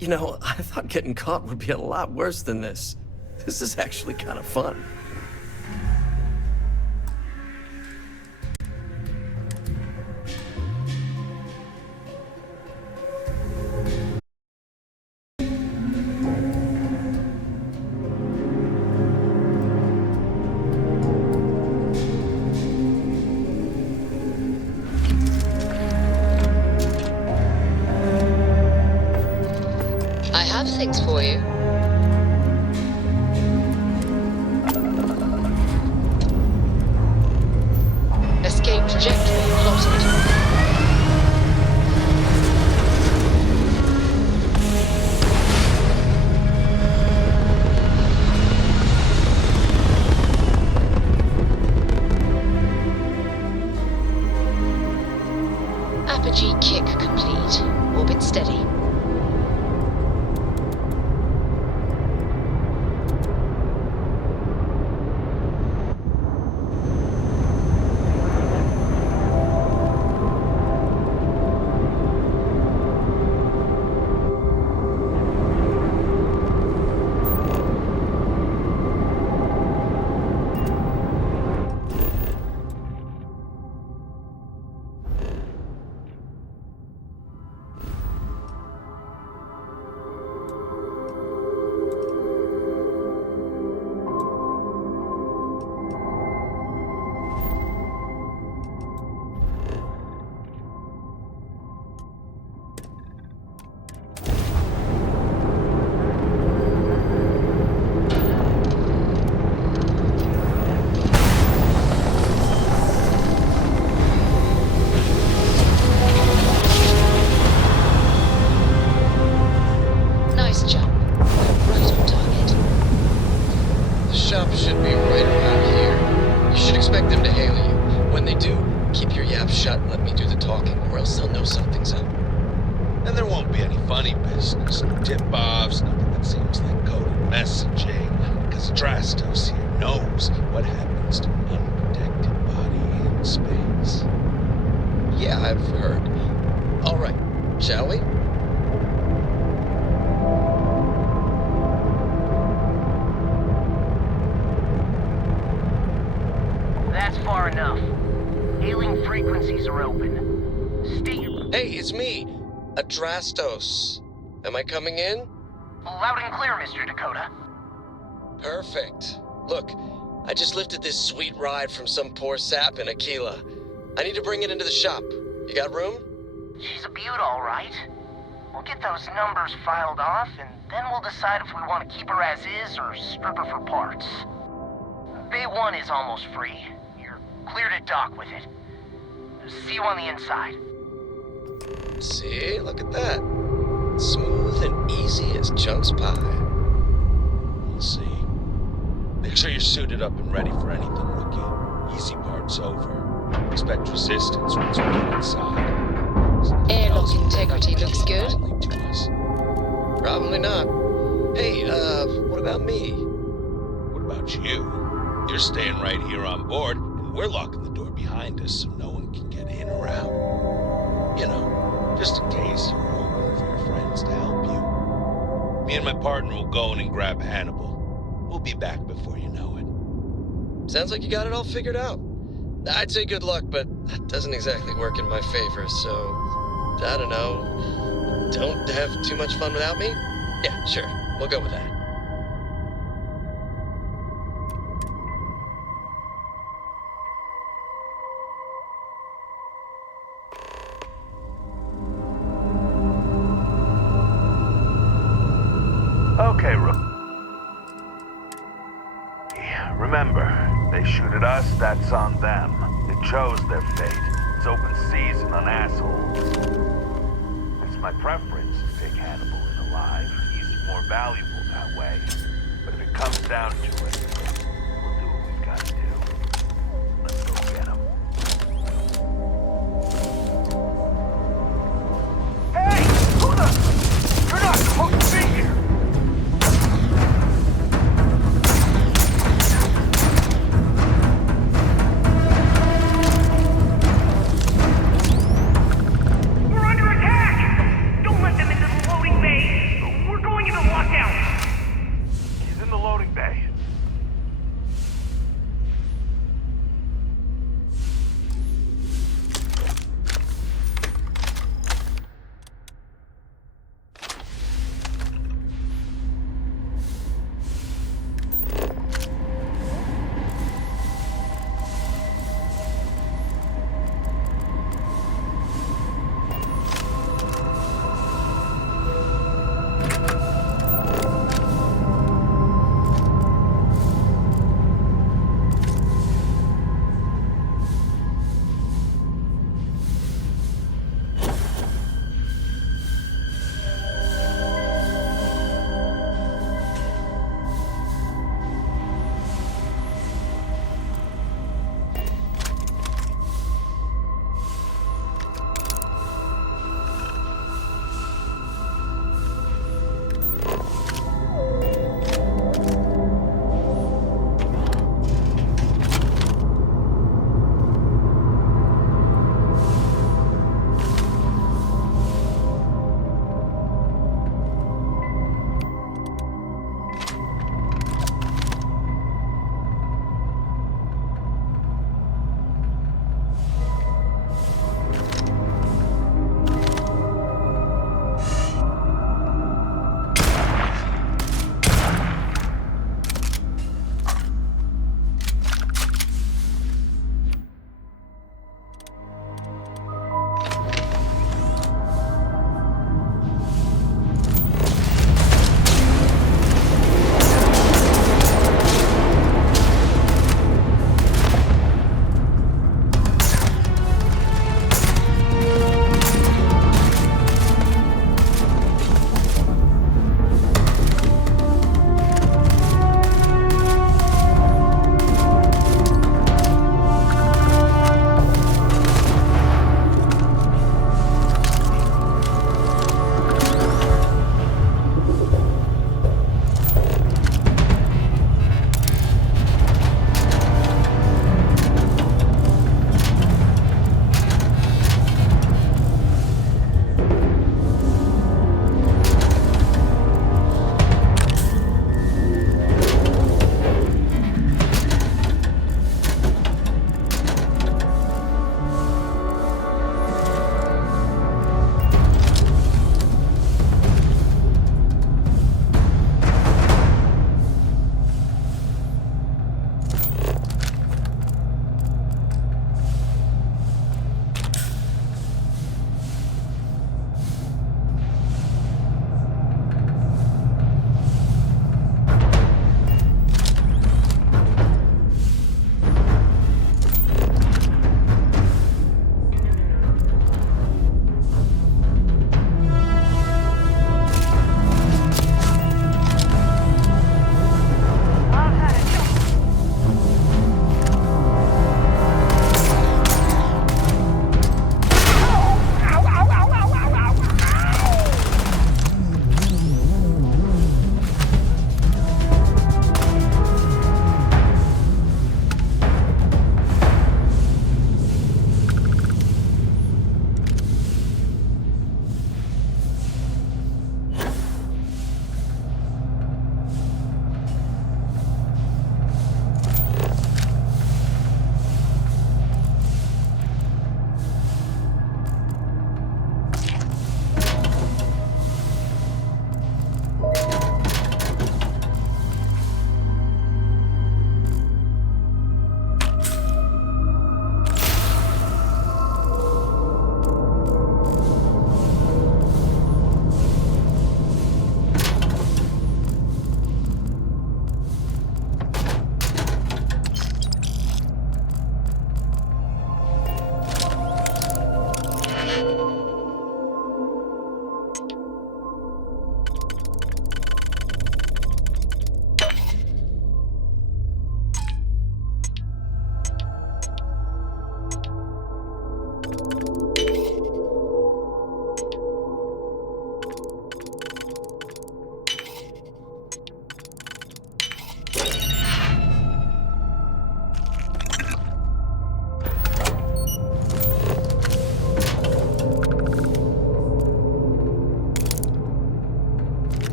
You know, I thought getting caught would be a lot worse than this. This is actually kind of fun. I have things for you. Escape trajectory plotted. Apogee kick complete. Orbit steady. Nice jump. Right on target. The shop should be right around here. You should expect them to hail you. When they do, keep your yap shut and let me do the talking, or else they'll know something's up. And there won't be any funny business, no tip-offs, nothing that seems like coded messaging, because Drastos here knows what happens to an unprotected body in space. Yeah, I've heard. All right, shall we? That's far enough. Hailing frequencies are open. State your... Hey, it's me, Adrastos. Am I coming in? Loud and clear, Mr. Dakota. Perfect. Look, I just lifted this sweet ride from some poor sap in Aquila. I need to bring it into the shop. You got room? She's a beaut, all right. We'll get those numbers filed off, and then we'll decide if we want to keep her as is or strip her for parts. Bay 1 is almost free. You're clear to dock with it. See you on the inside. See, look at that. Smooth and easy as chunks pie. We'll see. Make sure you're suited up and ready for anything, Rookie. Easy part's over. Expect resistance once we get inside. Airlock integrity looks good. Probably not. Hey, what about me? What about you? You're staying right here on board, and we're locking the door behind us so no one can get in or out. You know, just in case you're hoping for your friends to help you. Me and my partner will go in and grab Hannibal. We'll be back before you know it. Sounds like you got it all figured out. I'd say good luck, but that doesn't exactly work in my favor, so... I don't know. Don't have too much fun without me? Yeah, sure. We'll go with that. Okay, Rook. Remember, they shoot at us, that's on them. They chose their fate. It's open season on assholes. It's my preference to take Hannibal in alive. He's more valuable that way. But if it comes down to it, we'll do what we've got to do. Let's go get him. Hey! Who the... You're not supposed to be here! We're under attack! Don't let them into the loading bay!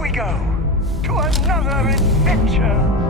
we go to another adventure.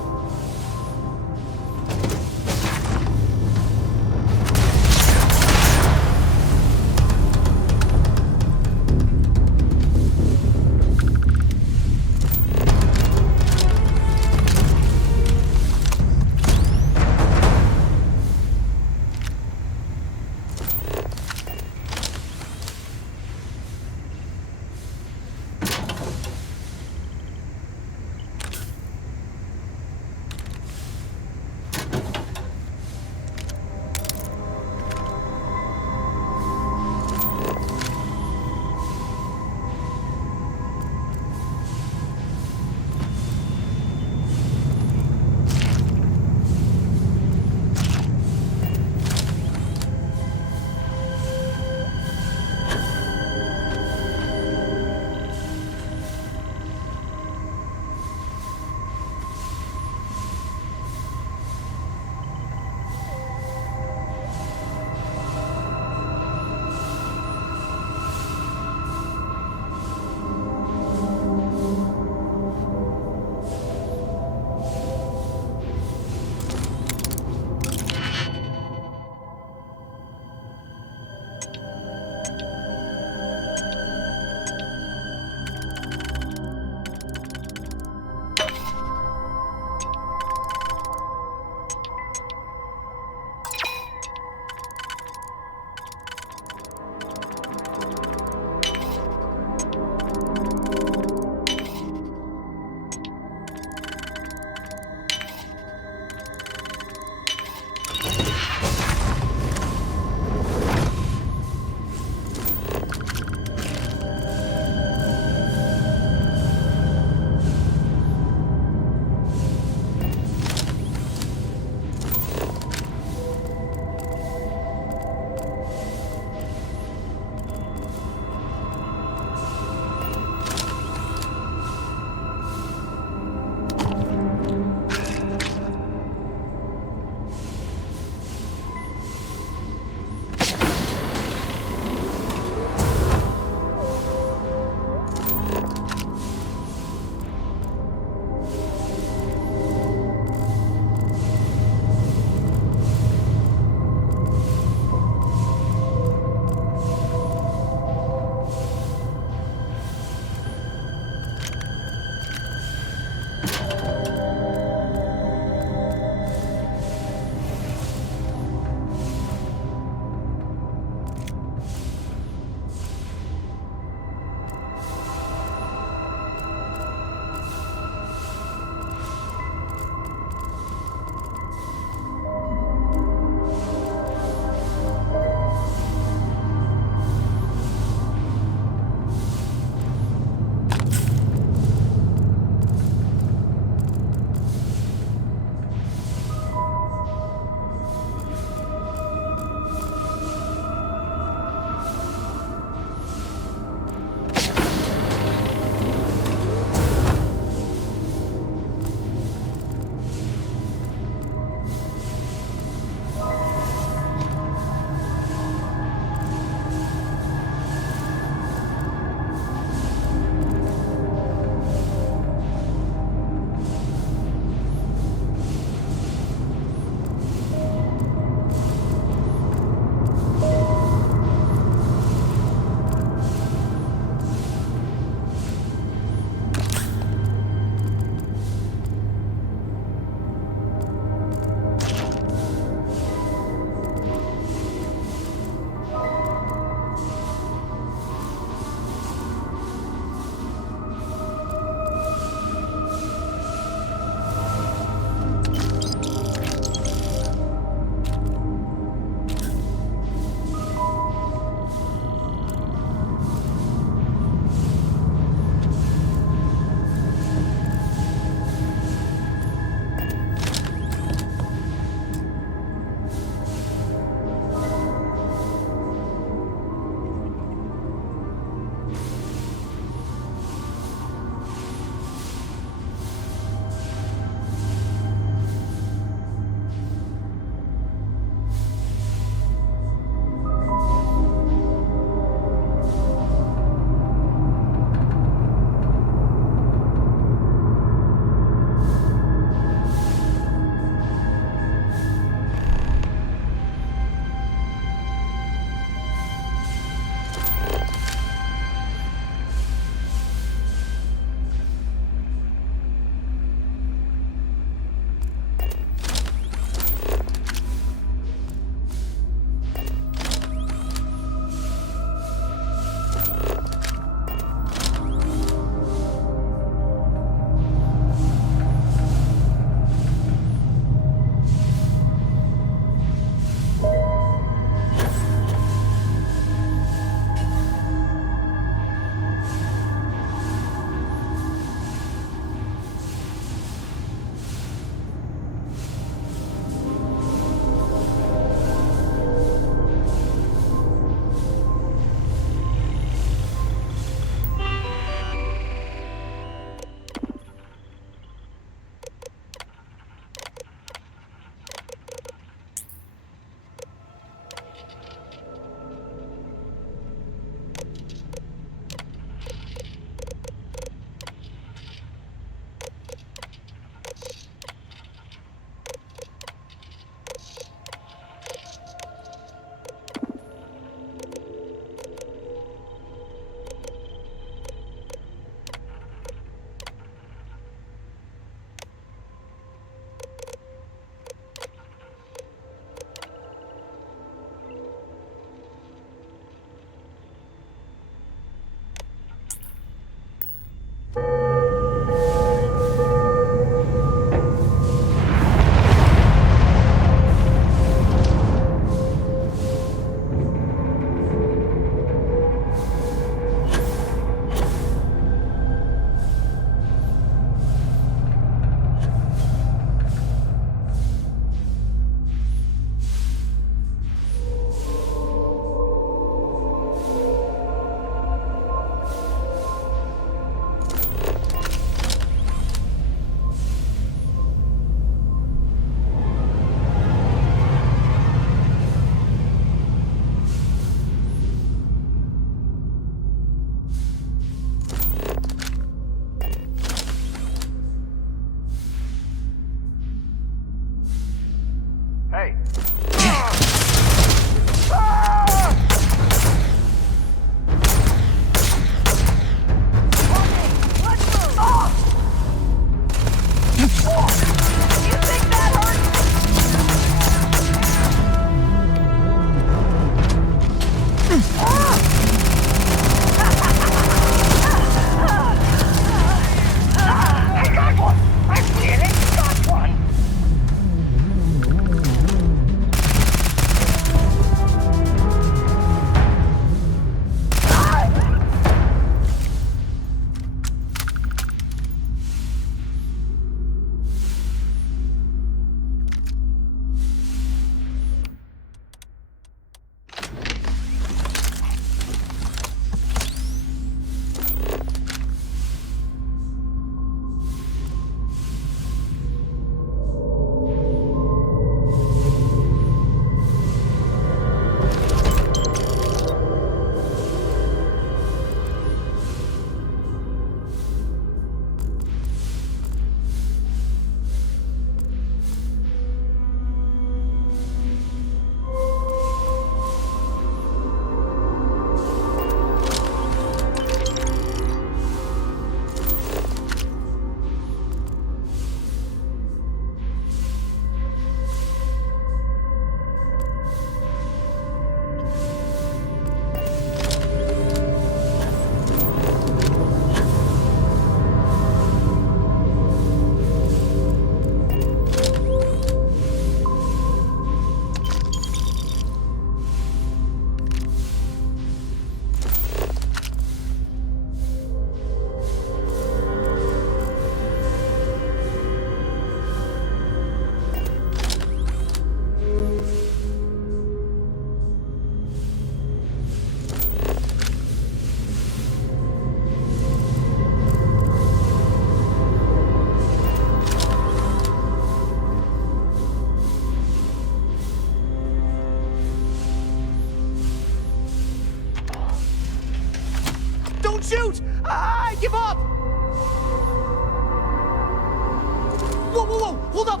Whoa, whoa, whoa! Hold up!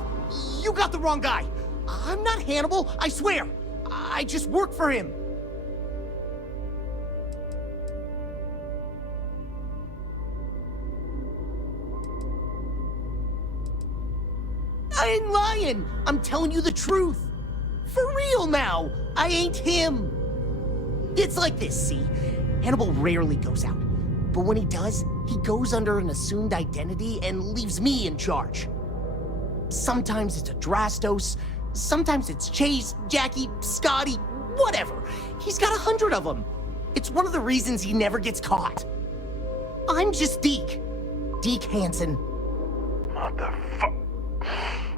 You got the wrong guy. I'm not Hannibal, I swear. I just work for him. I ain't lying. I'm telling you the truth. For real now. I ain't him. It's like this, see? Hannibal rarely goes out. But when he does, he goes under an assumed identity and leaves me in charge. Sometimes it's a Drastos, sometimes it's Chase, Jackie, Scotty, whatever. He's got 100 of them. It's one of the reasons he never gets caught. I'm just Deke. Deke Hansen. Motherfuck.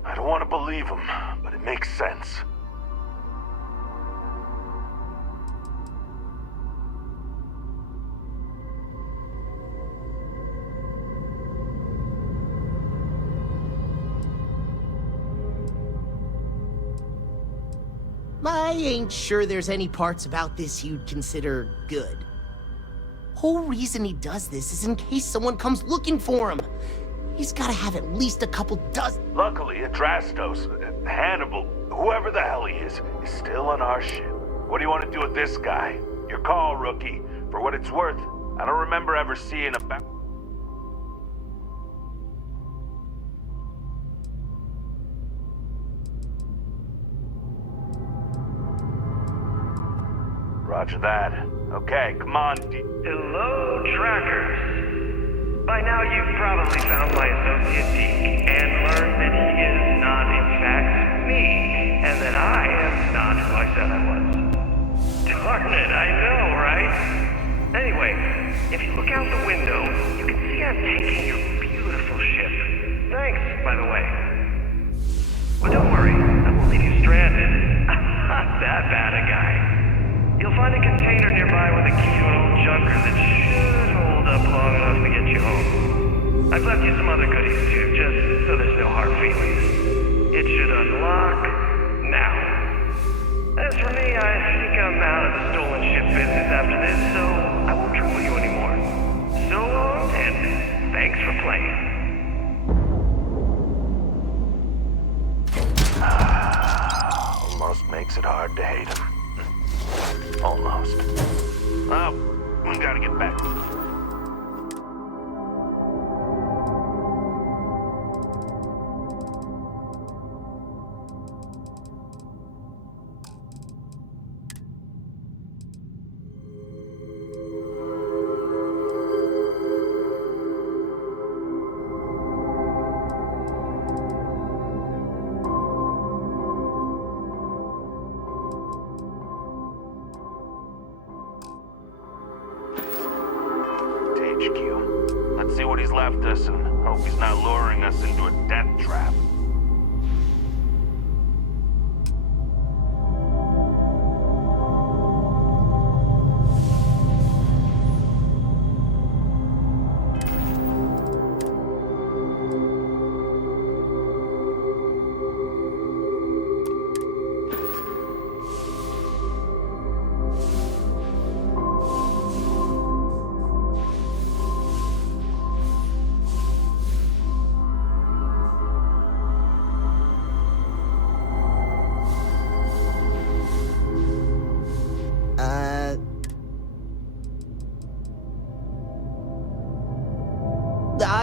I don't want to believe him, but it makes sense. I ain't sure there's any parts about this you'd consider good. Whole reason he does this is in case someone comes looking for him. He's gotta have at least a couple dozen. Luckily, Adrastos, Hannibal, whoever the hell he is still on our ship. What do you want to do with this guy? Your call, rookie. For what it's worth, I don't remember ever seeing a Roger that. Okay, come on, Hello, trackers. By now you've probably found my associate Deke and learned that he is not in fact me, and that I am not who I said I was. Darn it, I know, right? Anyway, if you look out the window, you can see I'm taking your beautiful ship. Thanks, by the way. But don't worry, I won't leave you stranded. I'm not that bad a guy. You'll find a container nearby with a key to an old junker that should hold up long enough to get you home. I've left you some other goodies too, just so there's no hard feelings. It should unlock now. As for me, I think I'm out of the stolen ship business after this, so I won't trouble you anymore. So long, and thanks for playing. Almost makes it hard to hate him. Almost. Well, we gotta get back. Let's see what he's left us and hope he's not luring us into a death trap.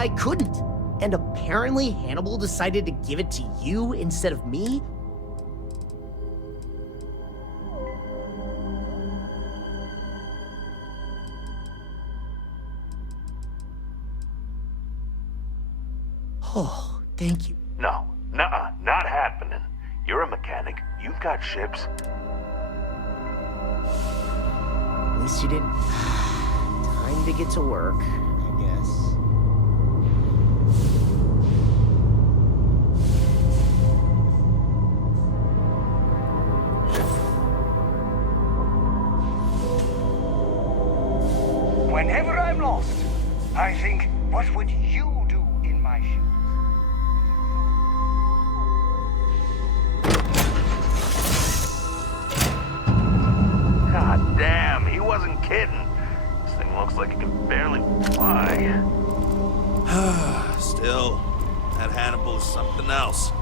I couldn't. And apparently Hannibal decided to give it to you instead of me? Oh, thank you. No, nuh-uh, not happening. You're a mechanic. You've got ships. At least you didn't. Time to get to work, I guess. Whenever I'm lost, I think, what would you do in my shoes? God damn, he wasn't kidding. This thing looks like it can barely fly. Still, was something else.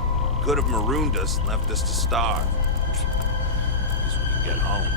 Could have marooned us and left us to starve. At least we can get home.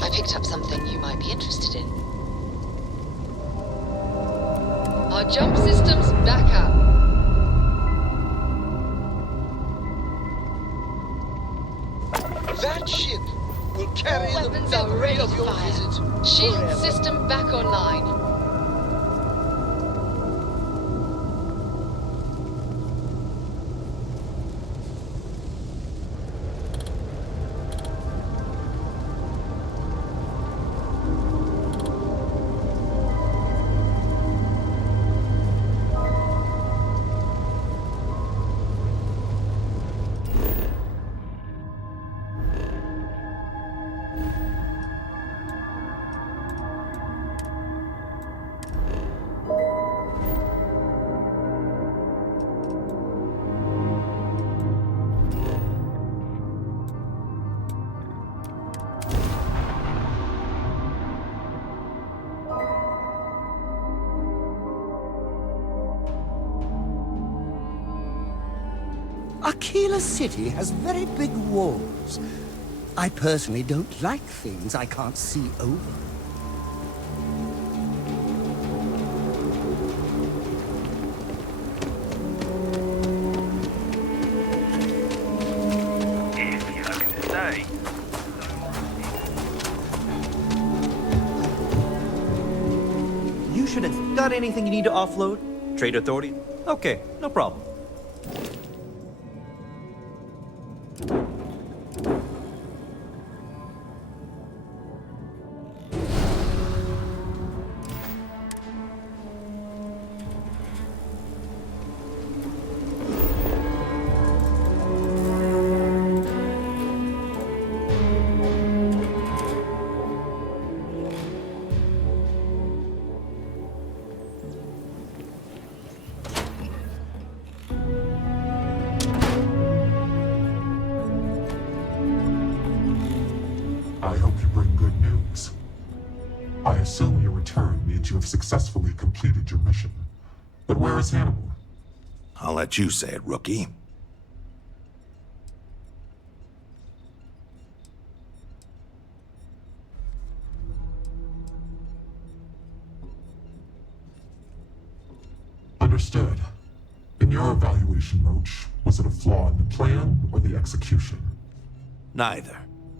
I picked up something you might be interested in. Our jump system's back up. That ship will carry All the weapons are memory ready of to your fire. visit. Shield forever. system back online. Aquila City has very big walls. I personally don't like things I can't see over. If you're looking to say. You shouldn't. Got anything you need to offload? Trade Authority? Okay, no problem. I hope you bring good news. I assume your return means you have successfully completed your mission. But where is Hannibal? I'll let you say it, rookie. Understood. In your evaluation, Roach, was it a flaw in the plan or the execution? Neither.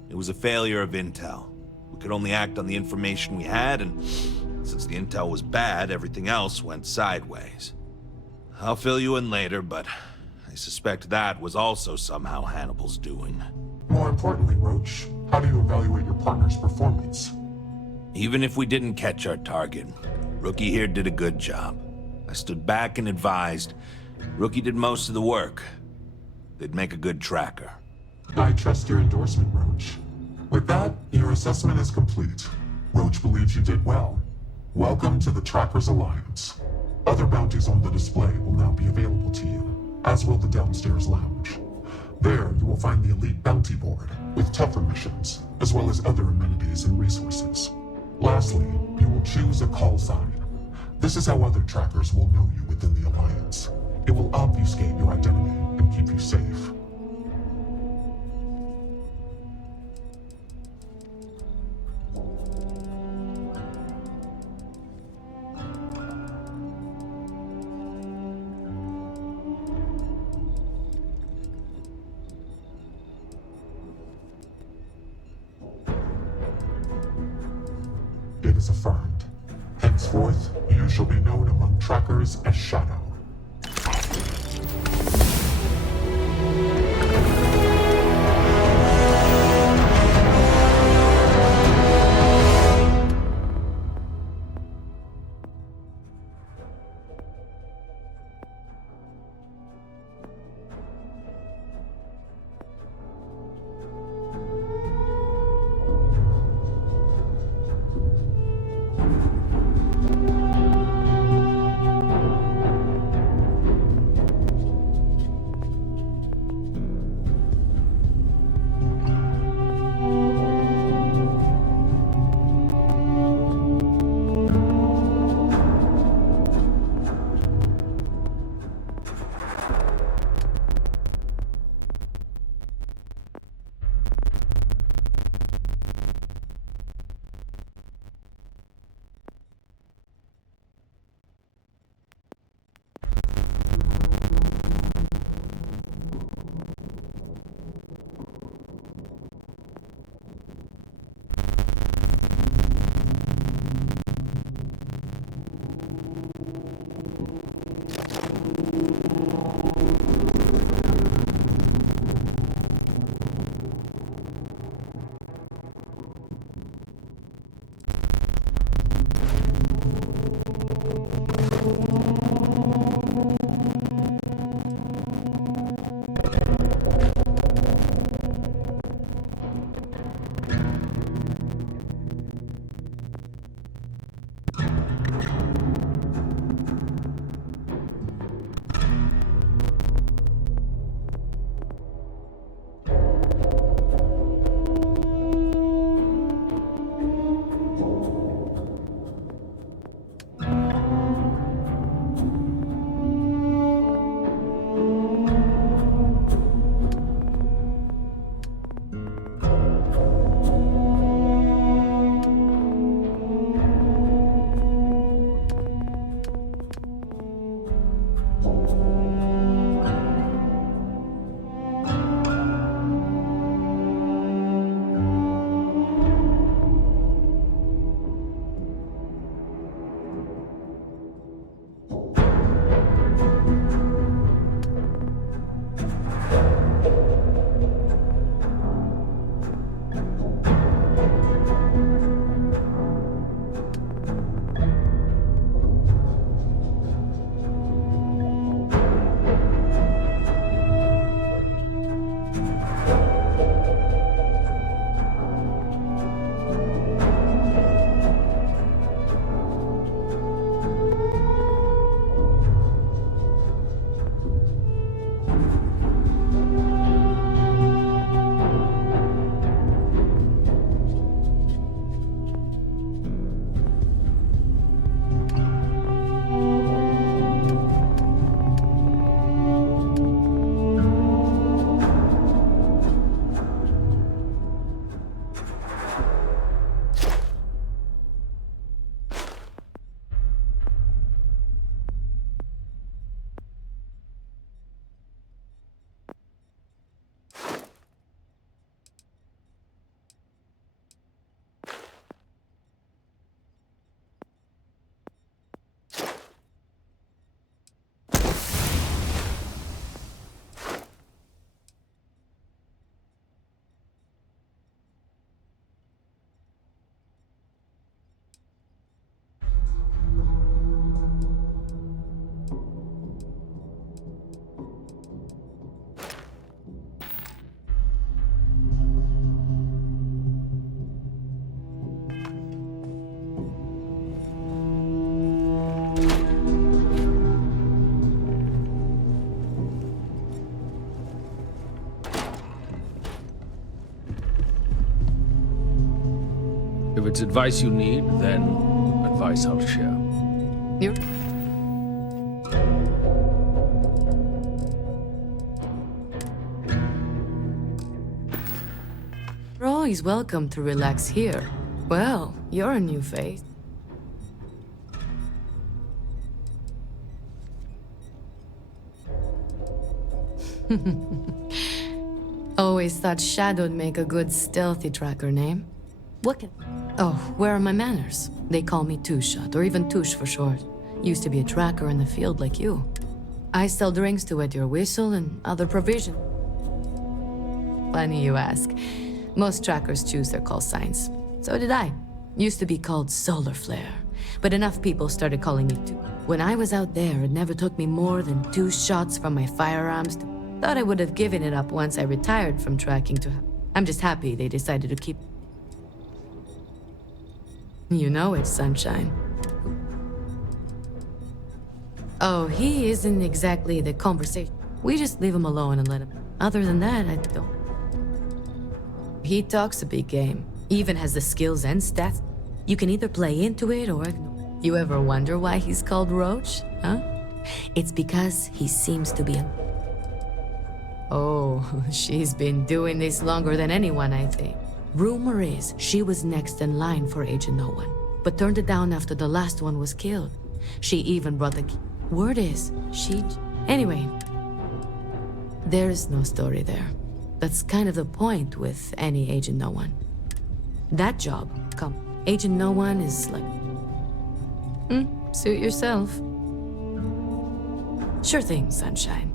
It was a failure of intel. We could only act on the information we had, and since the intel was bad, everything else went sideways. I'll fill you in later, but I suspect that was also somehow Hannibal's doing. More importantly, Roach, how do you evaluate your partner's performance? Even if we didn't catch our target, Rookie here did a good job. I stood back and advised. Rookie did most of the work. They'd make a good tracker. I trust your endorsement, Roach. With that, your assessment is complete. Roach believes you did well. Welcome to the Trackers Alliance. Other bounties on the display will now be available to you, as will the downstairs lounge. find the Elite Bounty Board, with tougher missions, as well as other amenities and resources. Lastly, you will choose a call sign. This is how other trackers will know you within the Alliance. It will obfuscate your identity and keep you safe. It is affirmed. Henceforth, you shall be known among trackers as Shadow. it's advice you need, then advice I'll share. You? You're always welcome to relax here. Well, you're a new face. Always thought Shadow'd make a good stealthy tracker name. What can... Oh, where are my manners? They call me Two-Shot, or even Touche for short. Used to be a tracker in the field like you. I sell drinks to wet your whistle and other provision. Funny you ask. Most trackers choose their call signs. So did I. Used to be called Solar Flare, but enough people started calling me Two. When I was out there, it never took me more than 2 shots from my firearms to... Thought I would have given it up once I retired from tracking to... I'm just happy they decided to keep... You know it, Sunshine. Oh, he isn't exactly the conversation. We just leave him alone and let him... Other than that, I don't... He talks a big game. Even has the skills and stats. You can either play into it or ignore. You ever wonder why he's called Roach, huh? It's because he seems to be a... Oh, she's been doing this longer than anyone, I think. Rumor is she was next in line for Agent No One, but turned it down after the last one was killed. She even brought the... Word is, she... Anyway, there's no story there. That's kind of the point with any Agent No One. That job, come. Agent No One is like... Suit yourself. Sure thing, Sunshine.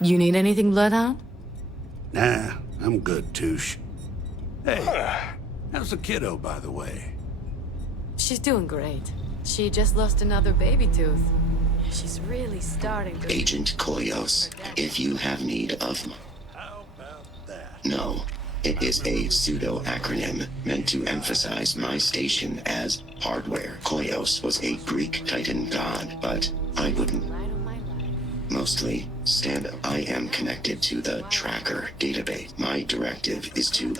You need anything, Bloodhound? Nah, I'm good, Touche. Hey, how's the kiddo, by the way? She's doing great. She just lost another baby tooth. She's really starting to... Agent Koyos, if you have need of... No, it is a pseudo-acronym meant to emphasize my station as hardware. Koyos was a Greek Titan god, but I wouldn't... Mostly, stand up. I am connected to the tracker database. My directive is to...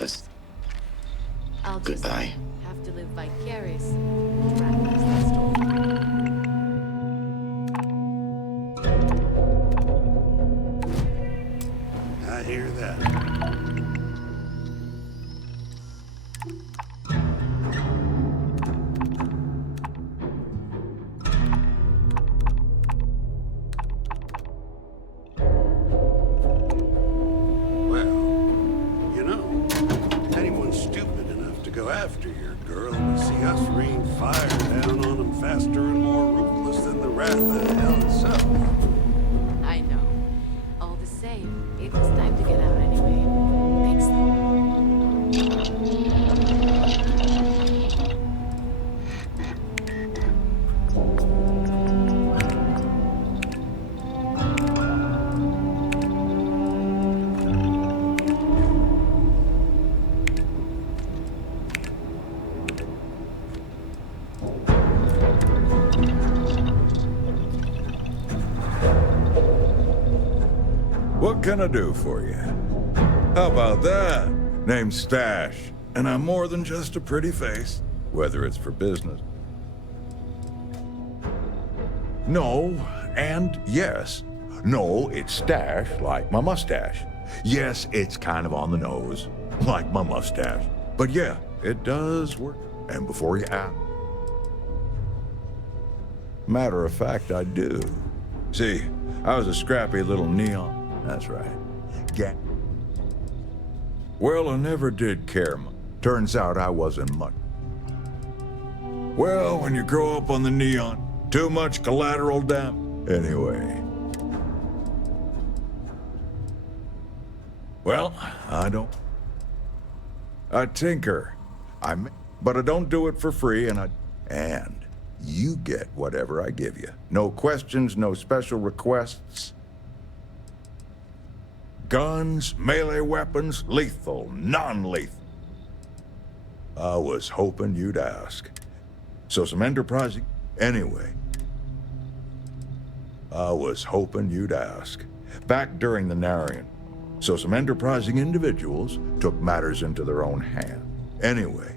I'll just Goodbye. have to live vicarious. I hear that. After your girl would see us rain fire down on them faster and more ruthless than the wrath of hell itself. I know. All the same, it was time to get out anyway. Thanks, What can I do for you? How about that? Name's Stash, and I'm more than just a pretty face, whether it's for business. No, and yes. No, it's Stash, like my mustache. Yes, it's kind of on the nose, like my mustache. But yeah, it does work. And before you ask... Matter of fact, I do. See, I was a scrappy little neon. That's right. Well, I never did care much. Turns out I wasn't much. Well, when you grow up on the neon, too much collateral damage. Anyway. Well, I don't. I tinker. But I don't do it for free, and you get whatever I give you. No questions, no special requests. Guns, melee weapons, lethal, non-lethal. I was hoping you'd ask. So some enterprising... Anyway. I was hoping you'd ask. Back during the Narian. So some enterprising individuals took matters into their own hands. Anyway,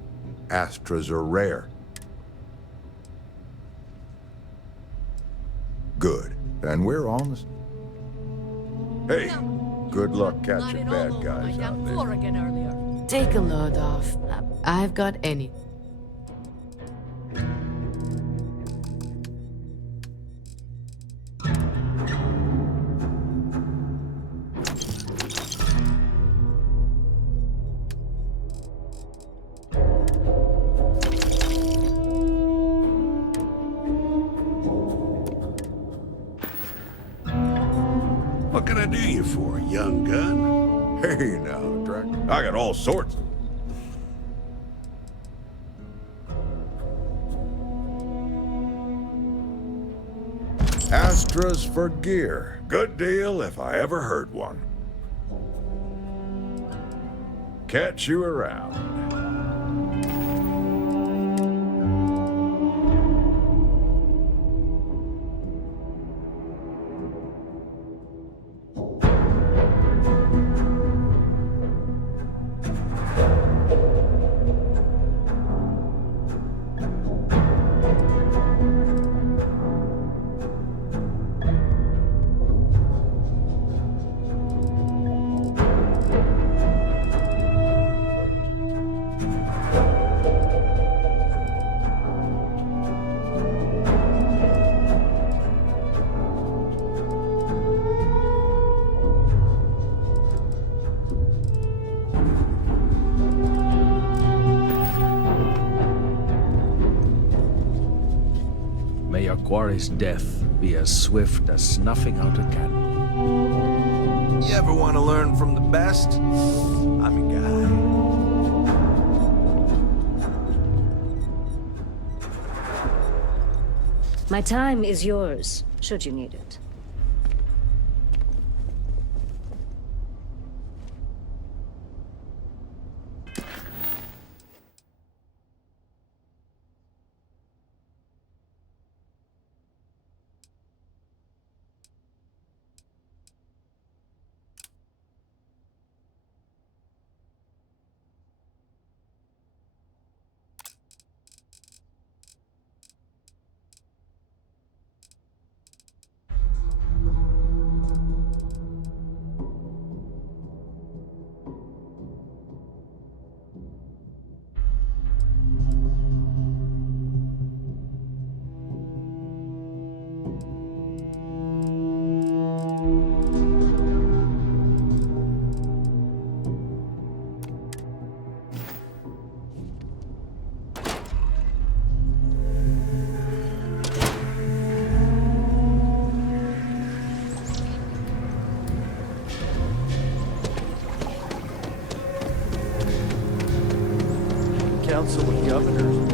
Astras are rare. Good. And we're on the... Hey! Good luck catching bad guys out there. Take a load off. I've got any. What can I do you for, young gun? Hey now, Drac. I got all sorts. Astras for gear. Good deal if I ever heard one. Catch you around. May your quarry's death be as swift as snuffing out a candle. You ever want to learn from the best? I'm your guy. My time is yours, should you need it. Council of Governors.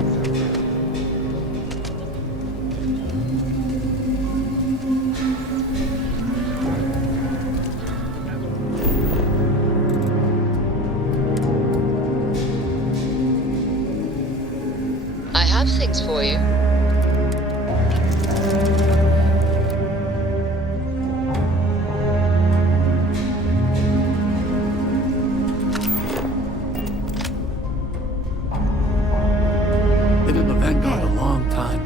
I have things for you. Been in the Vanguard a long time.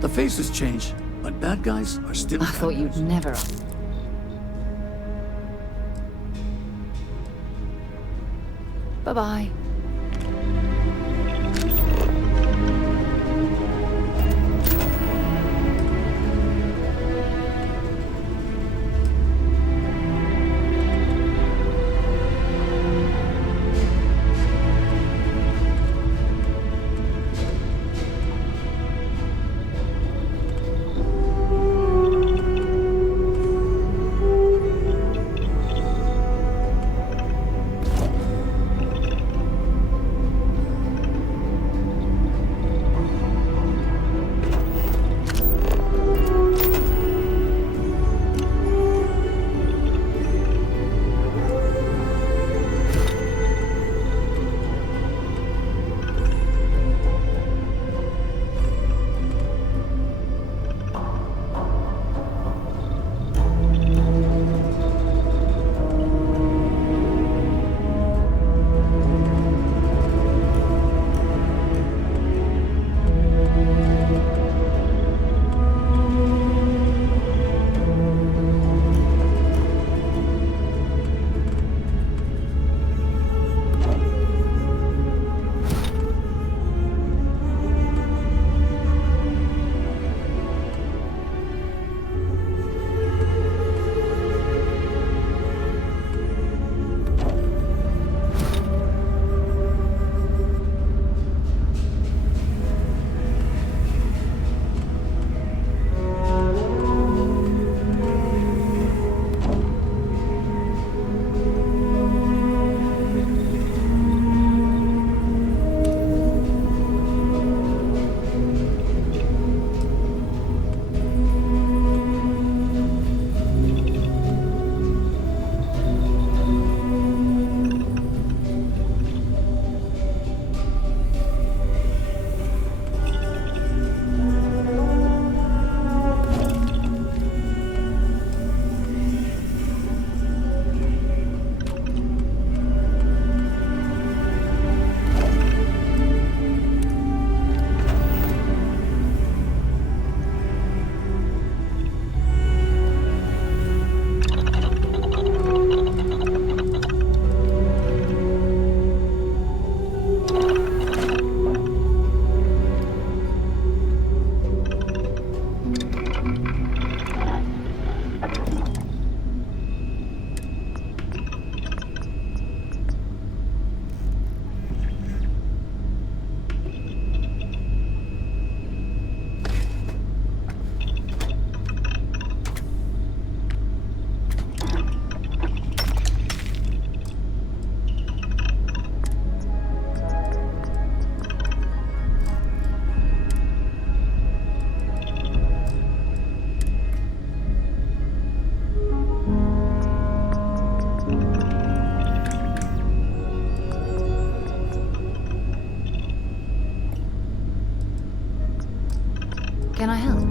The faces change, but bad guys are still I bad thought you'd guys. never. Bye-bye. Can I help?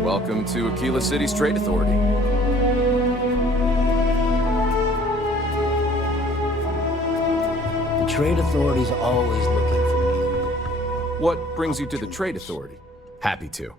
Welcome to Aquila City's Trade Authority. The Trade Authority's always looking for new. What brings you to the Trade Authority? Happy to.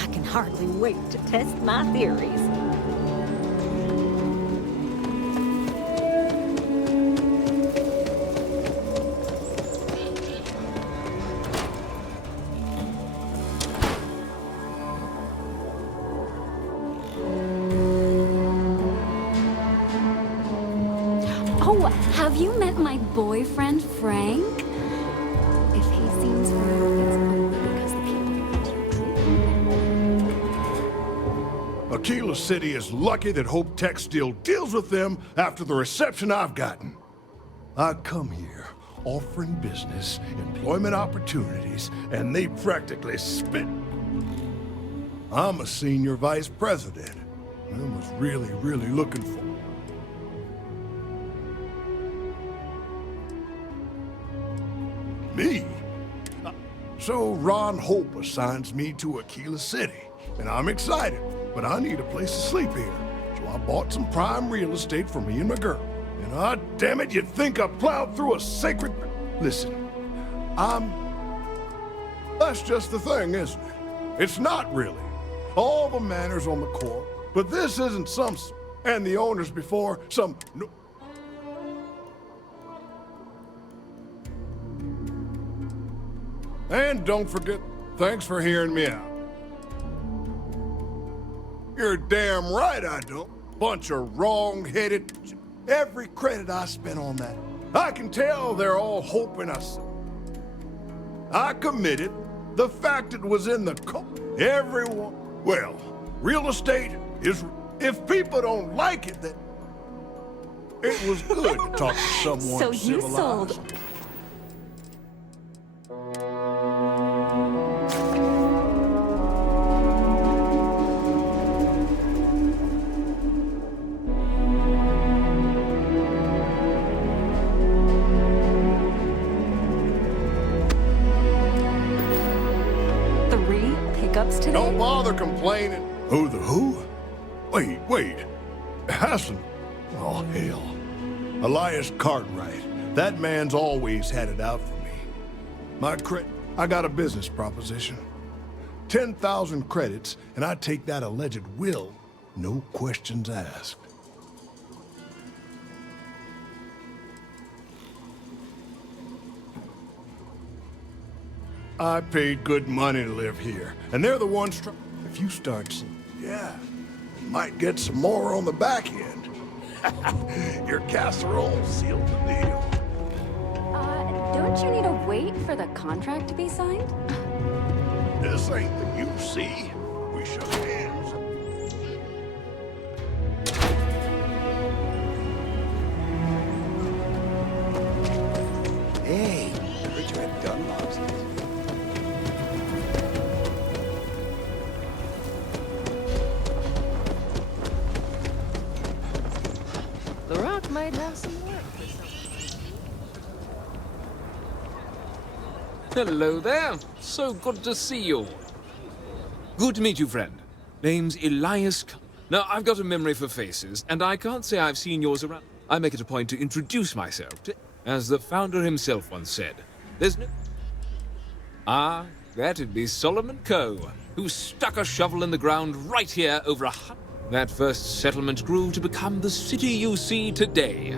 I can hardly wait to test my theories. Oh, have you met my boyfriend, Frank? If he seems familiar, it's only because the people around here treat him. Aquila City is lucky that Hope Tech still deals with them after the reception I've gotten. I come here offering business, employment opportunities, and they practically spit. I'm a senior vice president. I was really looking for. Me? So Ron Hope assigns me to Aquila City, and I'm excited, but I need a place to sleep here. So I bought some prime real estate for me and my girl. And damn it, you'd think I plowed through a sacred... Listen, that's just the thing, isn't it? It's not really. All the manners on the court, but this isn't some... And the owners before, some... No, and don't forget, thanks for hearing me out. You're damn right I don't. Bunch of wrong-headed... Every credit I spent on that, I can tell they're all hoping I committed. The fact it was in the everyone... Well, real estate is... If people don't like it, then... It was good to talk to someone So you civilized. sold... Today? Don't bother complaining. Who the who? Wait. Hassan. Oh, hell. Elias Cartwright. That man's always had it out for me. I got a business proposition. 10,000 credits, and I take that alleged will, no questions asked. I paid good money to live here, and they're the ones if you start yeah, you might get some more on the back end. Your casserole sealed the deal. Don't you need to wait for the contract to be signed? This ain't the UC. We shook hands. Hey, I heard you had gun lobsters. The Rock might have some work. Hello there. So good to see you. Good to meet you, friend. Name's Elias. Now, I've got a memory for faces, and I can't say I've seen yours around. I make it a point to introduce myself, as the founder himself once said. There's no... that'd be Solomon Coe, who stuck a shovel in the ground right here over a hut. That first settlement grew to become the city you see today.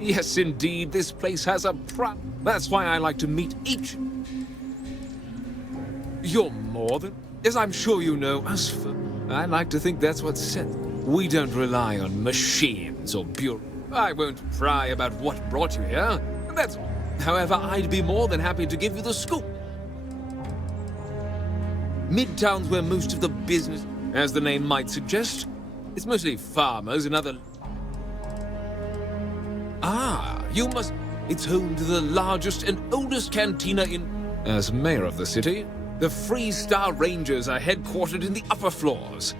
Yes, indeed, this place has a That's why I like to meet each... You're more than... As I'm sure you know, us for... I like to think that's what's said. We don't rely on machines or bureau. I won't pry about what brought you here. That's... However, I'd be more than happy to give you the scoop. Midtown's where most of the business, as the name might suggest, it's mostly farmers and other... You must... It's home to the largest and oldest cantina in... As mayor of the city, the Freestar Rangers are headquartered in the upper floors.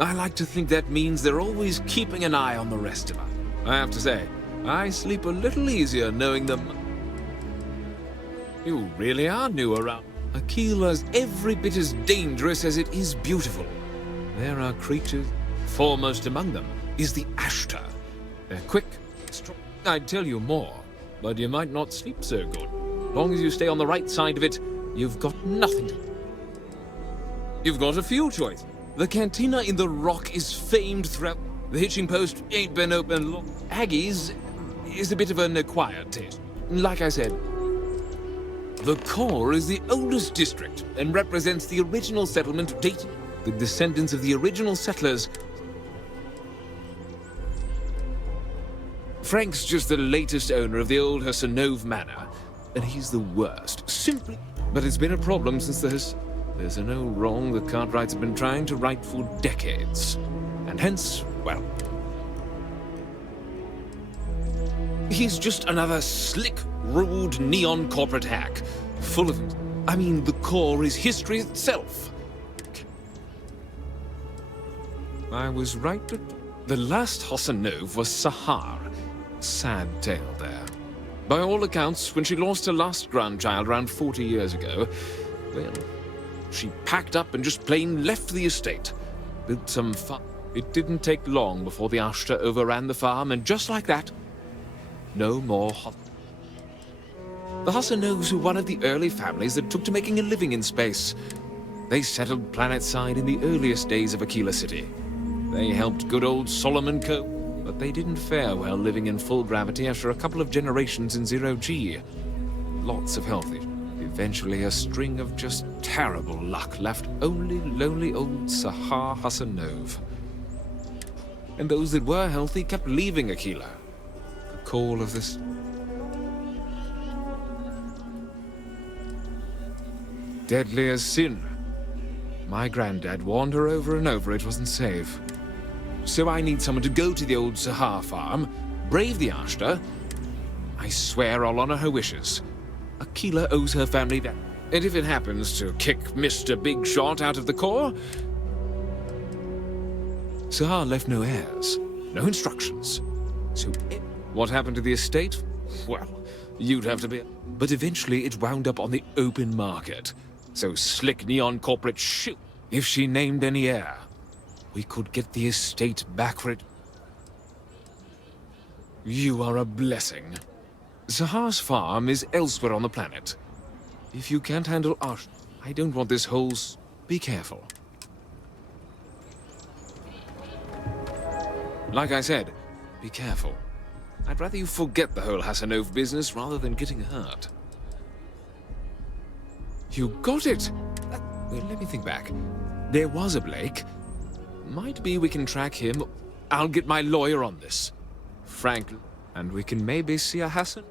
I like to think that means they're always keeping an eye on the rest of us. I have to say, I sleep a little easier knowing them. You really are new around. Aquila's every bit as dangerous as it is beautiful. There are creatures. Foremost among them is the Ashtar. They're quick, strong. I'd tell you more, but you might not sleep so good. As long as you stay on the right side of it, you've got nothing to... You've got a few choices. The cantina in the rock is famed throughout. The hitching post ain't been open long. Aggie's is a bit of an acquired taste. Like I said, the core is the oldest district and represents the original settlement dating the descendants of the original settlers. Frank's just the latest owner of the old Hassanov Manor, and he's the worst, simply. But it's been a problem since there's no wrong the Cartwrights have been trying to right for decades. And hence, well, he's just another slick, rude, neon corporate hack, full of... I mean, the core is history itself. I was right. The last Hassanov was Sahar. Sad tale there. By all accounts, when she lost her last grandchild around 40 years ago, well, she packed up and just plain left the estate. Built some farm. It didn't take long before the Ashta overran the farm, and just like that, no more The Hassanovs were one of the early families that took to making a living in space. They settled planetside in the earliest days of Aquila City. They helped good old Solomon cope, but they didn't fare well living in full gravity after a couple of generations in zero-G. Lots of health issues. Eventually, a string of just terrible luck left only lonely old Sahar Hassanov. And those that were healthy kept leaving Aquila. The call of this... deadly as sin. My granddad warned her over and over it wasn't safe. So I need someone to go to the old Sahar farm, brave the Ashta. I swear I'll honor her wishes. Aquila owes her family that. And if it happens to kick Mr. Big Shot out of the core... Sahar left no heirs, no instructions. So what happened to the estate? Well, you'd have to be... But eventually it wound up on the open market. So slick neon corporate shoot. If she named any heir, we could get the estate back for it. You are a blessing. Sahar's farm is elsewhere on the planet. If you can't handle Ash, I don't want this whole... Be careful. Like I said, be careful. I'd rather you forget the whole Hassanov business rather than getting hurt. You got it! Wait, let me think back. There was a Blake. Might be we can track him. I'll get my lawyer on this. Frank, and we can maybe see a Hassan?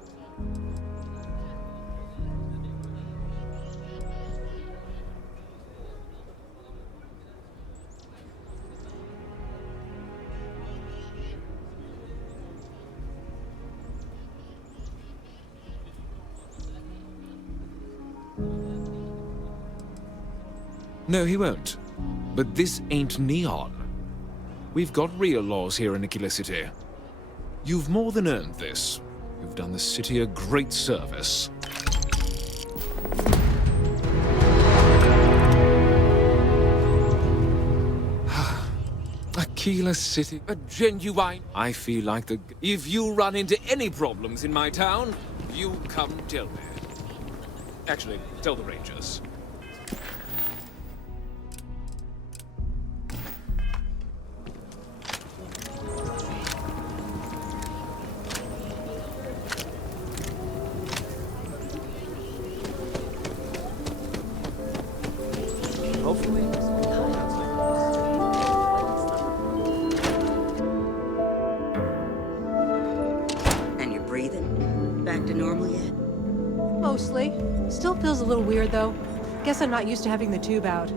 No, he won't. But this ain't neon. We've got real laws here in Aquila City. You've more than earned this. You've done the city a great service. Aquila City, a genuine... I feel like the... If you run into any problems in my town, you come tell me. Actually, tell the Rangers. Hopefully. And you're breathing? Back to normal yet? Mostly. Still feels a little weird, though. Guess I'm not used to having the tube out.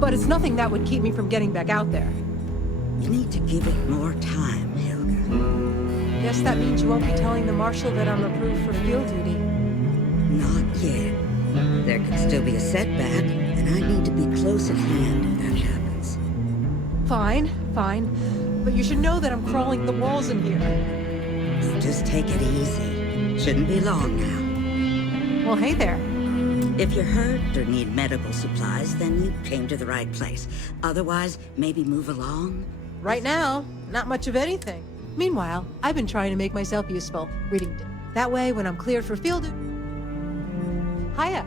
But it's nothing that would keep me from getting back out there. You need to give it more time, Helga. Guess that means you won't be telling the Marshal that I'm approved for field duty. Not yet. There could still be a setback, and I need to be close at hand if that happens. Fine, fine. But you should know that I'm crawling the walls in here. You just take it easy. Shouldn't be long now. Well, hey there. If you're hurt or need medical supplies, then you came to the right place. Otherwise, maybe move along. Right now, not much of anything. Meanwhile, I've been trying to make myself useful, reading. That way, when I'm cleared for field... Hiya.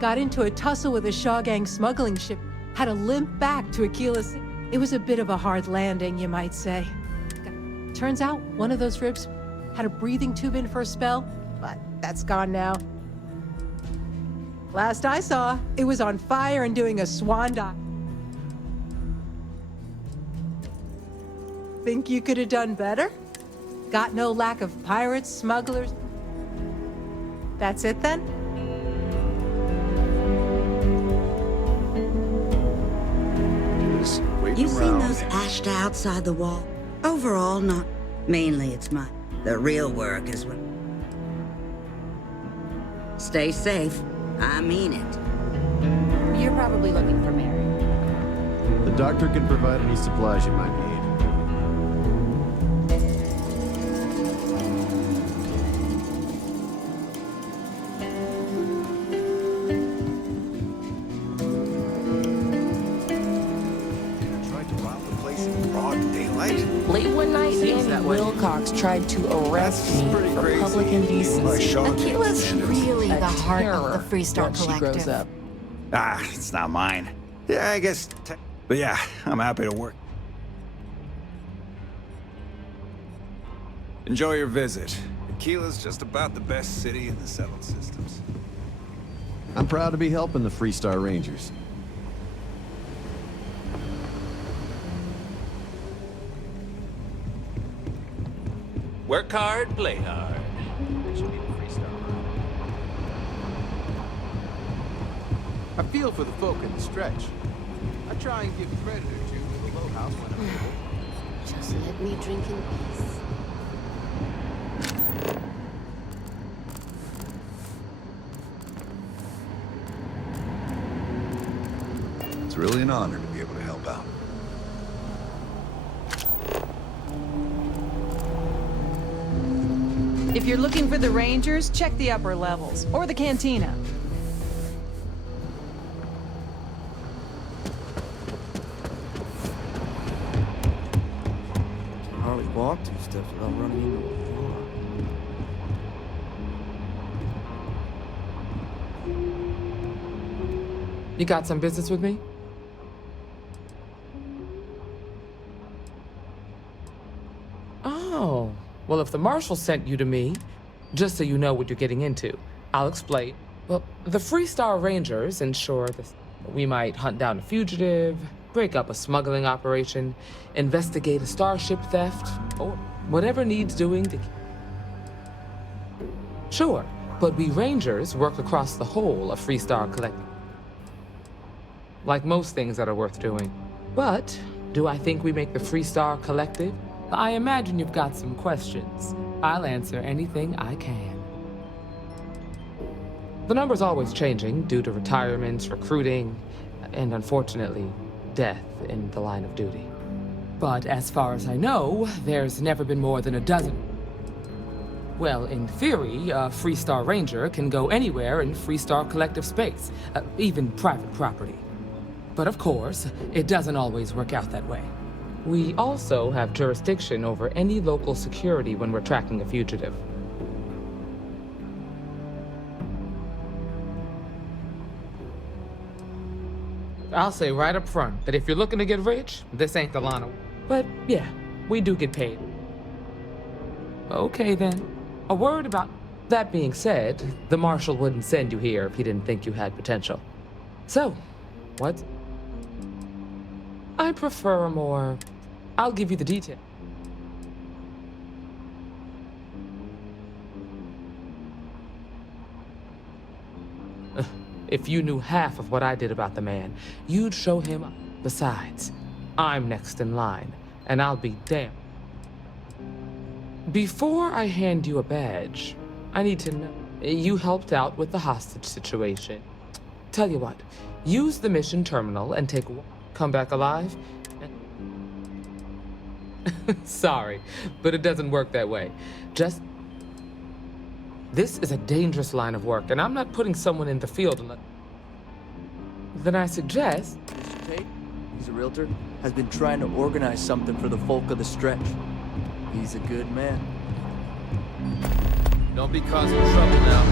Got into a tussle with a Shaw Gang smuggling ship. had to limp back to Aquila's. It was a bit of a hard landing, you might say. Turns out one of those ribs had a breathing tube in for a spell, but that's gone now. Last I saw, it was on fire and doing a swan dive. Think you could have done better? Got no lack of pirates, smugglers? That's it then? You seen those ashed outside the wall? Overall, not. Mainly, it's mine. The real work is what. Stay safe. I mean it. You're probably looking for Mary. The doctor can provide any supplies you might need. Late one night, Annie Wilcox tried to arrest me for public indecency. Aquila's really the heart of the Freestar once she grows Collective. up. Ah, it's not mine. Yeah, I guess. But yeah, I'm happy to work. Enjoy your visit. Aquila's just about the best city in the settled systems. I'm proud to be helping the Freestar Rangers. Work hard, play hard. I feel for the folk in the stretch. I try and give credit or two to the low house when I'm able. Just let me drink in peace. It's really an honor to be able to help out. If you're looking for the Rangers, check the upper levels, or the cantina. Can hardly walk 2 steps without running into a floor. You got some business with me? Oh, well, if the marshal sent you to me, just so you know what you're getting into, I'll explain. Well, the Freestar Rangers ensure that we might hunt down a fugitive, break up a smuggling operation, investigate a starship theft, or whatever needs doing to... Sure, but we Rangers work across the whole of Freestar Collective. Like most things that are worth doing. But, do I think we make the Freestar Collective? I imagine you've got some questions. I'll answer anything I can. The number's always changing due to retirements, recruiting, and unfortunately, death in the line of duty. But as far as I know, there's never been more than a dozen. Well, in theory, a Freestar Ranger can go anywhere in Freestar Collective space, even private property. But of course, it doesn't always work out that way. We also have jurisdiction over any local security when we're tracking a fugitive. I'll say right up front that if you're looking to get rich, this ain't the line of... But yeah, we do get paid. Okay then. A word about... That being said, the marshal wouldn't send you here if he didn't think you had potential. So, what? I prefer a more... I'll give you the detail. If you knew half of what I did about the man, you'd show him up. Besides, I'm next in line, and I'll be damned. Before I hand you a badge, I need to know. You helped out with the hostage situation. Tell you what, use the mission terminal and take one. Come back alive. Sorry, but it doesn't work that way. Just... This is a dangerous line of work, and I'm not putting someone in the field unless... Then I suggest... Mr. Tate, he's a realtor, has been trying to organize something for the folk of the stretch. He's a good man. Don't be causing trouble now.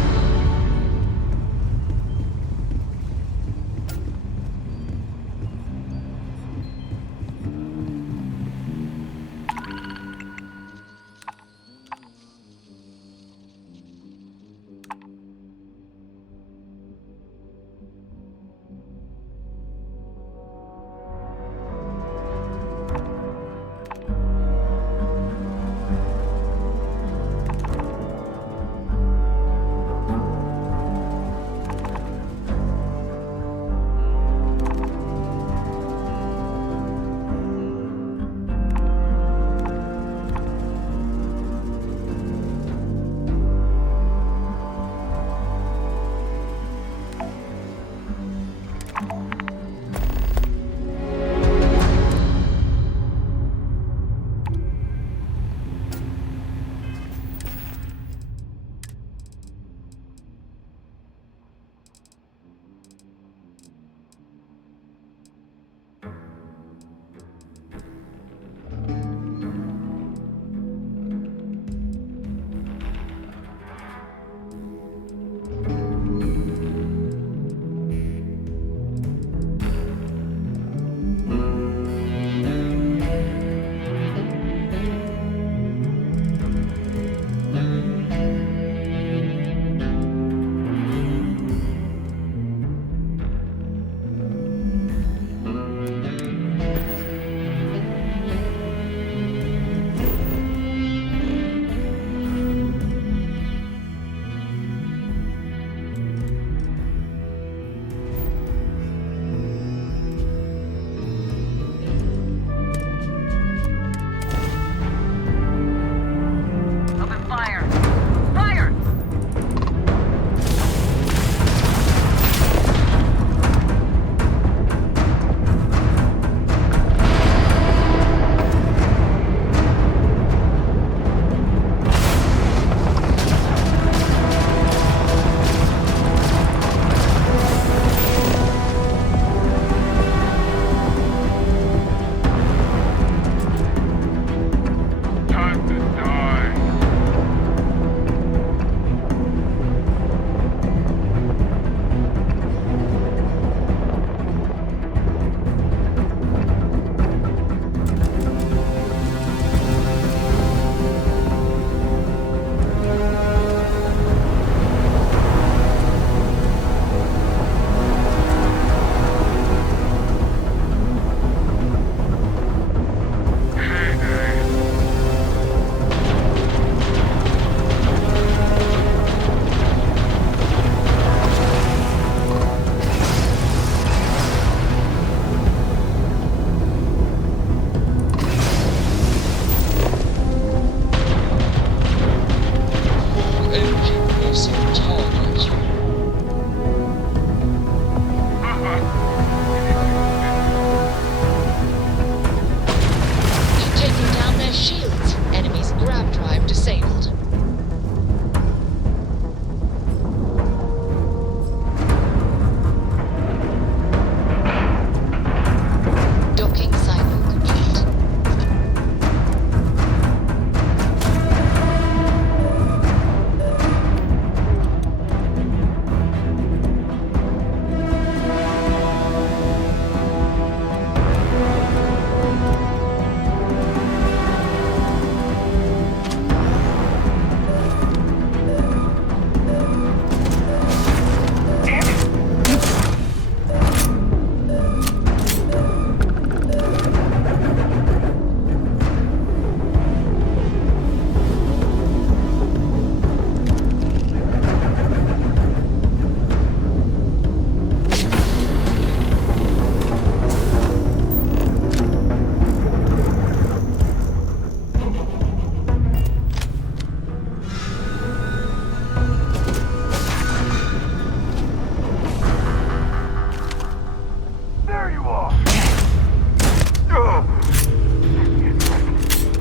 There you are!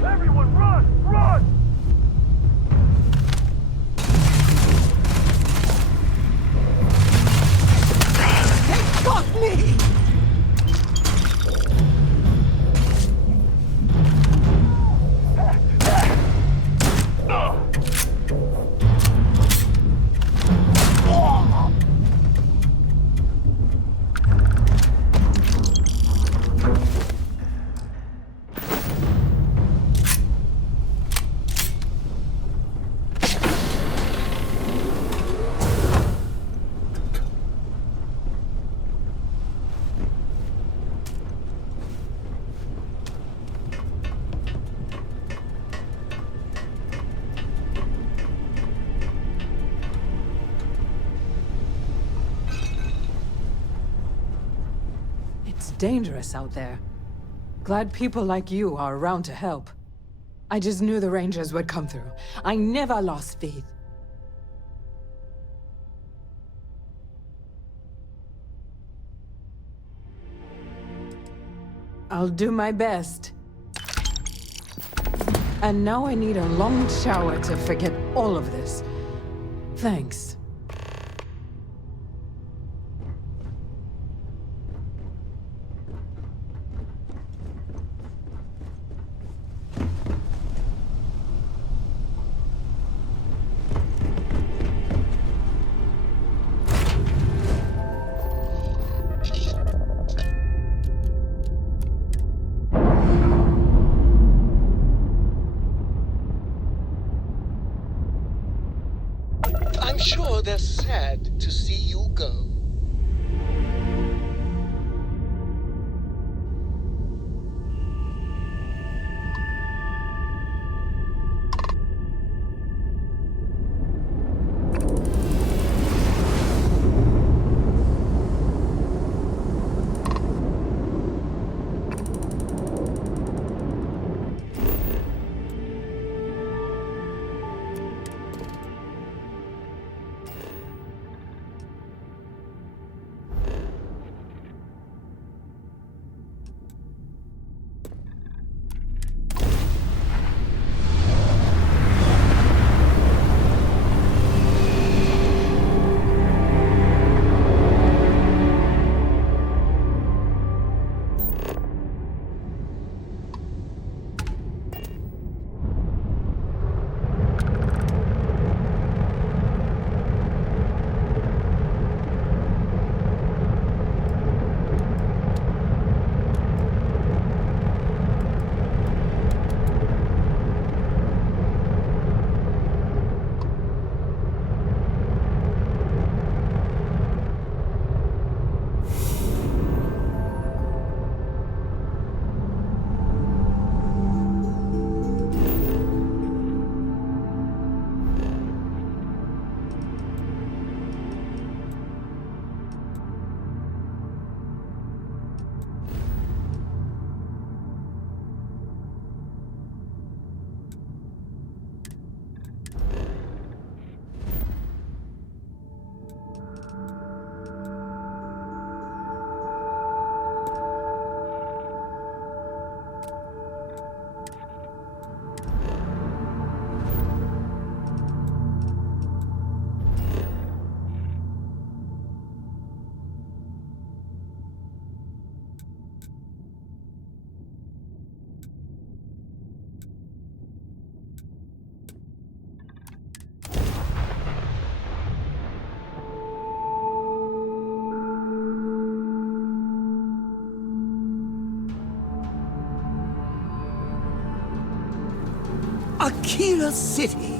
Everyone run! Run! They got me! It's dangerous out there. Glad people like you are around to help. I just knew the Rangers would come through. I never lost faith. I'll do my best. And now I need a long shower to forget all of this. Thanks. I'm sure they're sad to see you go. Aquila City.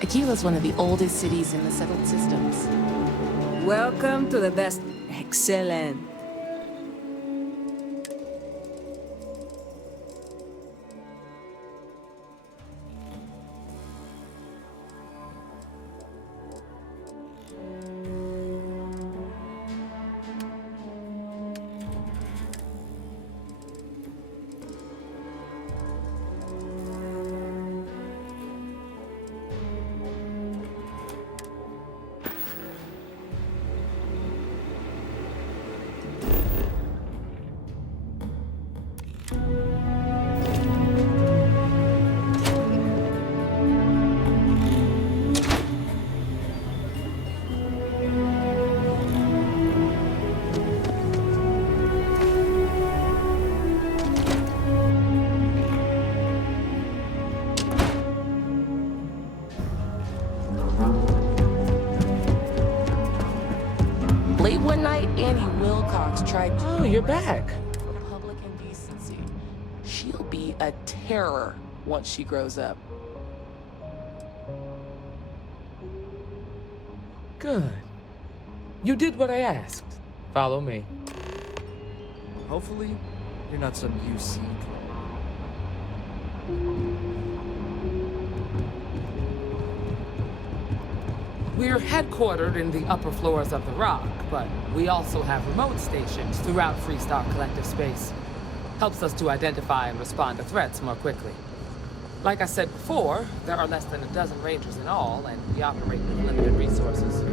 Aquila's one of the oldest cities in the settled systems. Welcome to the best. Excellent. Wilcox tried... Oh, you're back. For public indecency. She'll be a terror once she grows up. Good. You did what I asked. Follow me. Hopefully, you're not some UC. We're headquartered in the upper floors of the Rock, but we also have remote stations throughout Freestar Collective space. Helps us to identify and respond to threats more quickly. Like I said before, there are less than a dozen Rangers in all, and we operate with limited resources.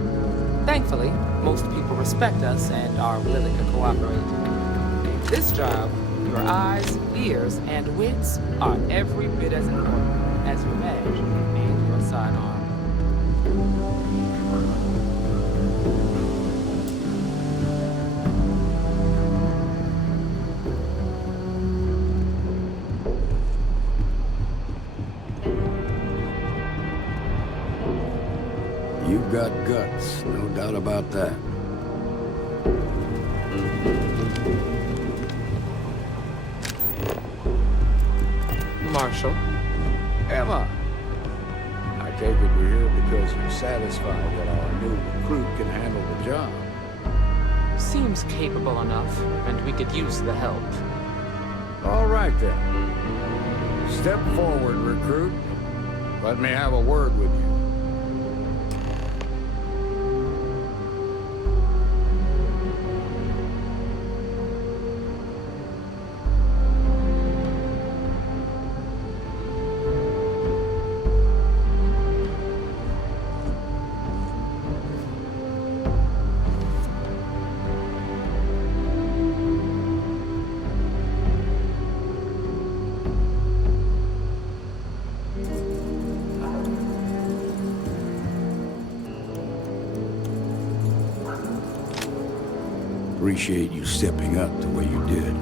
Thankfully, most people respect us and are willing to cooperate. This job, your eyes, ears, and wits are every bit as important as your badge and your sidearm. You've got guts, no doubt about that. Marshal. Emma! I take it you're here because you're satisfied that our new recruit can handle the job. Seems capable enough, and we could use the help. All right then. Step forward, recruit. Let me have a word with you. Appreciate you stepping up the way you did.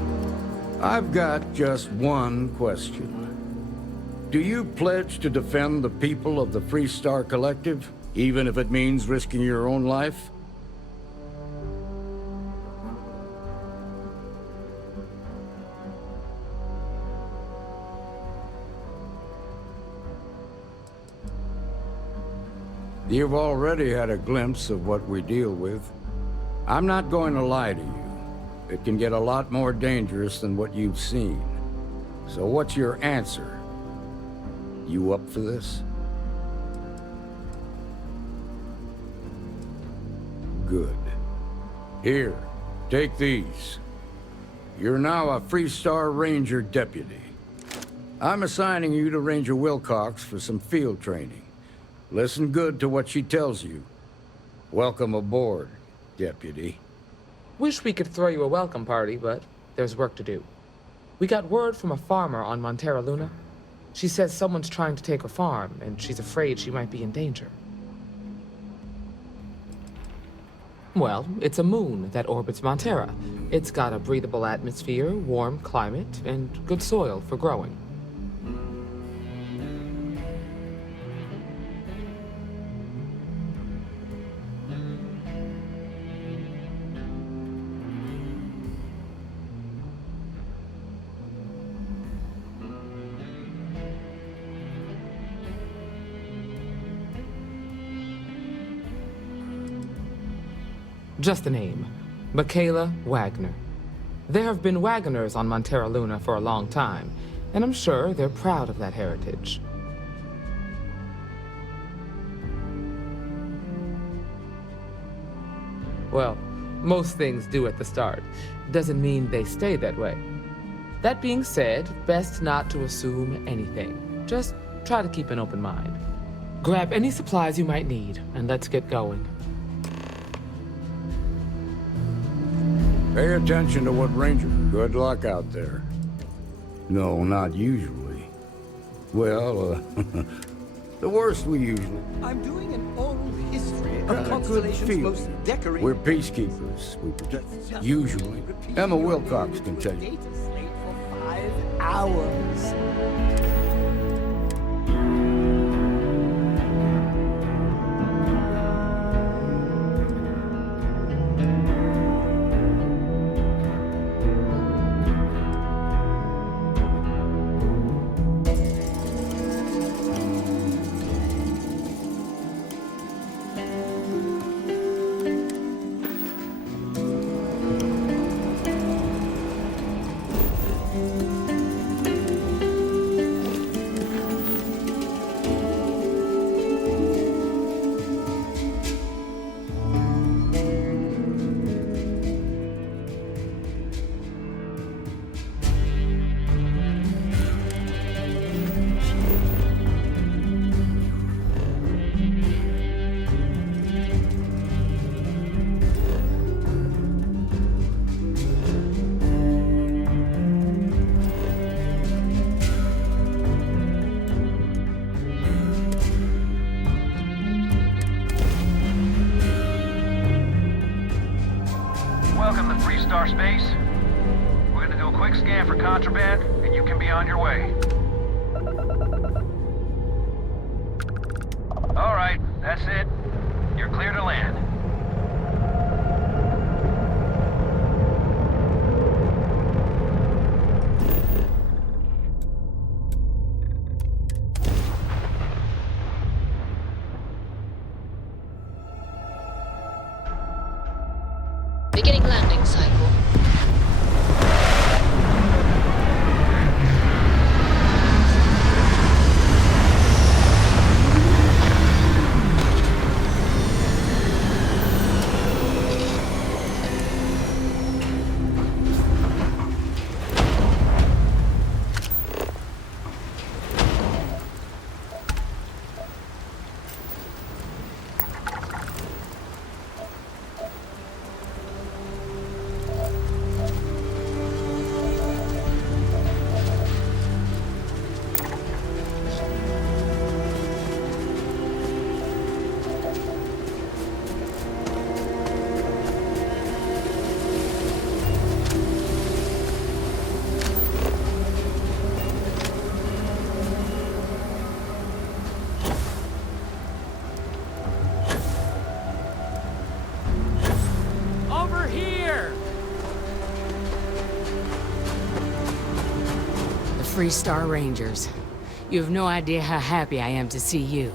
I've got just one question. Do you pledge to defend the people of the Freestar Collective, even if it means risking your own life? You've already had a glimpse of what we deal with. I'm not going to lie to you. It can get a lot more dangerous than what you've seen. So what's your answer? You up for this? Good. Here, take these. You're now a Freestar Ranger deputy. I'm assigning you to Ranger Wilcox for some field training. Listen good to what she tells you. Welcome aboard, Deputy. Wish we could throw you a welcome party, but there's work to do. We got word from a farmer on Montera Luna. She says someone's trying to take her farm, and she's afraid she might be in danger. Well, it's a moon that orbits Montera. It's got a breathable atmosphere, warm climate, and good soil for growing. Just a name. Michaela Wagner. There have been Wagoners on Montera Luna for a long time, and I'm sure they're proud of that heritage. Well, most things do at the start. Doesn't mean they stay that way. That being said, best not to assume anything. Just try to keep an open mind. Grab any supplies you might need, and let's get going. Pay attention to what Ranger. Good luck out there. No, not usually. Well, the worst we usually... I'm doing an oral history of Got a good Constellation's feeling. most decorated... We're peacekeepers. We protect. Usually. Emma Wilcox can tell you. Data slate for 5 hours. space? We're gonna do a quick scan for contraband, and you can be on your way. All right, that's it. You're clear to land. Beginning landing cycle. Over here! The Free Star Rangers. You have no idea how happy I am to see you.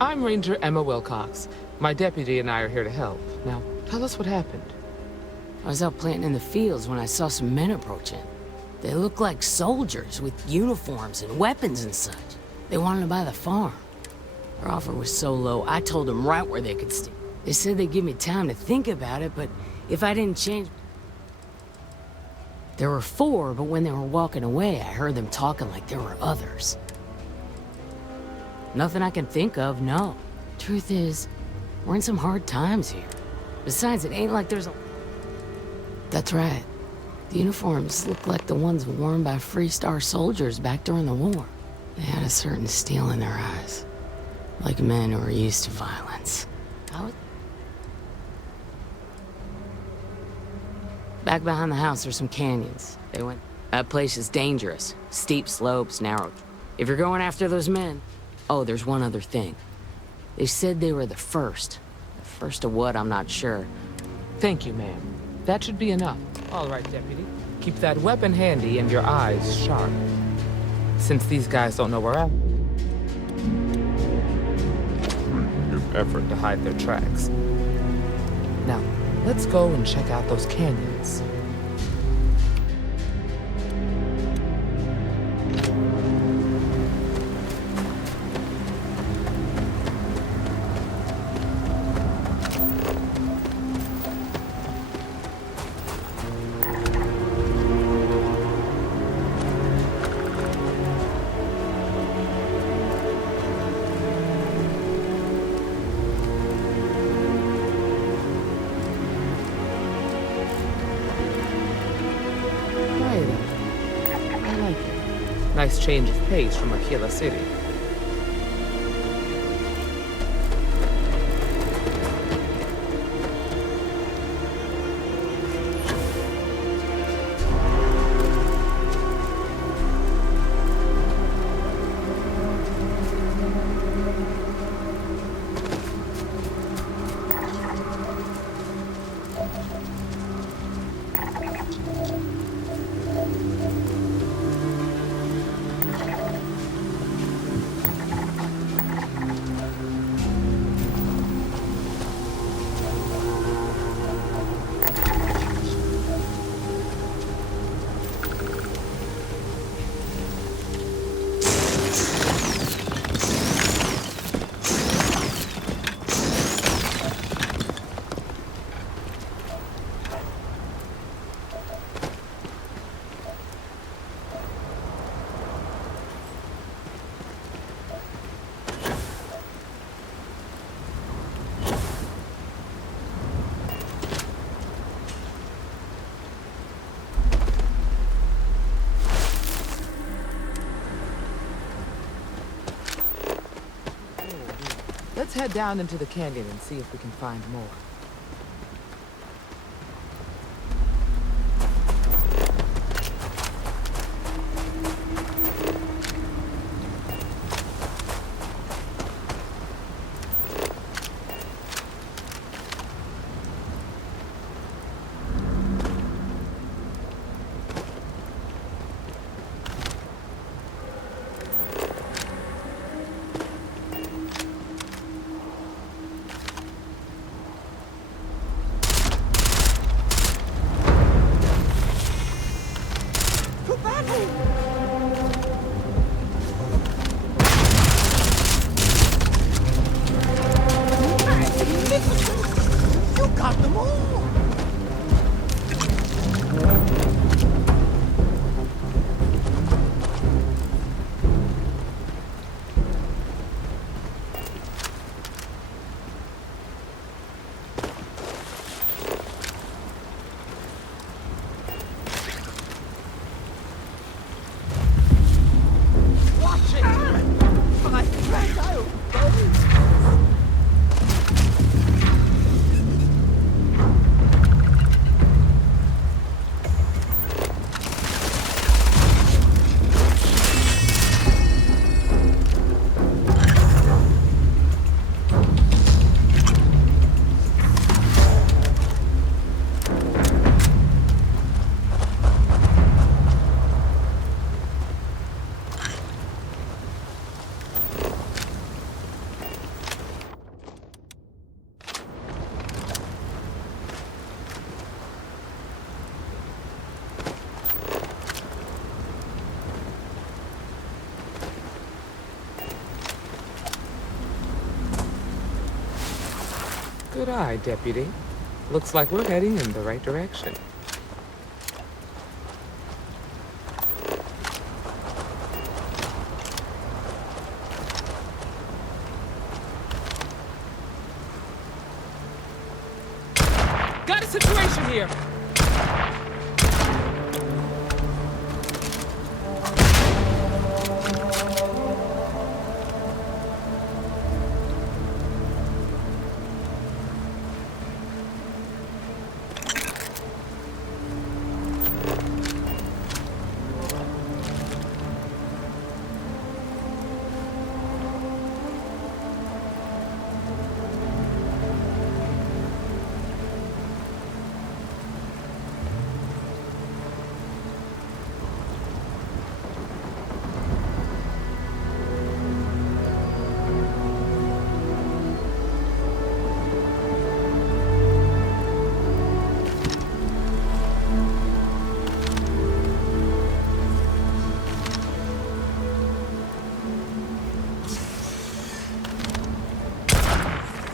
I'm Ranger Emma Wilcox. My deputy and I are here to help. Now, tell us what happened. I was out planting in the fields when I saw some men approaching. They looked like soldiers with uniforms and weapons and such. They wanted to buy the farm. Their offer was so low, I told them right where they could stay. They said they'd give me time to think about it, but if I didn't change... There were 4, but when they were walking away, I heard them talking like there were others. Nothing I can think of, no. Truth is, we're in some hard times here. Besides, it ain't like there's a... That's right. The uniforms look like the ones worn by Free Star soldiers back during the war. They had a certain steel in their eyes. Like men who are used to violence. Back behind the house are some canyons. That place is dangerous. Steep slopes, narrow. If you're going after those men... Oh, there's one other thing. They said they were the first. The first of what, I'm not sure. Thank you, ma'am. That should be enough. All right, deputy. Keep that weapon handy and your eyes sharp. Since these guys don't know where I'm... effort to hide their tracks. Now, let's go and check out those canyons. Nice change of pace from Aquila City. Let's head down into the canyon and see if we can find more. Good eye, Deputy. Looks like we're heading in the right direction. Got a situation here!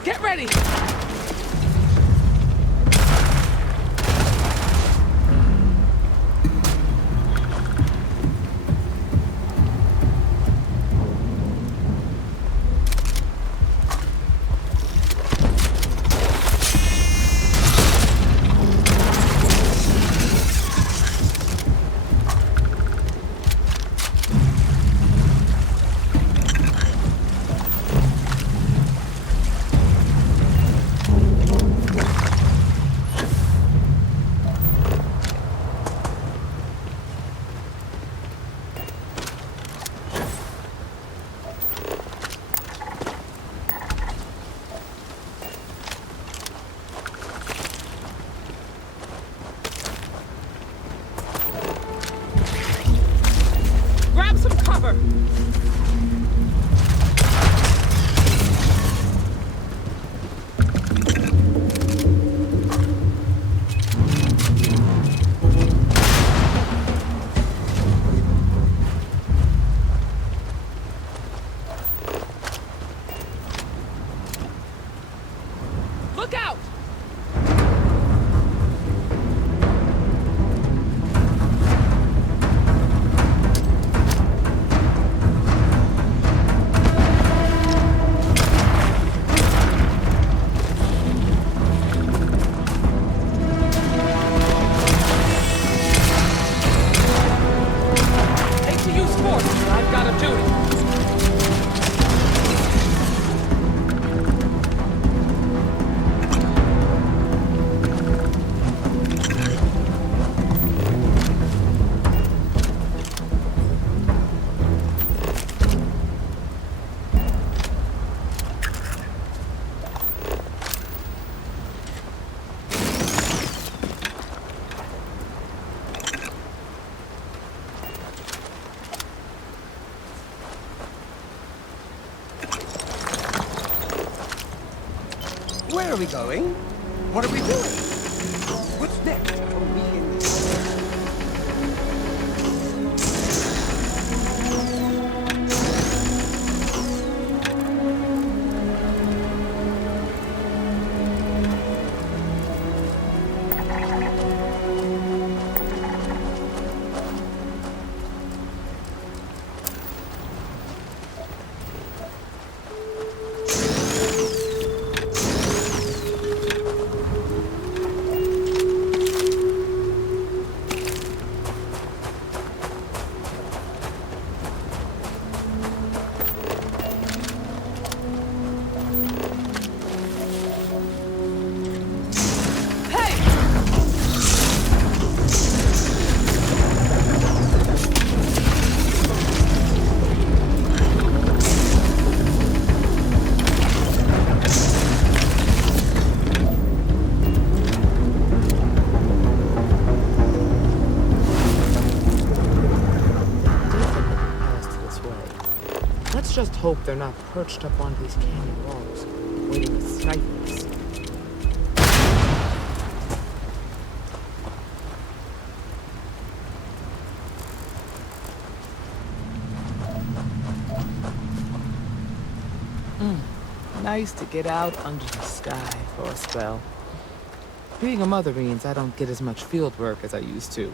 Get ready! Grab some cover! Look out! Hate to use force, but I've got a duty. Where are we going? What are we doing? What's next for me and Let's just hope they're not perched up on these canyon walls, waiting to snipe us. Nice to get out under the sky. for a spell. Being a mother means I don't get as much field work as I used to.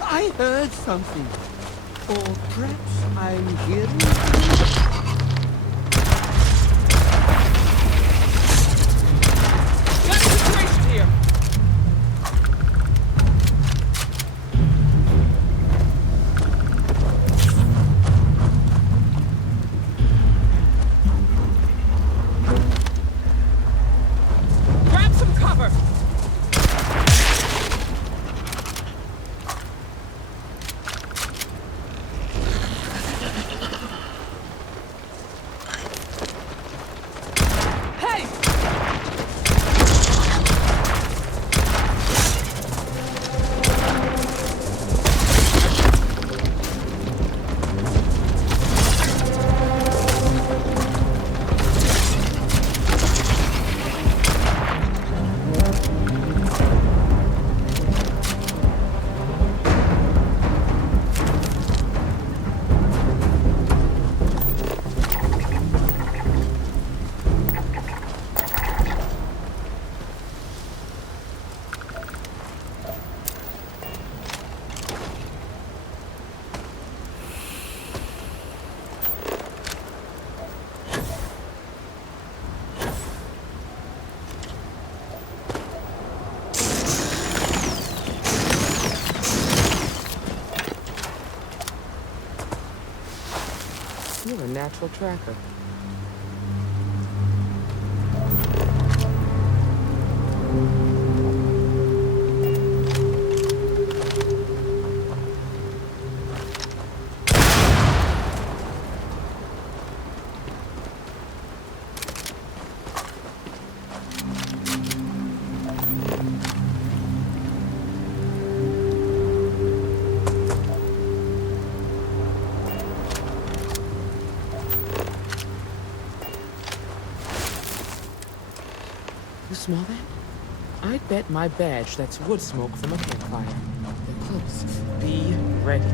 I heard something. Or perhaps I'm hearing... Got a situation here! Grab some cover! You're a natural tracker. You smell that? I bet my badge that's wood smoke from a campfire. They're close. Be ready.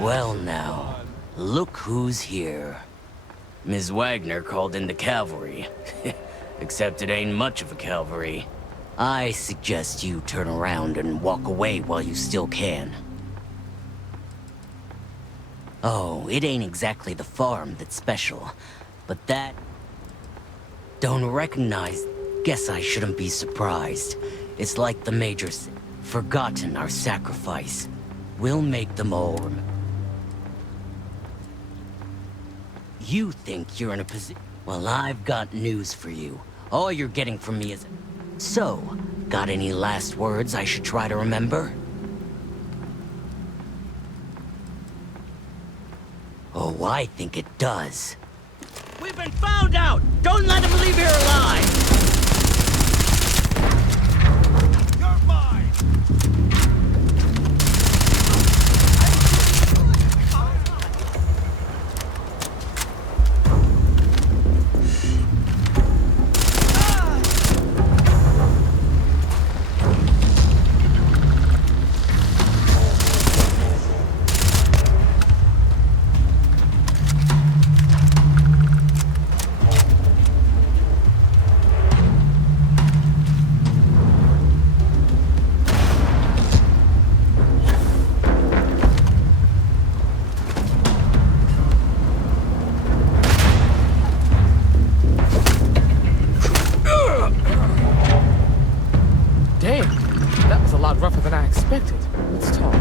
Well now, look who's here. Ms. Wagner called in the cavalry. Except it ain't much of a cavalry. I suggest you turn around and walk away while you still can. Oh, it ain't exactly the farm that's special, but that... Don't recognize... Guess I shouldn't be surprised. It's like the Major said, forgotten our sacrifice. We'll make them all remember. You think you're in a position... Well, I've got news for you. All you're getting from me is... So, got any last words I should try to remember? Oh, I think it does. We've been found out! Don't let him leave here alive! You're mine! expected. Let's talk.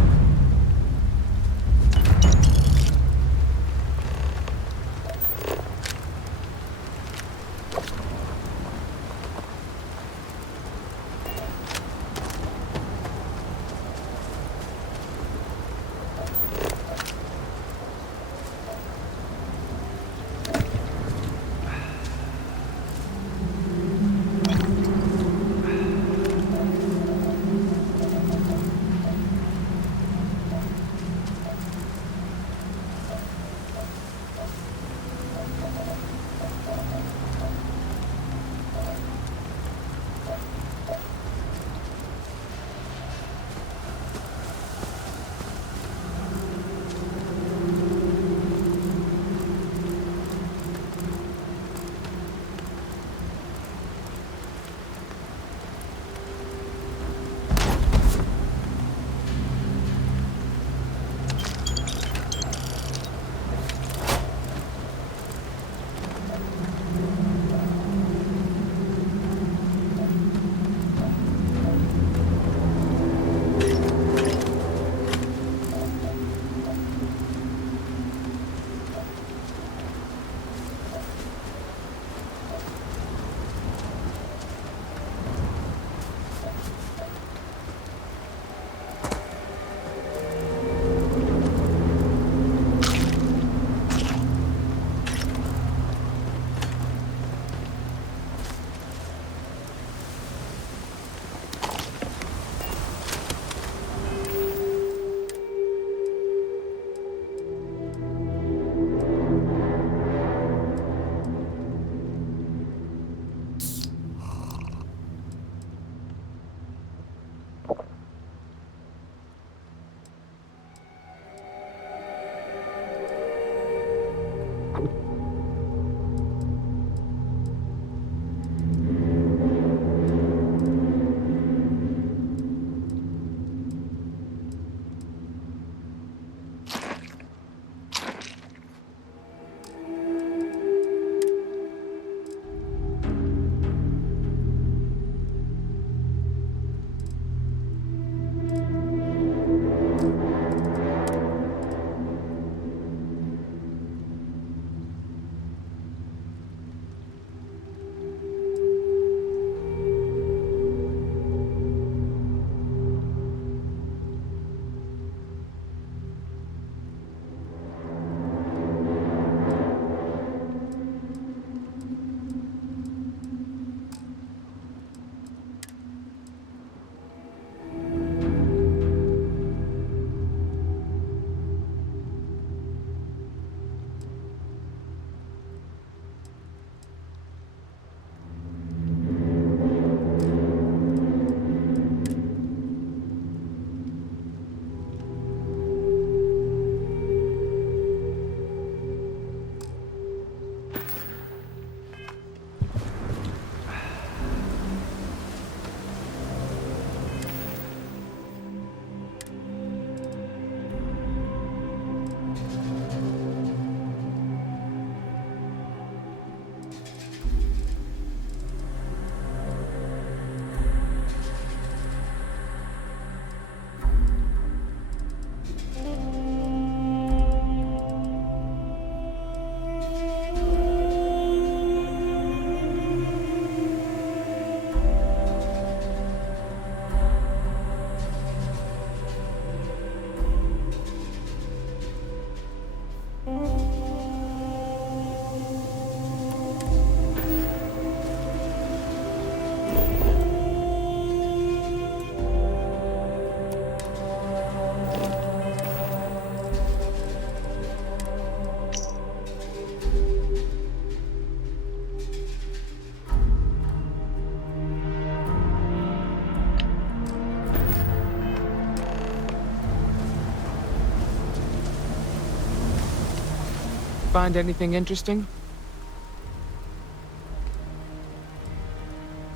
Find anything interesting?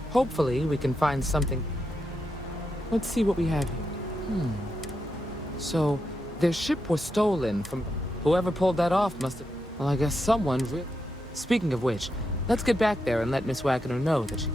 Hopefully, we can find something. Let's see what we have here. So, their ship was stolen from... Whoever pulled that off must have... Well, I guess someone Speaking of which, let's get back there and let Miss Wagner know that she...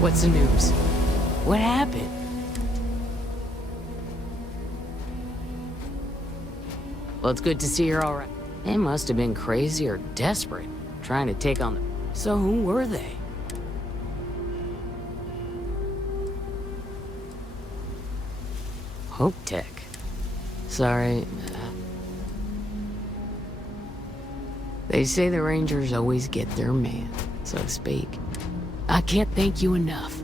What's the news? What happened? Well, it's good to see you're all right. They must have been crazy or desperate, trying to take on the... So who were they? Hope Tech. Sorry. They say the Rangers always get their man, so to speak. I can't thank you enough.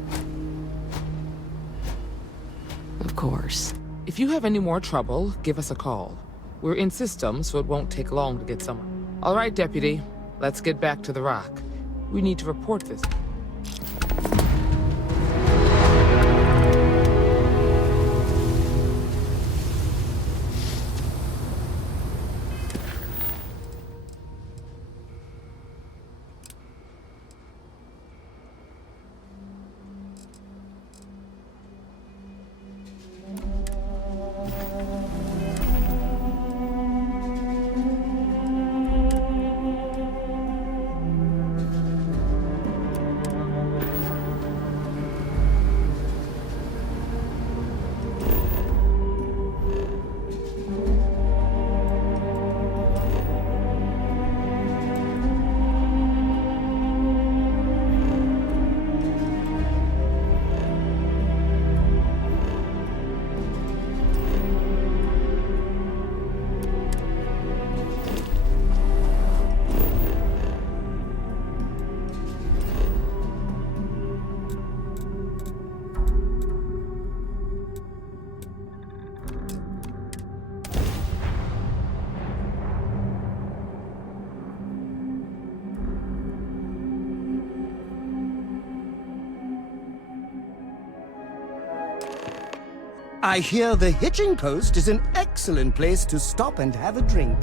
Of course. If you have any more trouble, give us a call. We're in system, so it won't take long to get someone. All right, Deputy. Let's get back to the Rock. We need to report this. I hear the hitching post is an excellent place to stop and have a drink.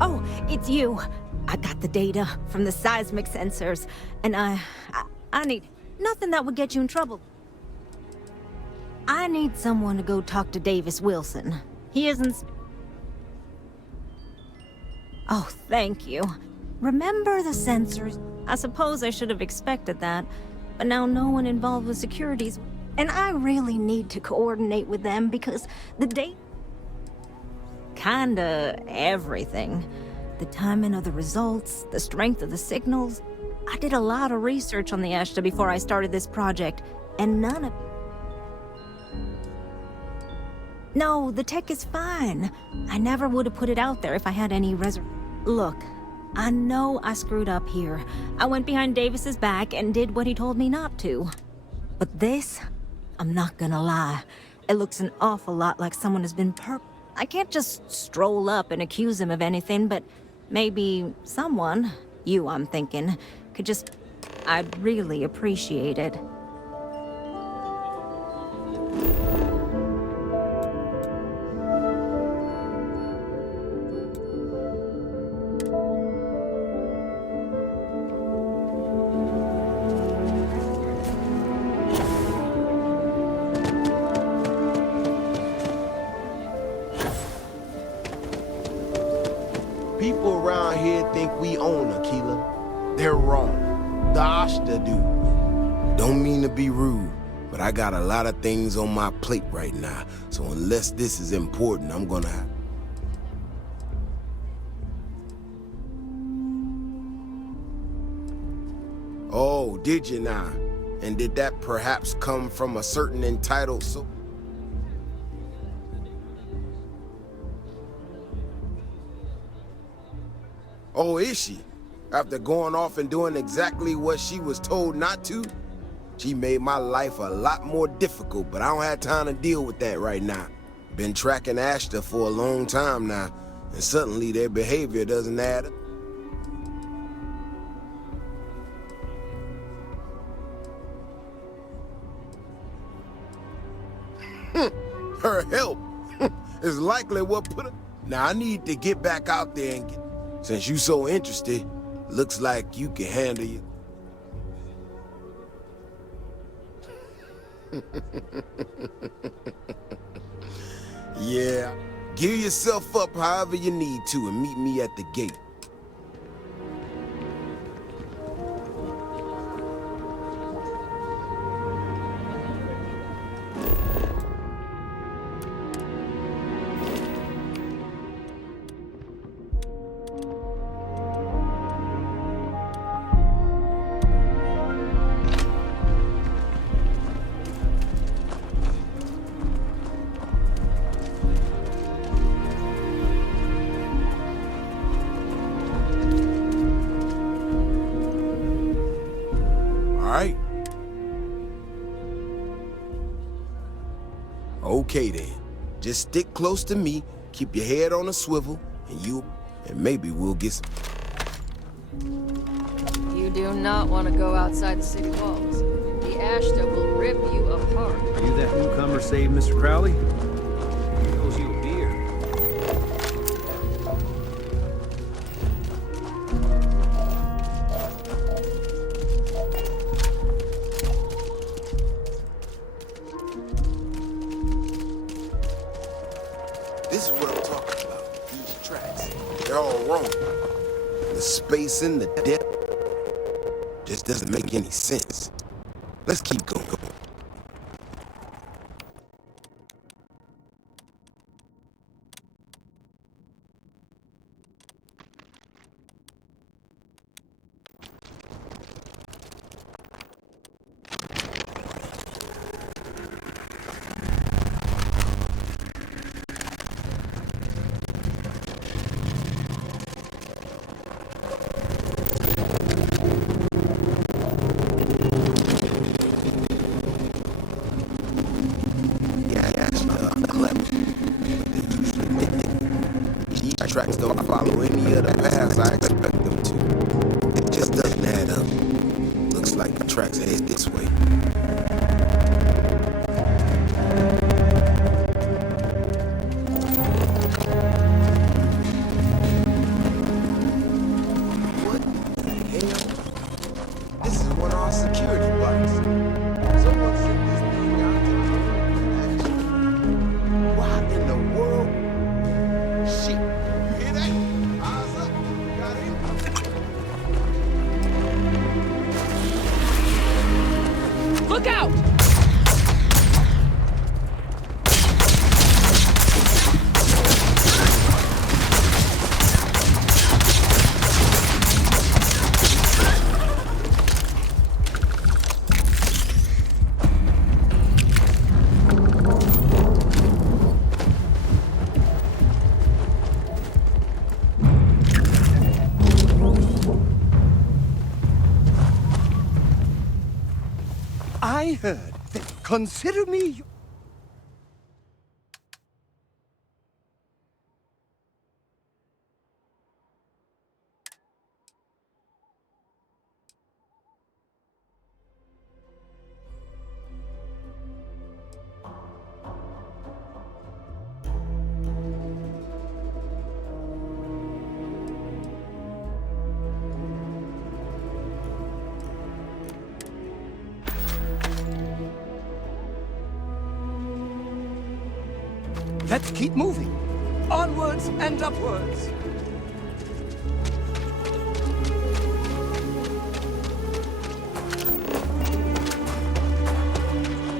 Oh, it's you. I got the data from the seismic sensors, and I need nothing that would get you in trouble. I need someone to go talk to Davis Wilson. He isn't... Oh, thank you. Remember the sensors? I suppose I should have expected that, but now no one involved with securities, and I really need to coordinate with them because the date... Kinda everything. The timing of the results, the strength of the signals. I did a lot of research on the Ashta before I started this project, and none of... No, the tech is fine. I never would have put it out there if I had any Look, I know I screwed up here. I went behind Davis's back and did what he told me not to. But this, I'm not gonna lie. It looks an awful lot like someone has been I can't just stroll up and accuse him of anything, but maybe someone, you I'm thinking, could just... I'd really appreciate it. People around here think we own Aquila. They're wrong. The Ashta do. Don't mean to be rude, but I got a lot of things on my plate right now, so unless this is important, I'm gonna have... Oh, did you now? And did that perhaps come from a certain entitled Oh, is she? After going off and doing exactly what she was told not to? She made my life a lot more difficult, but I don't have time to deal with that right now. Been tracking Ashta for a long time now, and suddenly their behavior doesn't add up. Her help is likely what put her... Now I need to get back out there and get... Since you so interested, looks like you can handle Yeah. Gear yourself up however you need to and meet me at the gate. Alright. Okay then. Just stick close to me, keep your head on a swivel, and maybe we'll get some... You do not want to go outside the city walls. The Ashta will rip you apart. Are you that newcomer saved Mr. Crowley? He owes you a beer. This is what I'm talking about. These tracks. They're all wrong. The spacing, the depth, just doesn't make any sense. Let's keep going. Tracks don't follow any other paths I expect them to. It just doesn't add up. Looks like the tracks head this way. What the hell? This is one of our security blocks. Someone sent this thing out to action. Why in the world? Shit. Look out! I heard that consider me... Let's keep moving. Onwards and upwards.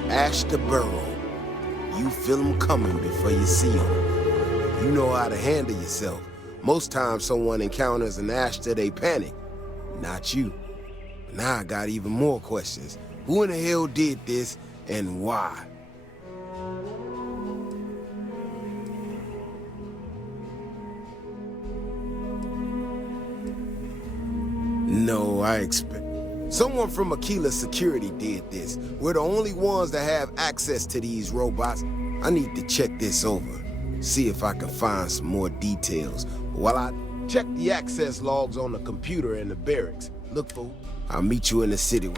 Ashta Burrow. You feel them coming before you see them. You know how to handle yourself. Most times someone encounters an Ashta, they panic. Not you. Now I got even more questions. Who in the hell did this, and why? No, I expect... Someone from Aquila Security did this. We're the only ones that have access to these robots. I need to check this over. See if I can find some more details. While I check the access logs on the computer in the barracks. Look for... I'll meet you in the city.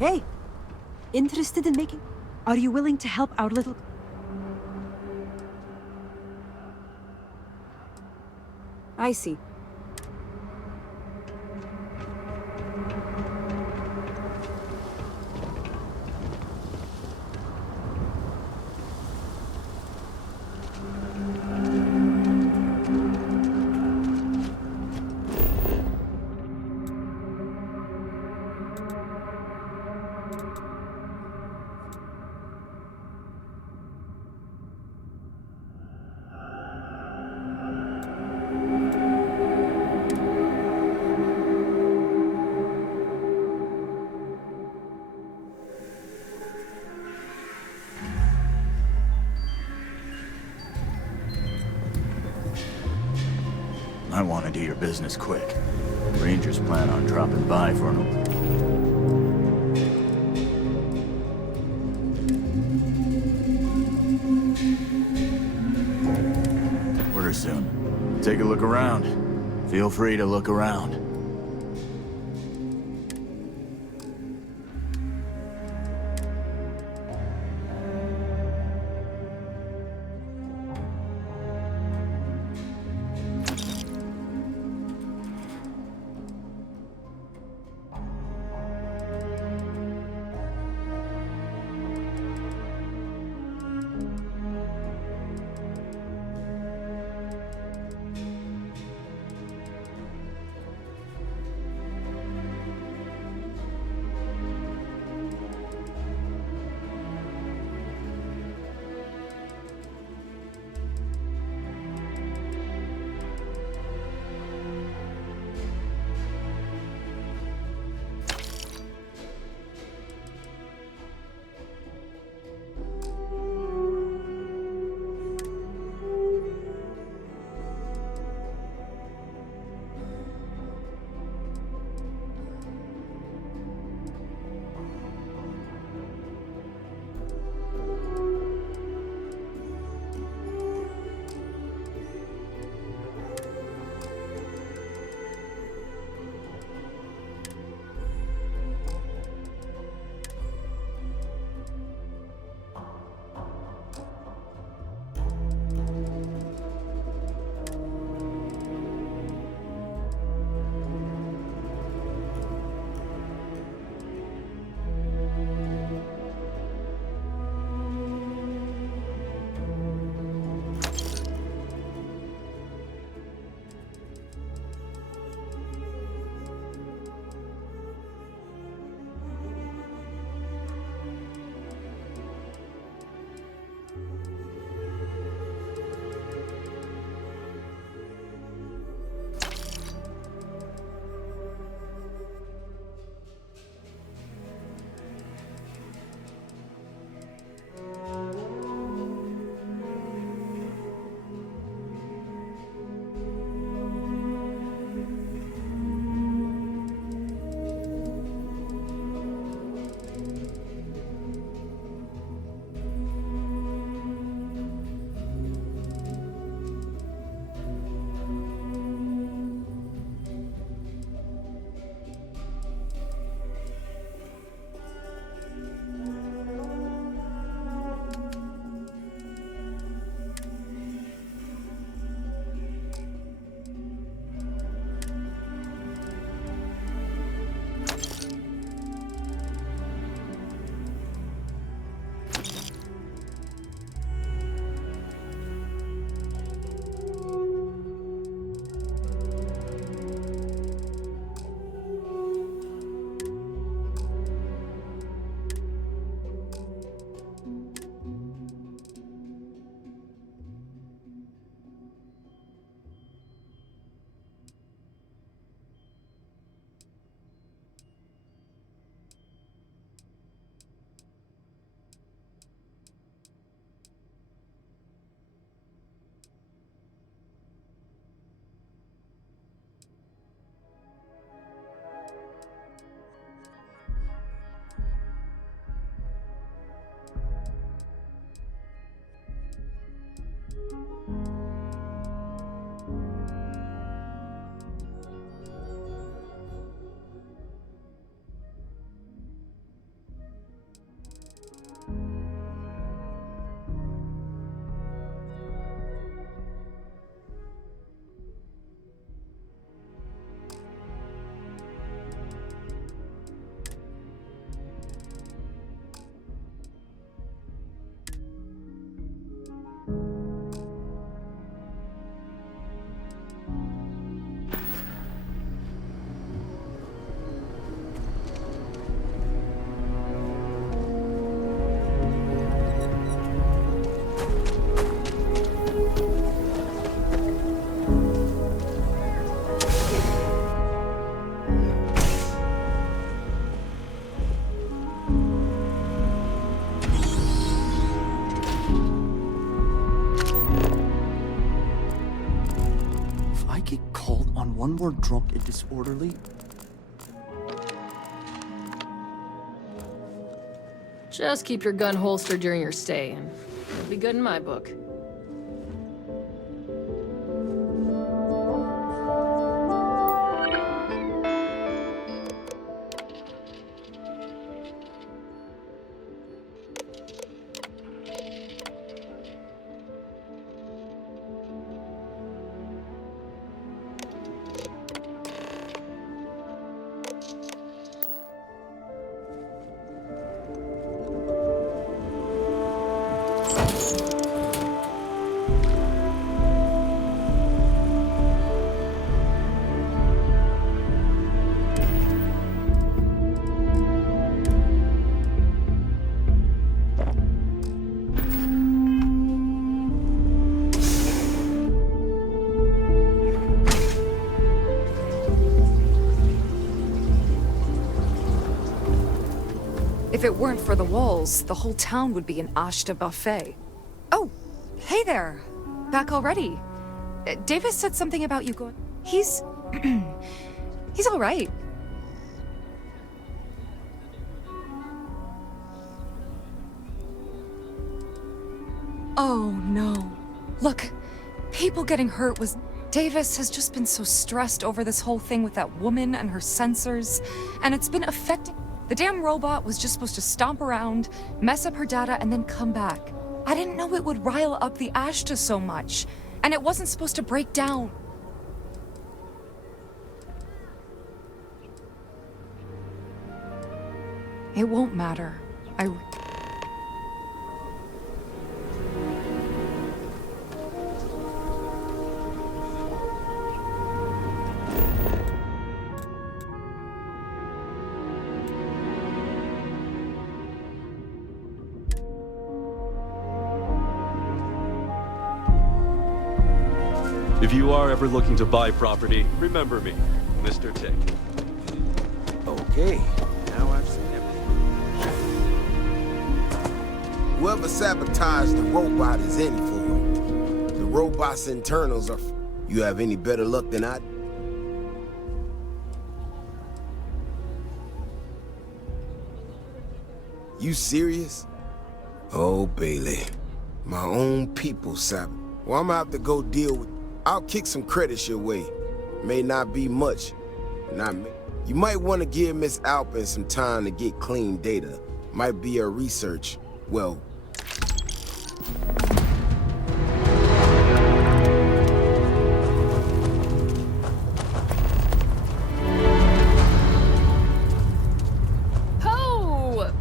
Hey, interested in making... Are you willing to help our little... I see. I want to do your business quick. Rangers plan on dropping by for an... Order soon. Take a look around. Feel free to look around. I get called on one more drunk and disorderly, Just keep your gun holstered during your stay, and you'll be good in my book. If it weren't for the walls, the whole town would be an Ashta buffet. Oh, hey there. Back already. Davis said something about you going... He's... he's all right. Oh, no. Look, people getting hurt was... Davis has just been so stressed over this whole thing with that woman and her sensors, and it's been affecting... The damn robot was just supposed to stomp around, mess up her data, and then come back. I didn't know it would rile up the Ashta so much, and it wasn't supposed to break down. It won't matter. If you are ever looking to buy property, remember me, Mr. Tick. Okay, now I've seen everything. Whoever sabotaged the robot is in for it. The robot's internals are... You have any better luck than I... You serious? Oh, Bailey. My own people, Sabbath. Well, I'm gonna have to go deal with... I'll kick some credits your way. May not be much. Not me. You might want to give Miss Alpin some time to get clean data. Might be her research. Well... Ho!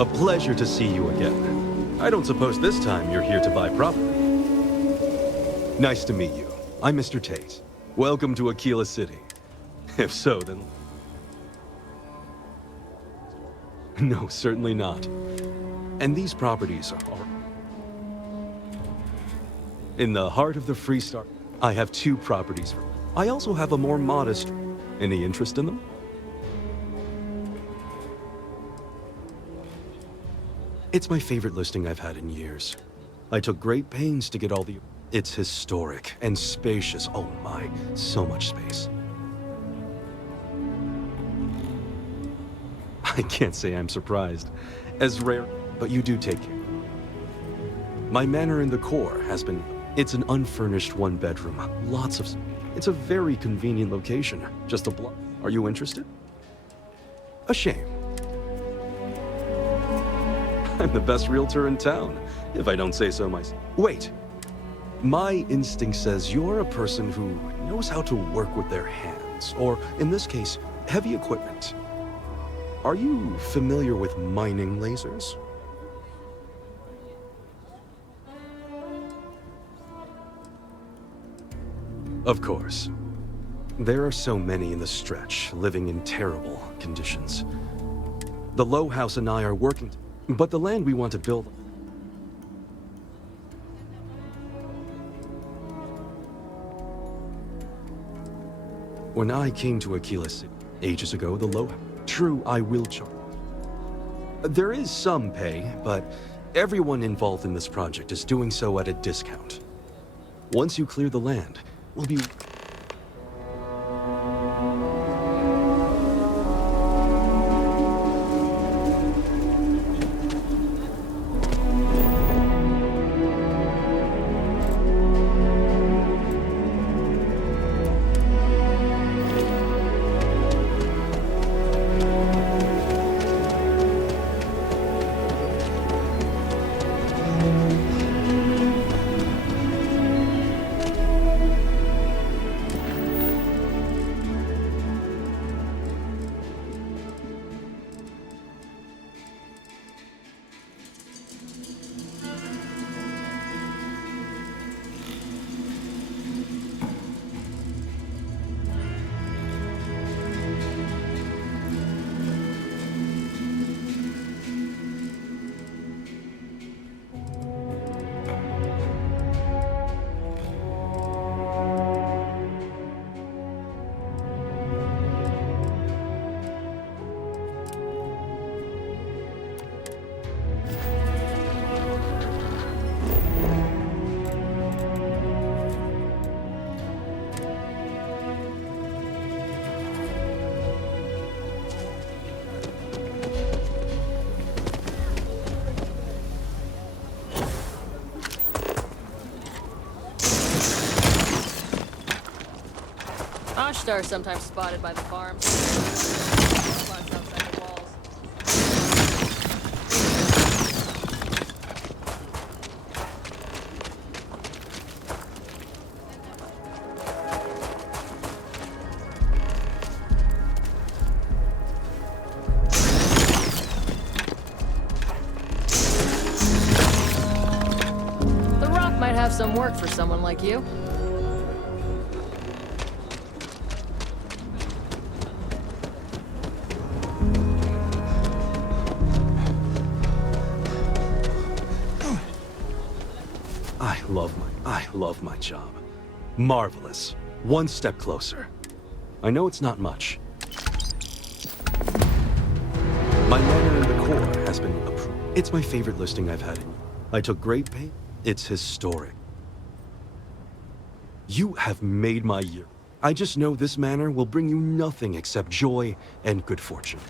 A pleasure to see you again. I don't suppose this time you're here to buy property. Nice to meet you. I'm Mr. Tate. Welcome to Aquila City. If so, then... No, certainly not. And these properties are... In the heart of the Freestar, I have 2 properties. I also have a more modest... Any interest in them? It's my favorite listing I've had in years. I took great pains to get all the... It's historic and spacious. Oh my, so much space. I can't say I'm surprised. As rare, but you do take care. My manor in the core has been... It's an unfurnished 1-bedroom. Lots of... It's a very convenient location. Just a block. Are you interested? A shame. I'm the best realtor in town, if I don't say so myself. Wait. My instinct says you're a person who knows how to work with their hands, or in this case, heavy equipment. Are you familiar with mining lasers? Of course. There are so many in the stretch, living in terrible conditions. The Low House and I are working, but the land we want to build... When I came to Aquila City ages ago, the Low House... True, I will charge. There is some pay, but everyone involved in this project is doing so at a discount. Once you clear the land, we'll be... Ashtar sometimes spotted by the farms. Robots outside the walls. The rock might have some work for someone like you. I love my job. Marvelous. One step closer. I know it's not much. My manor in the core has been approved. It's my favorite listing I've had. I took great pain. It's historic. You have made my year. I just know this manor will bring you nothing except joy and good fortune.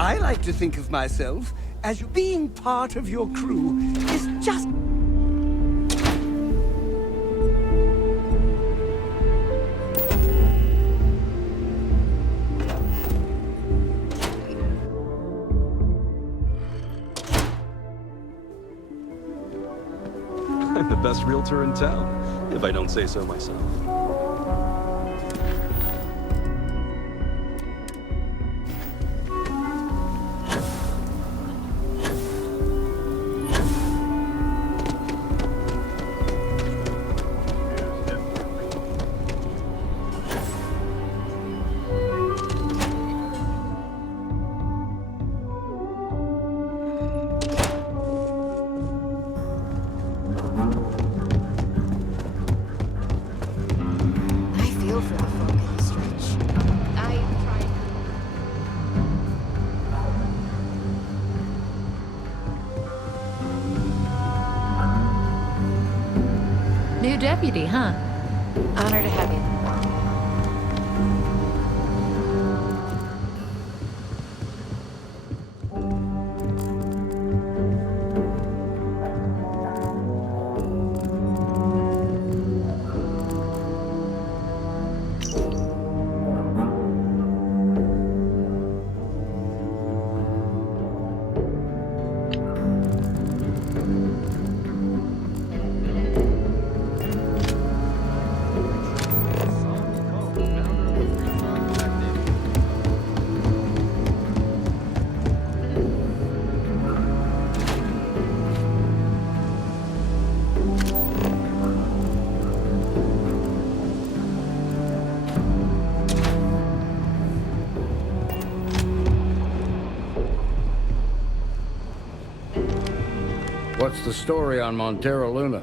I like to think of myself as being part of your crew is just... realtor in town, if I don't say so myself. I feel for the folk in the stretch. I tried. New deputy, huh? Honor to have you. What's the story on Montero Luna?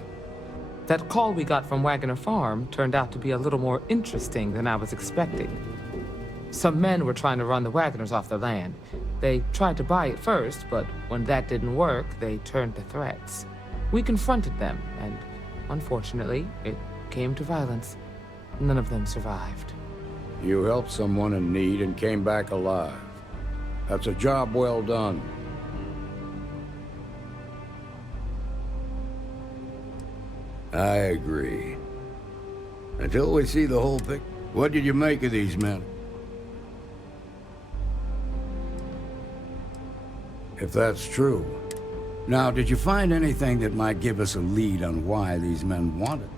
That call we got from Wagoner Farm turned out to be a little more interesting than I was expecting. Some men were trying to run the Wagoners off their land. They tried to buy it first, but when that didn't work, they turned to threats. We confronted them, and unfortunately, it came to violence. None of them survived. You helped someone in need and came back alive. That's a job well done. I agree. Until we see the whole picture, what did you make of these men? If that's true. Now, did you find anything that might give us a lead on why these men wanted?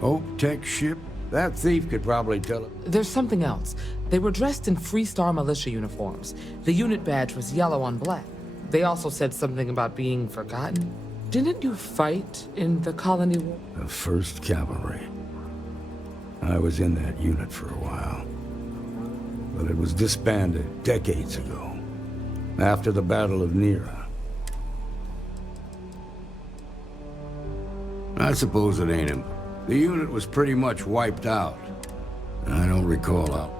Hope Tech ship? That thief could probably tell it. There's something else. They were dressed in Freestar militia uniforms. The unit badge was yellow on black. They also said something about being forgotten. Didn't you fight in the Colony War? The 1st Cavalry. I was in that unit for a while. But it was disbanded decades ago, after the Battle of Nera. I suppose it ain't him. The unit was pretty much wiped out. I don't recall how.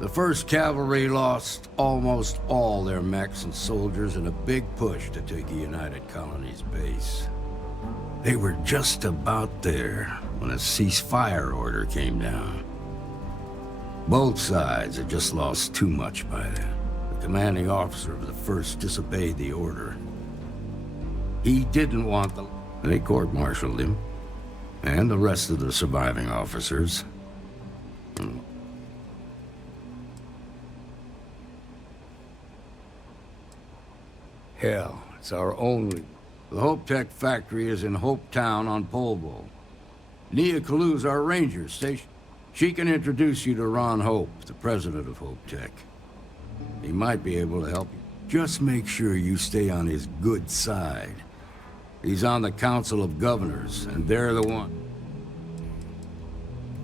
The 1st Cavalry lost almost all their mechs and soldiers in a big push to take the United Colonies base. They were just about there when a ceasefire order came down. Both sides had just lost too much by then. The commanding officer of the 1st disobeyed the order. He didn't want the... They court-martialed him, and the rest of the surviving officers. Hell, it's our only... The Hope Tech factory is in Hope Town on Polvo. Nia Kalu's our ranger station. She can introduce you to Ron Hope, the president of Hope Tech. He might be able to help you. Just make sure you stay on his good side. He's on the Council of Governors, and they're the one.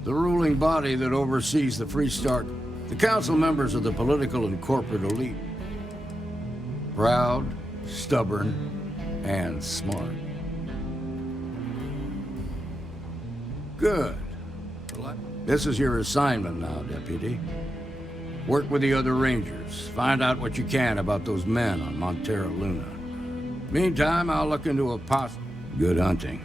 The ruling body that oversees the Freestar. The council members are the political and corporate elite. Proud, stubborn, and smart. Good. This is your assignment now, Deputy. Work with the other Rangers. Find out what you can about those men on Montero Luna. Meantime, I'll look into a possible... Good hunting.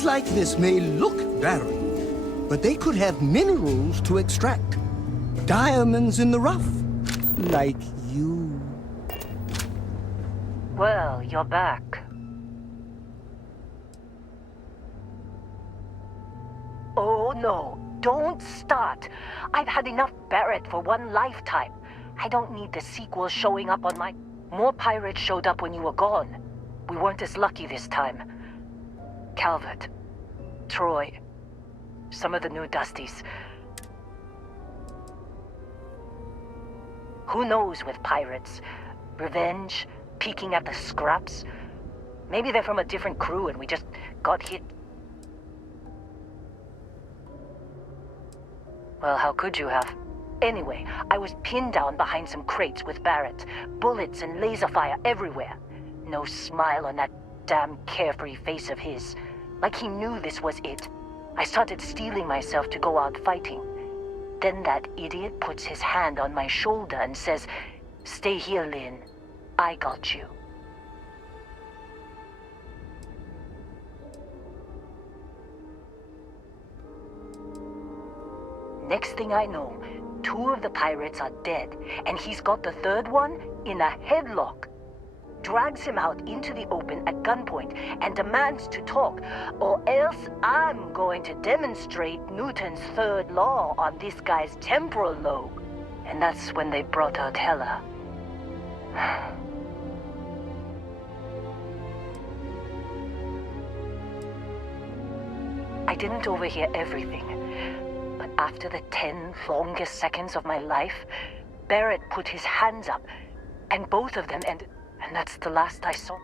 Seas like this may look barren, but they could have minerals to extract. Diamonds in the rough, like you. Well, you're back. Oh no, don't start. I've had enough Barrett for one lifetime. I don't need the sequel showing up on my... More pirates showed up when you were gone. We weren't as lucky this time. Calvert, Troy, some of the new Dusties. Who knows with pirates? Revenge, peeking at the scraps. Maybe they're from a different crew and we just got hit. Well, how could you have? Anyway, I was pinned down behind some crates with Barrett. Bullets and laser fire everywhere. No smile on that damn carefree face of his. Like he knew this was it. I started steeling myself to go out fighting. Then that idiot puts his hand on my shoulder and says, "Stay here, Lynn. I got you." Next thing I know, 2 of the pirates are dead, and he's got the 3rd one in a headlock. Drags him out into the open at gunpoint and demands to talk, or else I'm going to demonstrate Newton's 3rd law on this guy's temporal lobe. And that's when they brought out Hela. I didn't overhear everything. But after the 10 longest seconds of my life, Barrett put his hands up, and both of them, and that's the last I saw.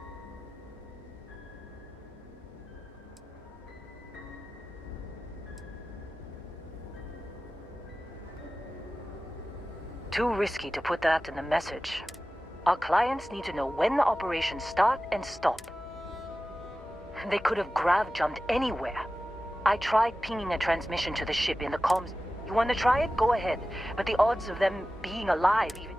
Too risky to put that in the message. Our clients need to know when the operations start and stop. They could have grav-jumped anywhere. I tried pinging a transmission to the ship in the comms. You want to try it? Go ahead. But the odds of them being alive even...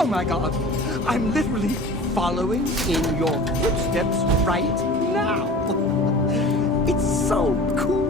Oh my god, I'm literally following in your footsteps right now. It's so cool.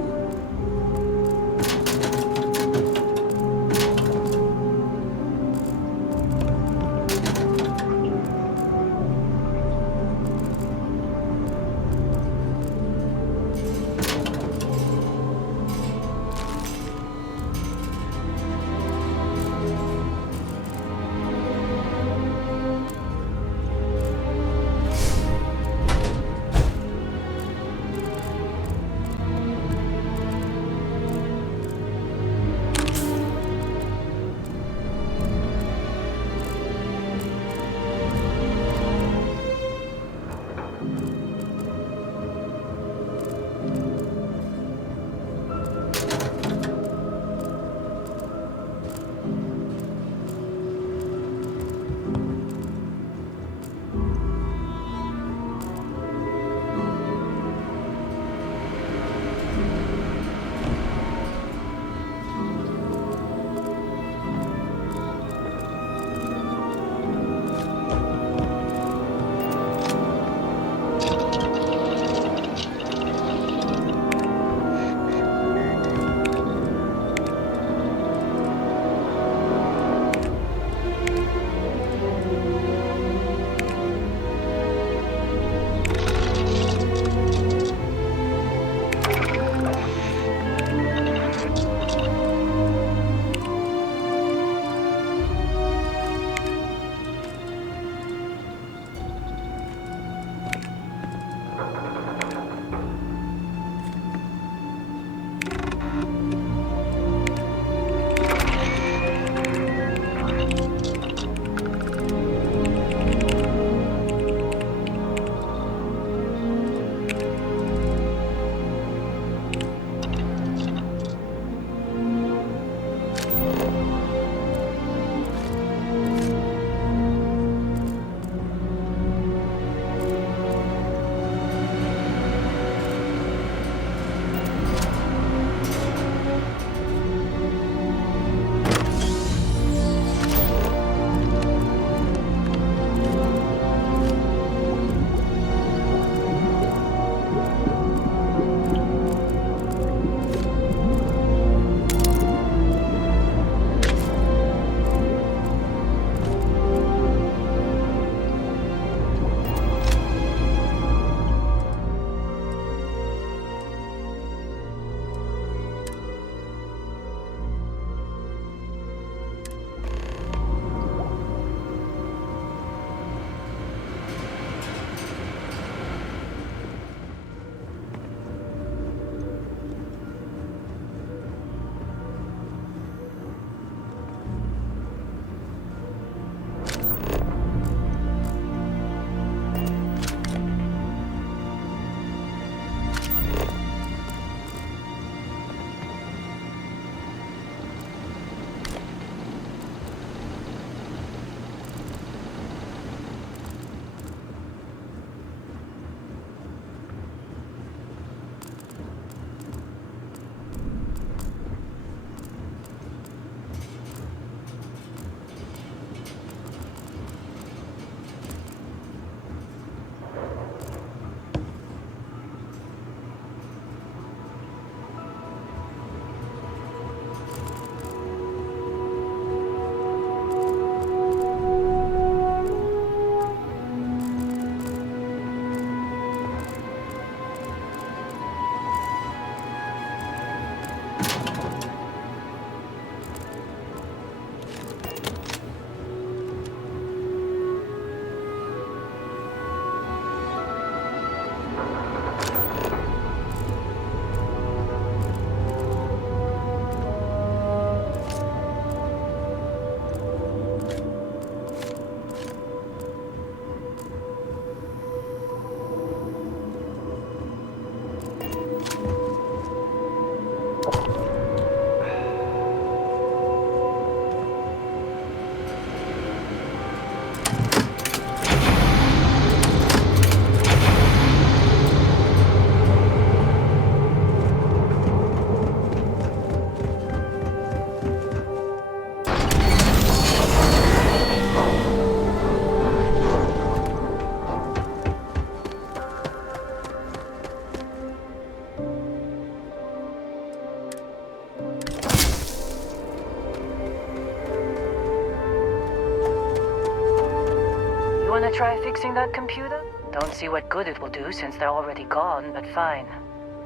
Wanna try fixing that computer? Don't see what good it will do since they're already gone, but fine.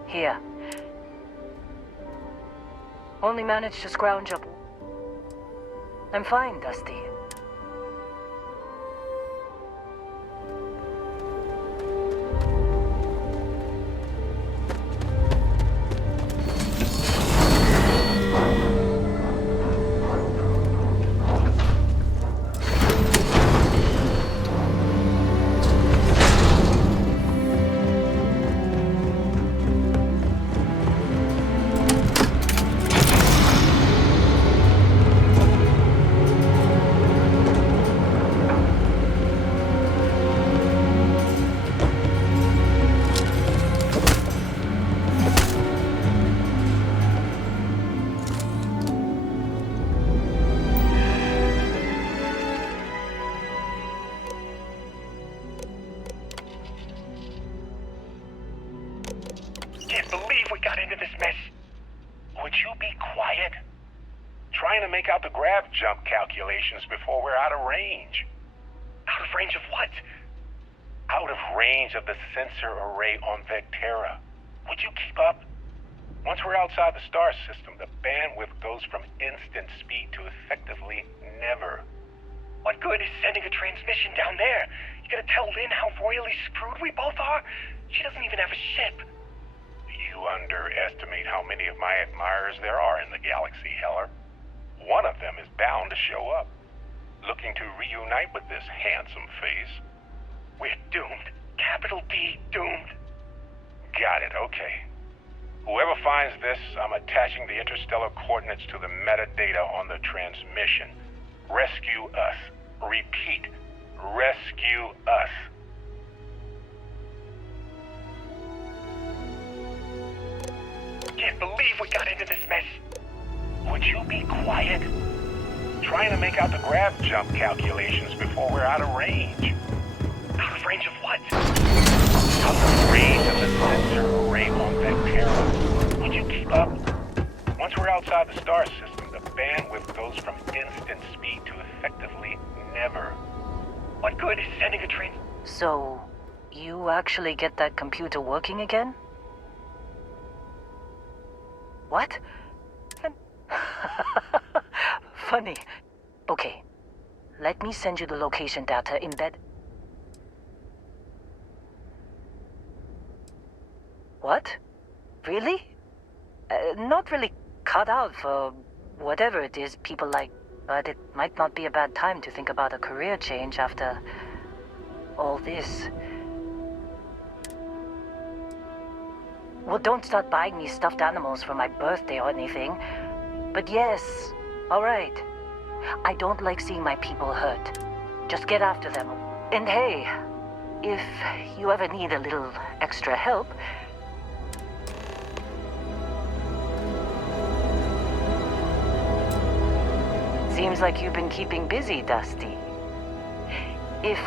Here. Only managed to scrounge up. I'm fine, Dusty. Can't believe we got into this mess. Would you be quiet? Trying to make out the grav jump calculations before we're out of range. Out of range of what? Out of range of the sensor array on Vectera. Would you keep up? Once we're outside the star system, the bandwidth goes from instant speed to effectively never. What good is sending a transmission down there? You gonna tell Lynn how royally screwed we both are? She doesn't even have a ship. You underestimate how many of my admirers there are in the galaxy, Heller. One of them is bound to show up, looking to reunite with this handsome face. We're doomed. Capital D, doomed. Got it, okay. Whoever finds this, I'm attaching the interstellar coordinates to the metadata on the transmission. Rescue us. Repeat, rescue us. Can't believe we got into this mess. Would you be quiet? Trying to make out the grav jump calculations before we're out of range. Out of range of what? Out of range of the sensor array on Vectera. Would you keep up? Once we're outside the star system, the bandwidth goes from instant speed to effectively never. What good is sending a train? So, you actually get that computer working again? What? Funny. Okay. Let me send you the location data embed. What? Really? Not really cut out for whatever it is people like, but it might not be a bad time to think about a career change after all this. Well, don't start buying me stuffed animals for my birthday or anything. But yes, all right. I don't like seeing my people hurt. Just get after them. And hey, if you ever need a little extra help... Seems like you've been keeping busy, Dusty. If,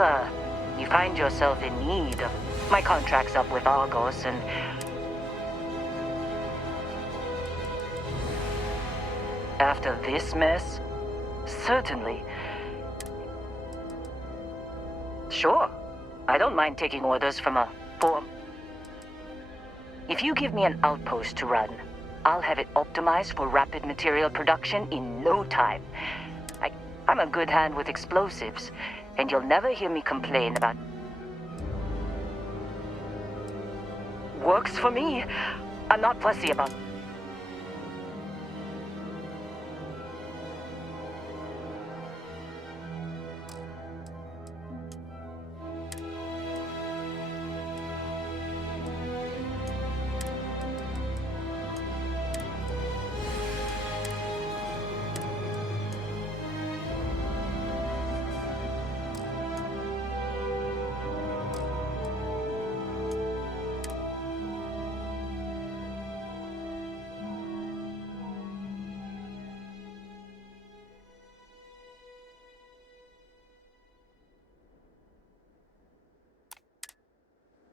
you find yourself in need of... My contract's up with Argos and... After this mess? Certainly. Sure. I don't mind taking orders from a form. If you give me an outpost to run, I'll have it optimized for rapid material production in no time. I'm a good hand with explosives, and you'll never hear me complain about... Works for me. I'm not fussy about...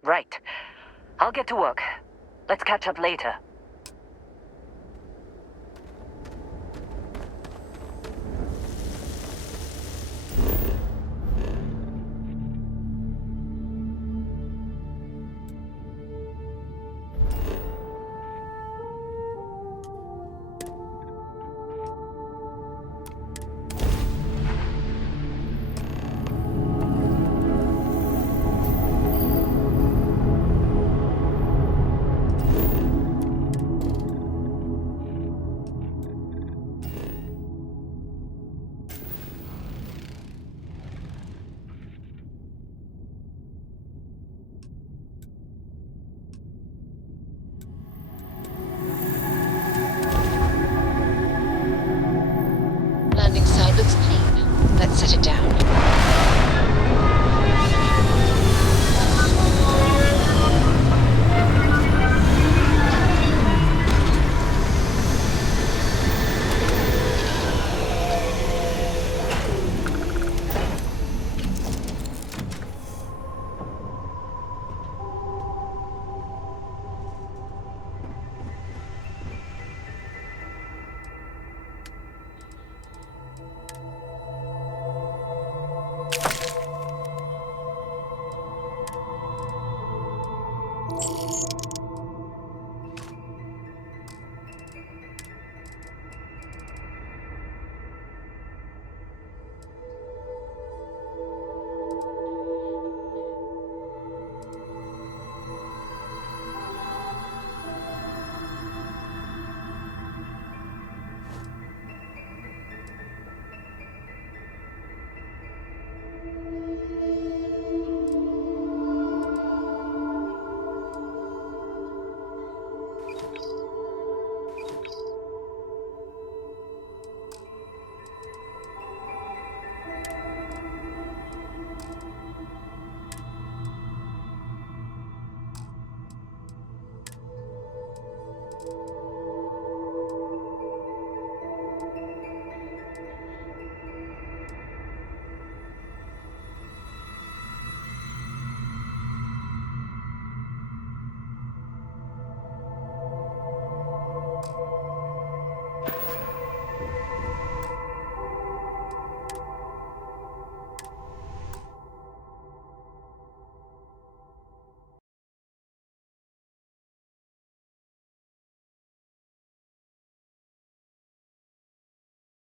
Right. I'll get to work. Let's catch up later. looks clean. Let's set it down.